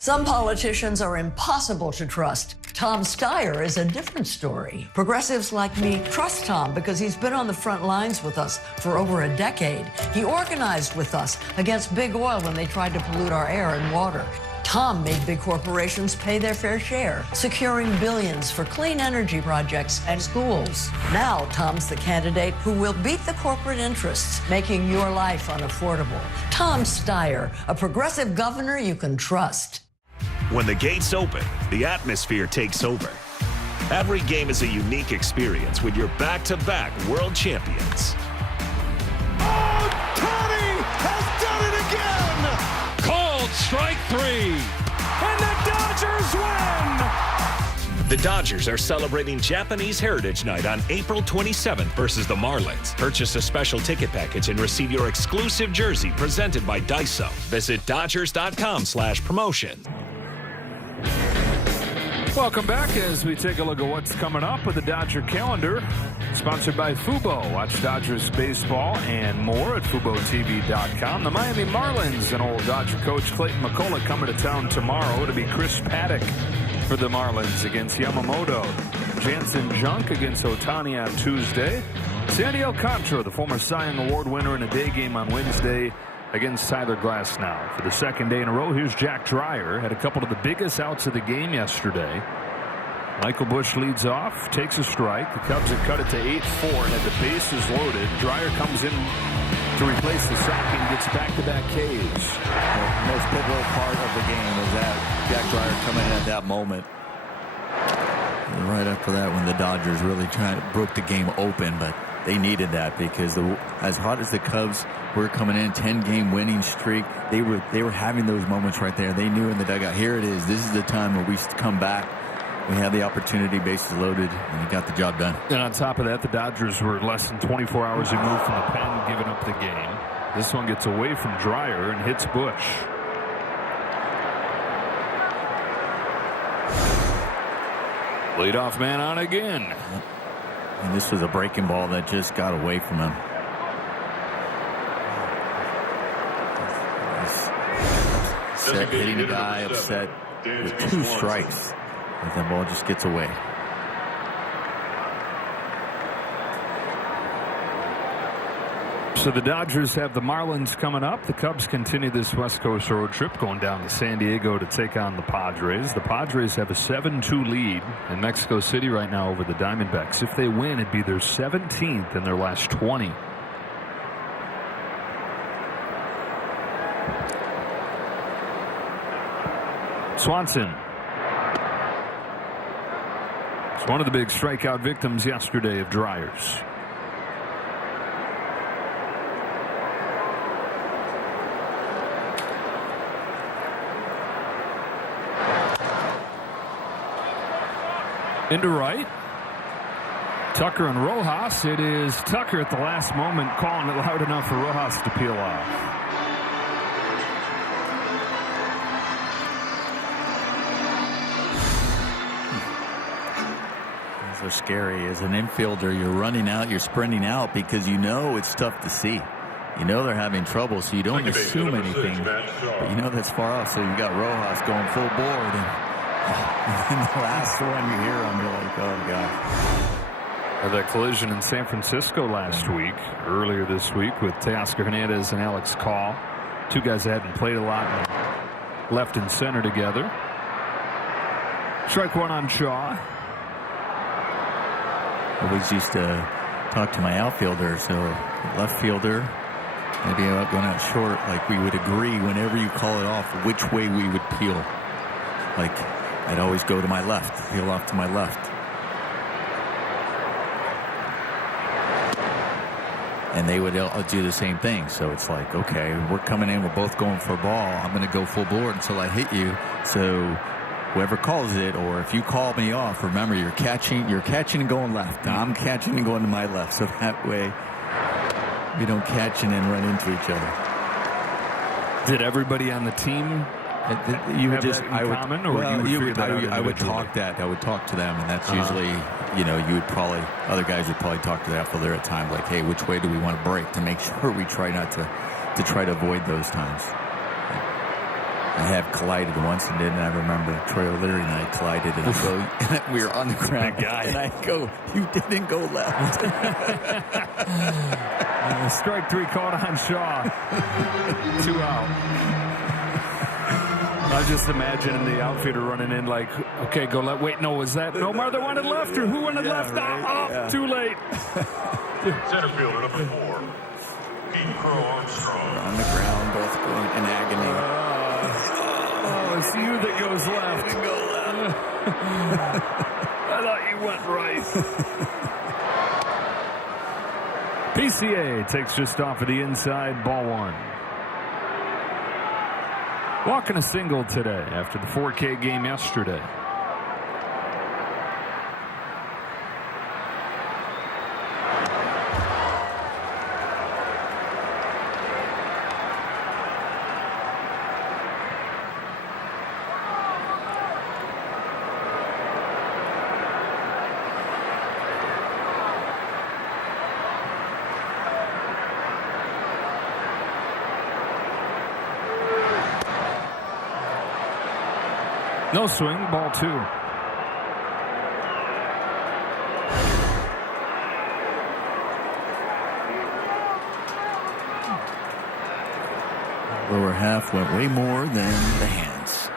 Some politicians are impossible to trust. Tom Steyer is a different story. Progressives like me trust Tom because he's been on the front lines with us for over a decade. He organized with us against big oil when they tried to pollute our air and water. Tom made big corporations pay their fair share, securing billions for clean energy projects and schools. Now Tom's the candidate who will beat the corporate interests, making your life unaffordable. Tom Steyer, a progressive governor you can trust. When the gates open, the atmosphere takes over. Every game is a unique experience with your back-to-back world champions. Oh, Tony has done it again! Called strike 3. And the Dodgers win! The Dodgers are celebrating Japanese Heritage Night on April 27th versus the Marlins. Purchase a special ticket package and receive your exclusive jersey presented by Daiso. Visit Dodgers.com/promotion. Welcome back as we take a look at what's coming up with the Dodger calendar. Sponsored by Fubo. Watch Dodgers baseball and more at FuboTV.com. The Miami Marlins and old Dodger coach Clayton McCullough coming to town tomorrow. It'll be Chris Paddock for the Marlins against Yamamoto. Jansen Junk against Ohtani on Tuesday. Sandy Alcantara, the former Cy Young Award winner, in a day game on Wednesday against Tyler Glasnow. For the second day in a row, here's Jack Dreyer. Had a couple of the biggest outs of the game yesterday. Michael Busch leads off, takes a strike. The Cubs have cut it to 8-4 and had the bases loaded. Dreyer comes in to replace the sack and gets back-to-back Ks. The most pivotal part of the game is that Jack Dreyer coming in at that moment. And right after that, when the Dodgers really broke the game open, but they needed that because as hot as the Cubs were coming in, 10-game winning streak, they were having those moments right there. They knew in the dugout, here it is. This is the time where we come back. We had the opportunity, bases loaded, and he got the job done. And on top of that, the Dodgers were less than 24 hours removed from the pen, giving up the game. This one gets away from Dreyer and hits Busch. Leadoff man on again. And this was a breaking ball that just got away from him. Upset, hitting the guy, upset with 2 strikes. And the ball just gets away. So the Dodgers have the Marlins coming up. The Cubs continue this West Coast road trip, going down to San Diego to take on the Padres. The Padres have a 7-2 lead in Mexico City right now over the Diamondbacks. If they win, it'd be their 17th in their last 20. Swanson. It's one of the big strikeout victims yesterday of Dreyer's. Into right. Tucker and Rojas. It is Tucker at the last moment calling it loud enough for Rojas to peel off. Are scary. As an infielder, you're running out, you're sprinting out because you know it's tough to see. You know they're having trouble, so you don't assume anything. But you know that's far off, so you got Rojas going full board. And the last one you hear him, you're like, oh, God. Had that collision in San Francisco last week, earlier this week, with Teoscar Hernandez and Alex Call. 2 guys that hadn't played a lot and left and center together. Strike 1 on Shaw. I always used to talk to my outfielder, so left fielder, maybe going out short, like we would agree whenever you call it off which way we would peel. Like I'd always go to my left, peel off to my left. And they would do the same thing. So it's like, okay, we're coming in, we're both going for a ball. I'm going to go full board until I hit you. So whoever calls it, or if you call me off, remember you're catching and going left. I'm catching and going to my left, so that way we don't catch and then run into each other. Did everybody on the team? You would just, I would talk that. I would talk to them, and that's usually, you would probably, other guys would probably talk to the outfielder at times, like, hey, which way do we want to break to make sure we try not to try to avoid those times. I have collided once and didn't. I remember Troy O'Leary and I collided, and we were on the ground, and I go, you didn't go left. Strike 3 called on Shaw. 2 out. I just imagining the outfielder running in like, okay, go left. Wait, no, was that Nomar wanted left, or who wanted left? Right? Too late. Center fielder number 4, Pete Crow Armstrong. On the ground, both going in agony. Oh, it's you that goes left. I didn't go left. I thought you went right. PCA takes just off of the inside, ball one. Walking a single today after the 4K game yesterday. No swing, ball two. Lower half went way more than the hands.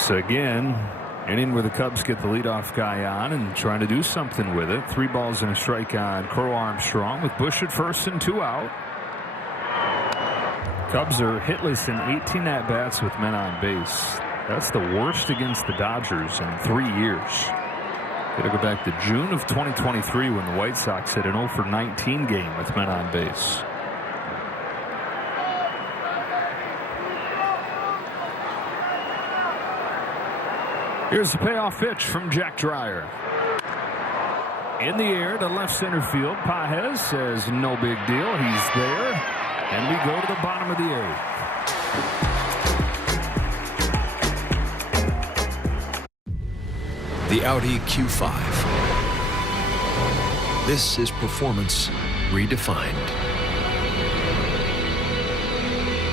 So again, inning where the Cubs get the leadoff guy on and trying to do something with it. 3 balls and a strike on Crow Armstrong with Bush at first and 2 out. Cubs are hitless in 18 at-bats with men on base. That's the worst against the Dodgers in 3 years. Got to go back to June of 2023 when the White Sox hit an 0-for-19 game with men on base. Here's the payoff pitch from Jack Dreyer. In the air to left center field. Pages says no big deal. He's there. And we go to the bottom of the 8th. The Audi Q5. This is performance redefined.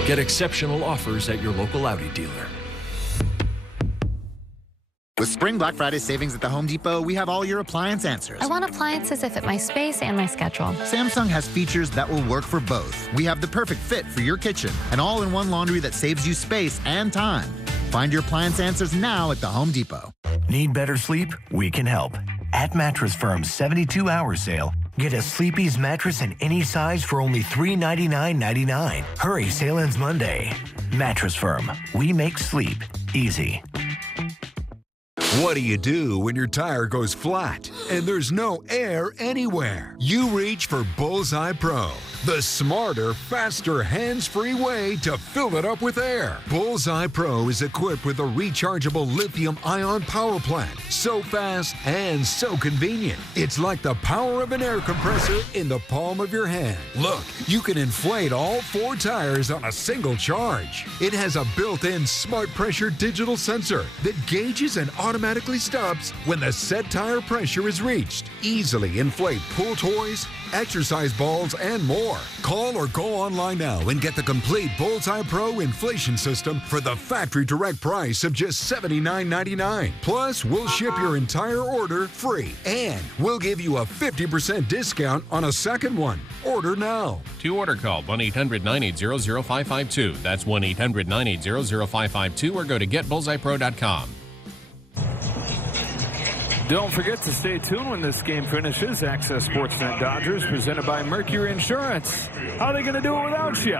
Get exceptional offers at your local Audi dealer. With Spring Black Friday savings at the Home Depot, we have all your appliance answers. I want appliances that fit my space and my schedule. Samsung has features that will work for both. We have the perfect fit for your kitchen, an all-in-one laundry that saves you space and time. Find your appliance answers now at the Home Depot. Need better sleep? We can help. At Mattress Firm's 72-hour sale, get a Sleepy's mattress in any size for only $399.99. Hurry, sale ends Monday. Mattress Firm. We make sleep easy. What do you do when your tire goes flat and there's no air anywhere? You reach for Bullseye Pro, the smarter, faster, hands-free way to fill it up with air. Bullseye Pro is equipped with a rechargeable lithium-ion power plant. So fast and so convenient. It's like the power of an air compressor in the palm of your hand. Look, you can inflate all 4 tires on a single charge. It has a built-in smart pressure digital sensor that gauges and automatically stops when the set tire pressure is reached. Easily inflate pool toys, exercise balls, and more. Call or go online now and get the complete Bullseye Pro inflation system for the factory direct price of just $79.99. Plus, we'll ship your entire order free, and we'll give you a 50% discount on a second one. Order now. To order, call 1-800-980-0552. That's 1-800-980-0552 or go to getbullseyepro.com. Don't forget to stay tuned when this game finishes. Access Sportsnet Dodgers presented by Mercury Insurance. How are they going to do it without you?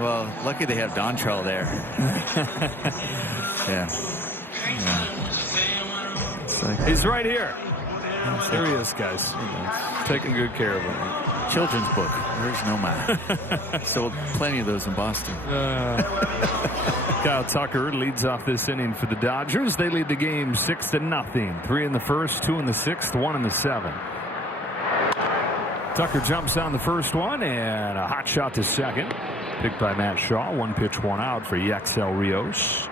Well, lucky they have Dontrell there. Yeah. He's right here. There he is, guys. Taking good care of him. Children's book. There's no matter. Still plenty of those in Boston. Kyle Tucker leads off this inning for the Dodgers. They lead the game 6-0. 3 in the first, 2 in the sixth, 1 in the seventh. Tucker jumps on the first one and a hot shot to second. Picked by Matt Shaw. 1 pitch, 1 out for Yaxel Rios.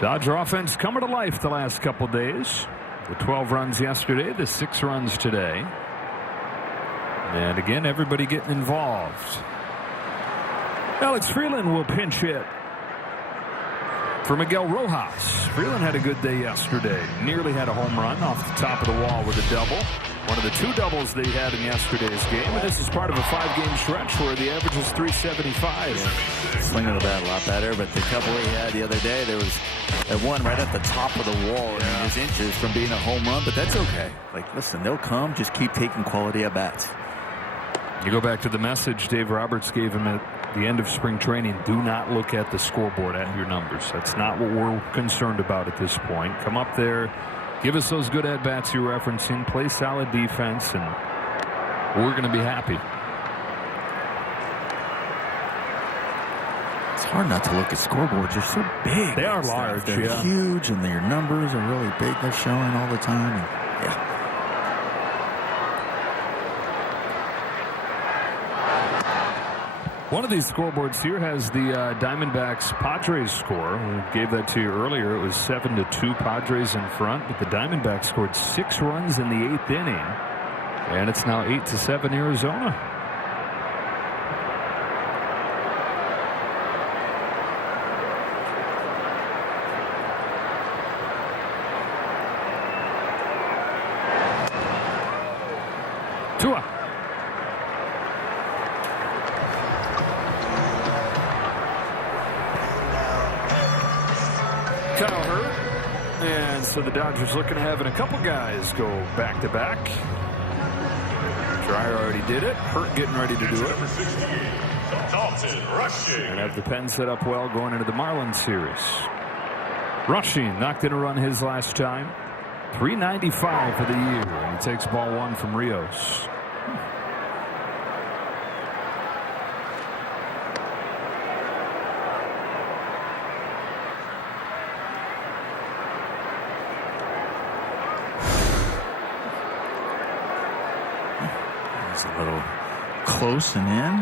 Dodger offense coming to life the last couple days. The 12 runs yesterday, the 6 runs today. And again, everybody getting involved. Alex Freeland will pinch hit. For Miguel Rojas, Freeland had a good day yesterday. Nearly had a home run off the top of the wall with a double. One of the 2 doubles they had in yesterday's game, and this is part of a 5-game stretch where the average is 375. Swinging the bat a lot better, but the couple he had the other day, there was that one right at the top of the wall. I mean, his inches from being a home run, but that's okay. Like, listen, they'll come. Just keep taking quality at bats. You go back to the message Dave Roberts gave him at the end of spring training. Do not look at the scoreboard at your numbers. That's not what we're concerned about at this point. Come up there, give us those good at-bats you're referencing, play solid defense, and we're going to be happy. It's hard not to look at scoreboards. They're so big. They are large. They're huge, and your numbers are really big. They're showing all the time. And, yeah. One of these scoreboards here has the Diamondbacks Padres score. We gave that to you earlier. It was 7-2 Padres in front, but the Diamondbacks scored 6 runs in the 8th inning, and it's now 8-7 Arizona. Tua. Kyle Hurt. And so the Dodgers looking at having a couple guys go back-to-back. Dreyer already did it. Hurt getting ready to do it. And have the pen set up well going into the Marlins series. Rushing knocked in a run his last time. 395 for the year. And he takes ball 1 from Rios. A little close and in.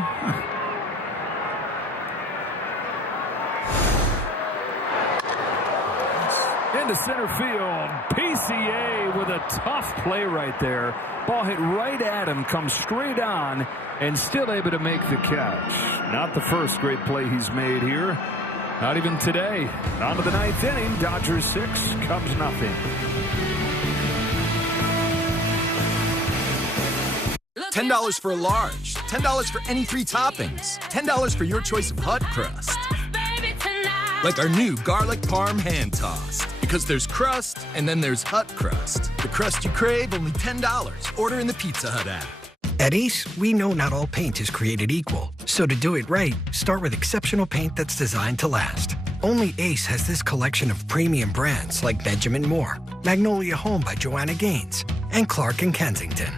Into center field. PCA with a tough play right there. Ball hit right at him, comes straight on, and still able to make the catch. Not the first great play he's made here. Not even today. On to the 9th inning. Dodgers 6, Cubs nothing. $10 for a large, $10 for any 3 toppings, $10 for your choice of hot crust. Like our new garlic parm hand tossed. Because there's crust, and then there's hut crust. The crust you crave, only $10. Order in the Pizza Hut app. At Ace, we know not all paint is created equal. So to do it right, start with exceptional paint that's designed to last. Only Ace has this collection of premium brands like Benjamin Moore, Magnolia Home by Joanna Gaines, and Clark & Kensington.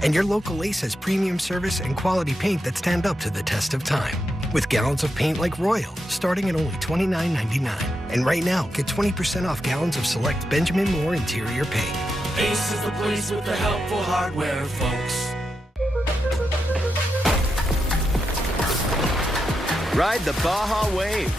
And your local Ace has premium service and quality paint that stand up to the test of time. With gallons of paint like Royal, starting at only $29.99. And right now, get 20% off gallons of select Benjamin Moore interior paint. Ace is the place with the helpful hardware, folks. Ride the Baja Wave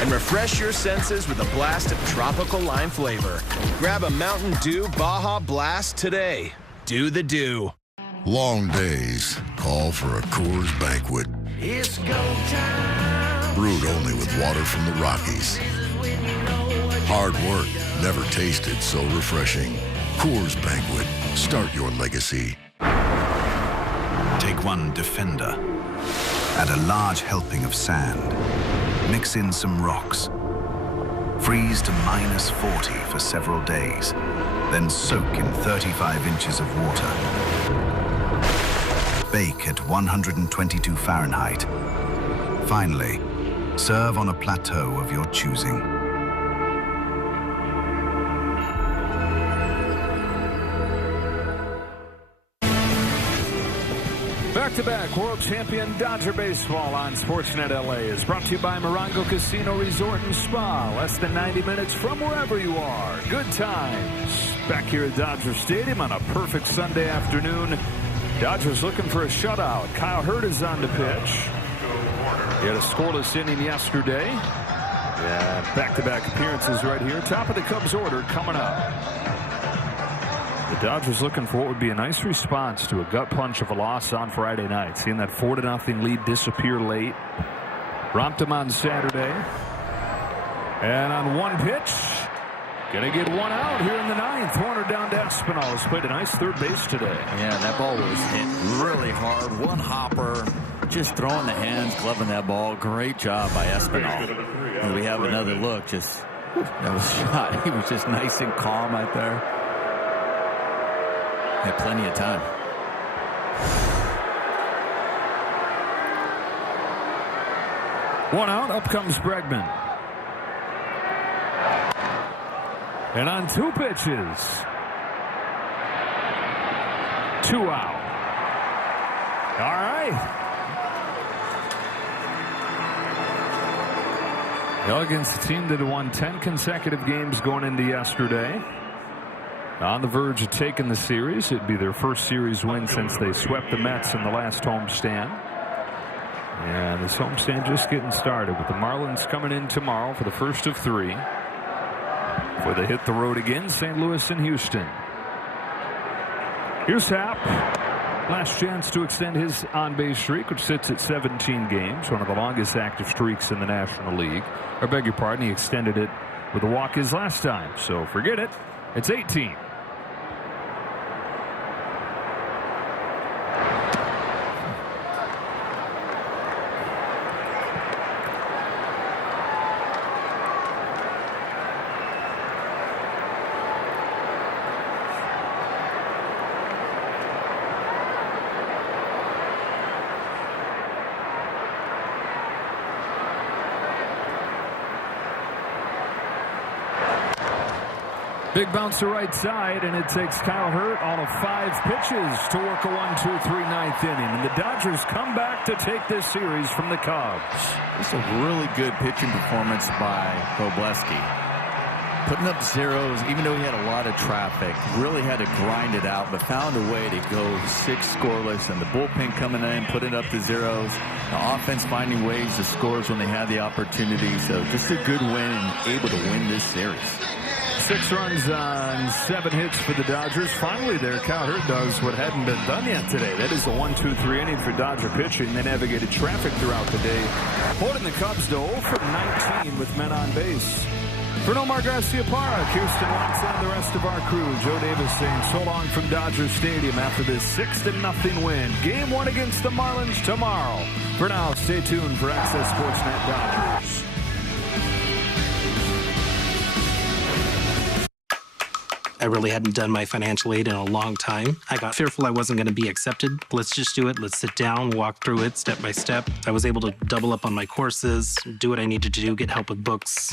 and refresh your senses with a blast of tropical lime flavor. Grab a Mountain Dew Baja Blast today. Do the do. Long days call for a Coors Banquet. It's go time. Brewed only with water from the Rockies. Hard work never tasted so refreshing. Coors Banquet. Start your legacy. Take one Defender. Add a large helping of sand. Mix in some rocks. Freeze to -40 for several days. Then soak in 35 inches of water. Bake at 122 Fahrenheit. Finally, serve on a plateau of your choosing. Back-to-back world champion Dodger baseball on Sportsnet LA is brought to you by Morongo Casino Resort and Spa. Less than 90 minutes from wherever you are. Good times. Back here at Dodger Stadium on a perfect Sunday afternoon. Dodgers looking for a shutout. Kyle Hurt is on the pitch. He had a scoreless inning yesterday. Yeah, back-to-back appearances right here. Top of the Cubs order coming up. The Dodgers looking for what would be a nice response to a gut punch of a loss on Friday night. Seeing that 4-0 lead disappear late. Romped them on Saturday. And on one pitch, going to get one out here in the ninth. Horner down to Espinal. Has played a nice third base today. Yeah, that ball was hit really hard. One hopper, just throwing the hands, gloving that ball. Great job by Espinal. And we have another look. Just that was shot. He was just nice and calm out there. Had plenty of time. One out. Up comes Bregman. And on two pitches, 2 out. All right. Against a team that had won 10 consecutive games going into yesterday. On the verge of taking the series. It'd be their first series win since they swept the Mets in the last homestand. And this homestand just getting started with the Marlins coming in tomorrow for the first of 3. Before they hit the road again, St. Louis and Houston. Here's Happ. Last chance to extend his on-base streak, which sits at 17 games, one of the longest active streaks in the National League. I beg your pardon, he extended it with a walk his last time, so forget it. It's 18. Big bounce to right side, and it takes Kyle Hurt all of 5 pitches to work a 1-2-3 ninth inning. And the Dodgers come back to take this series from the Cubs. Just a really good pitching performance by Robleski. Putting up zeros, even though he had a lot of traffic. Really had to grind it out, but found a way to go 6 scoreless. And the bullpen coming in, putting up the zeros. The offense finding ways to score when they had the opportunity. So just a good win and able to win this series. 6 runs on 7 hits for the Dodgers. Finally there, Kyle Hurt does what hadn't been done yet today. That is a 1-2-3 inning for Dodger pitching. They navigated traffic throughout the day, holding the Cubs to 0 for 19 with men on base. For Nomar Garciaparra, Houston locks in the rest of our crew. Joe Davis saying so long from Dodger Stadium after this 6-0 win. Game 1 against the Marlins tomorrow. For now, stay tuned for Access Sportsnet Dodgers. I really hadn't done my financial aid in a long time. I got fearful I wasn't going to be accepted. Let's just do it. Let's sit down, walk through it step by step. I was able to double up on my courses, do what I needed to do, get help with books.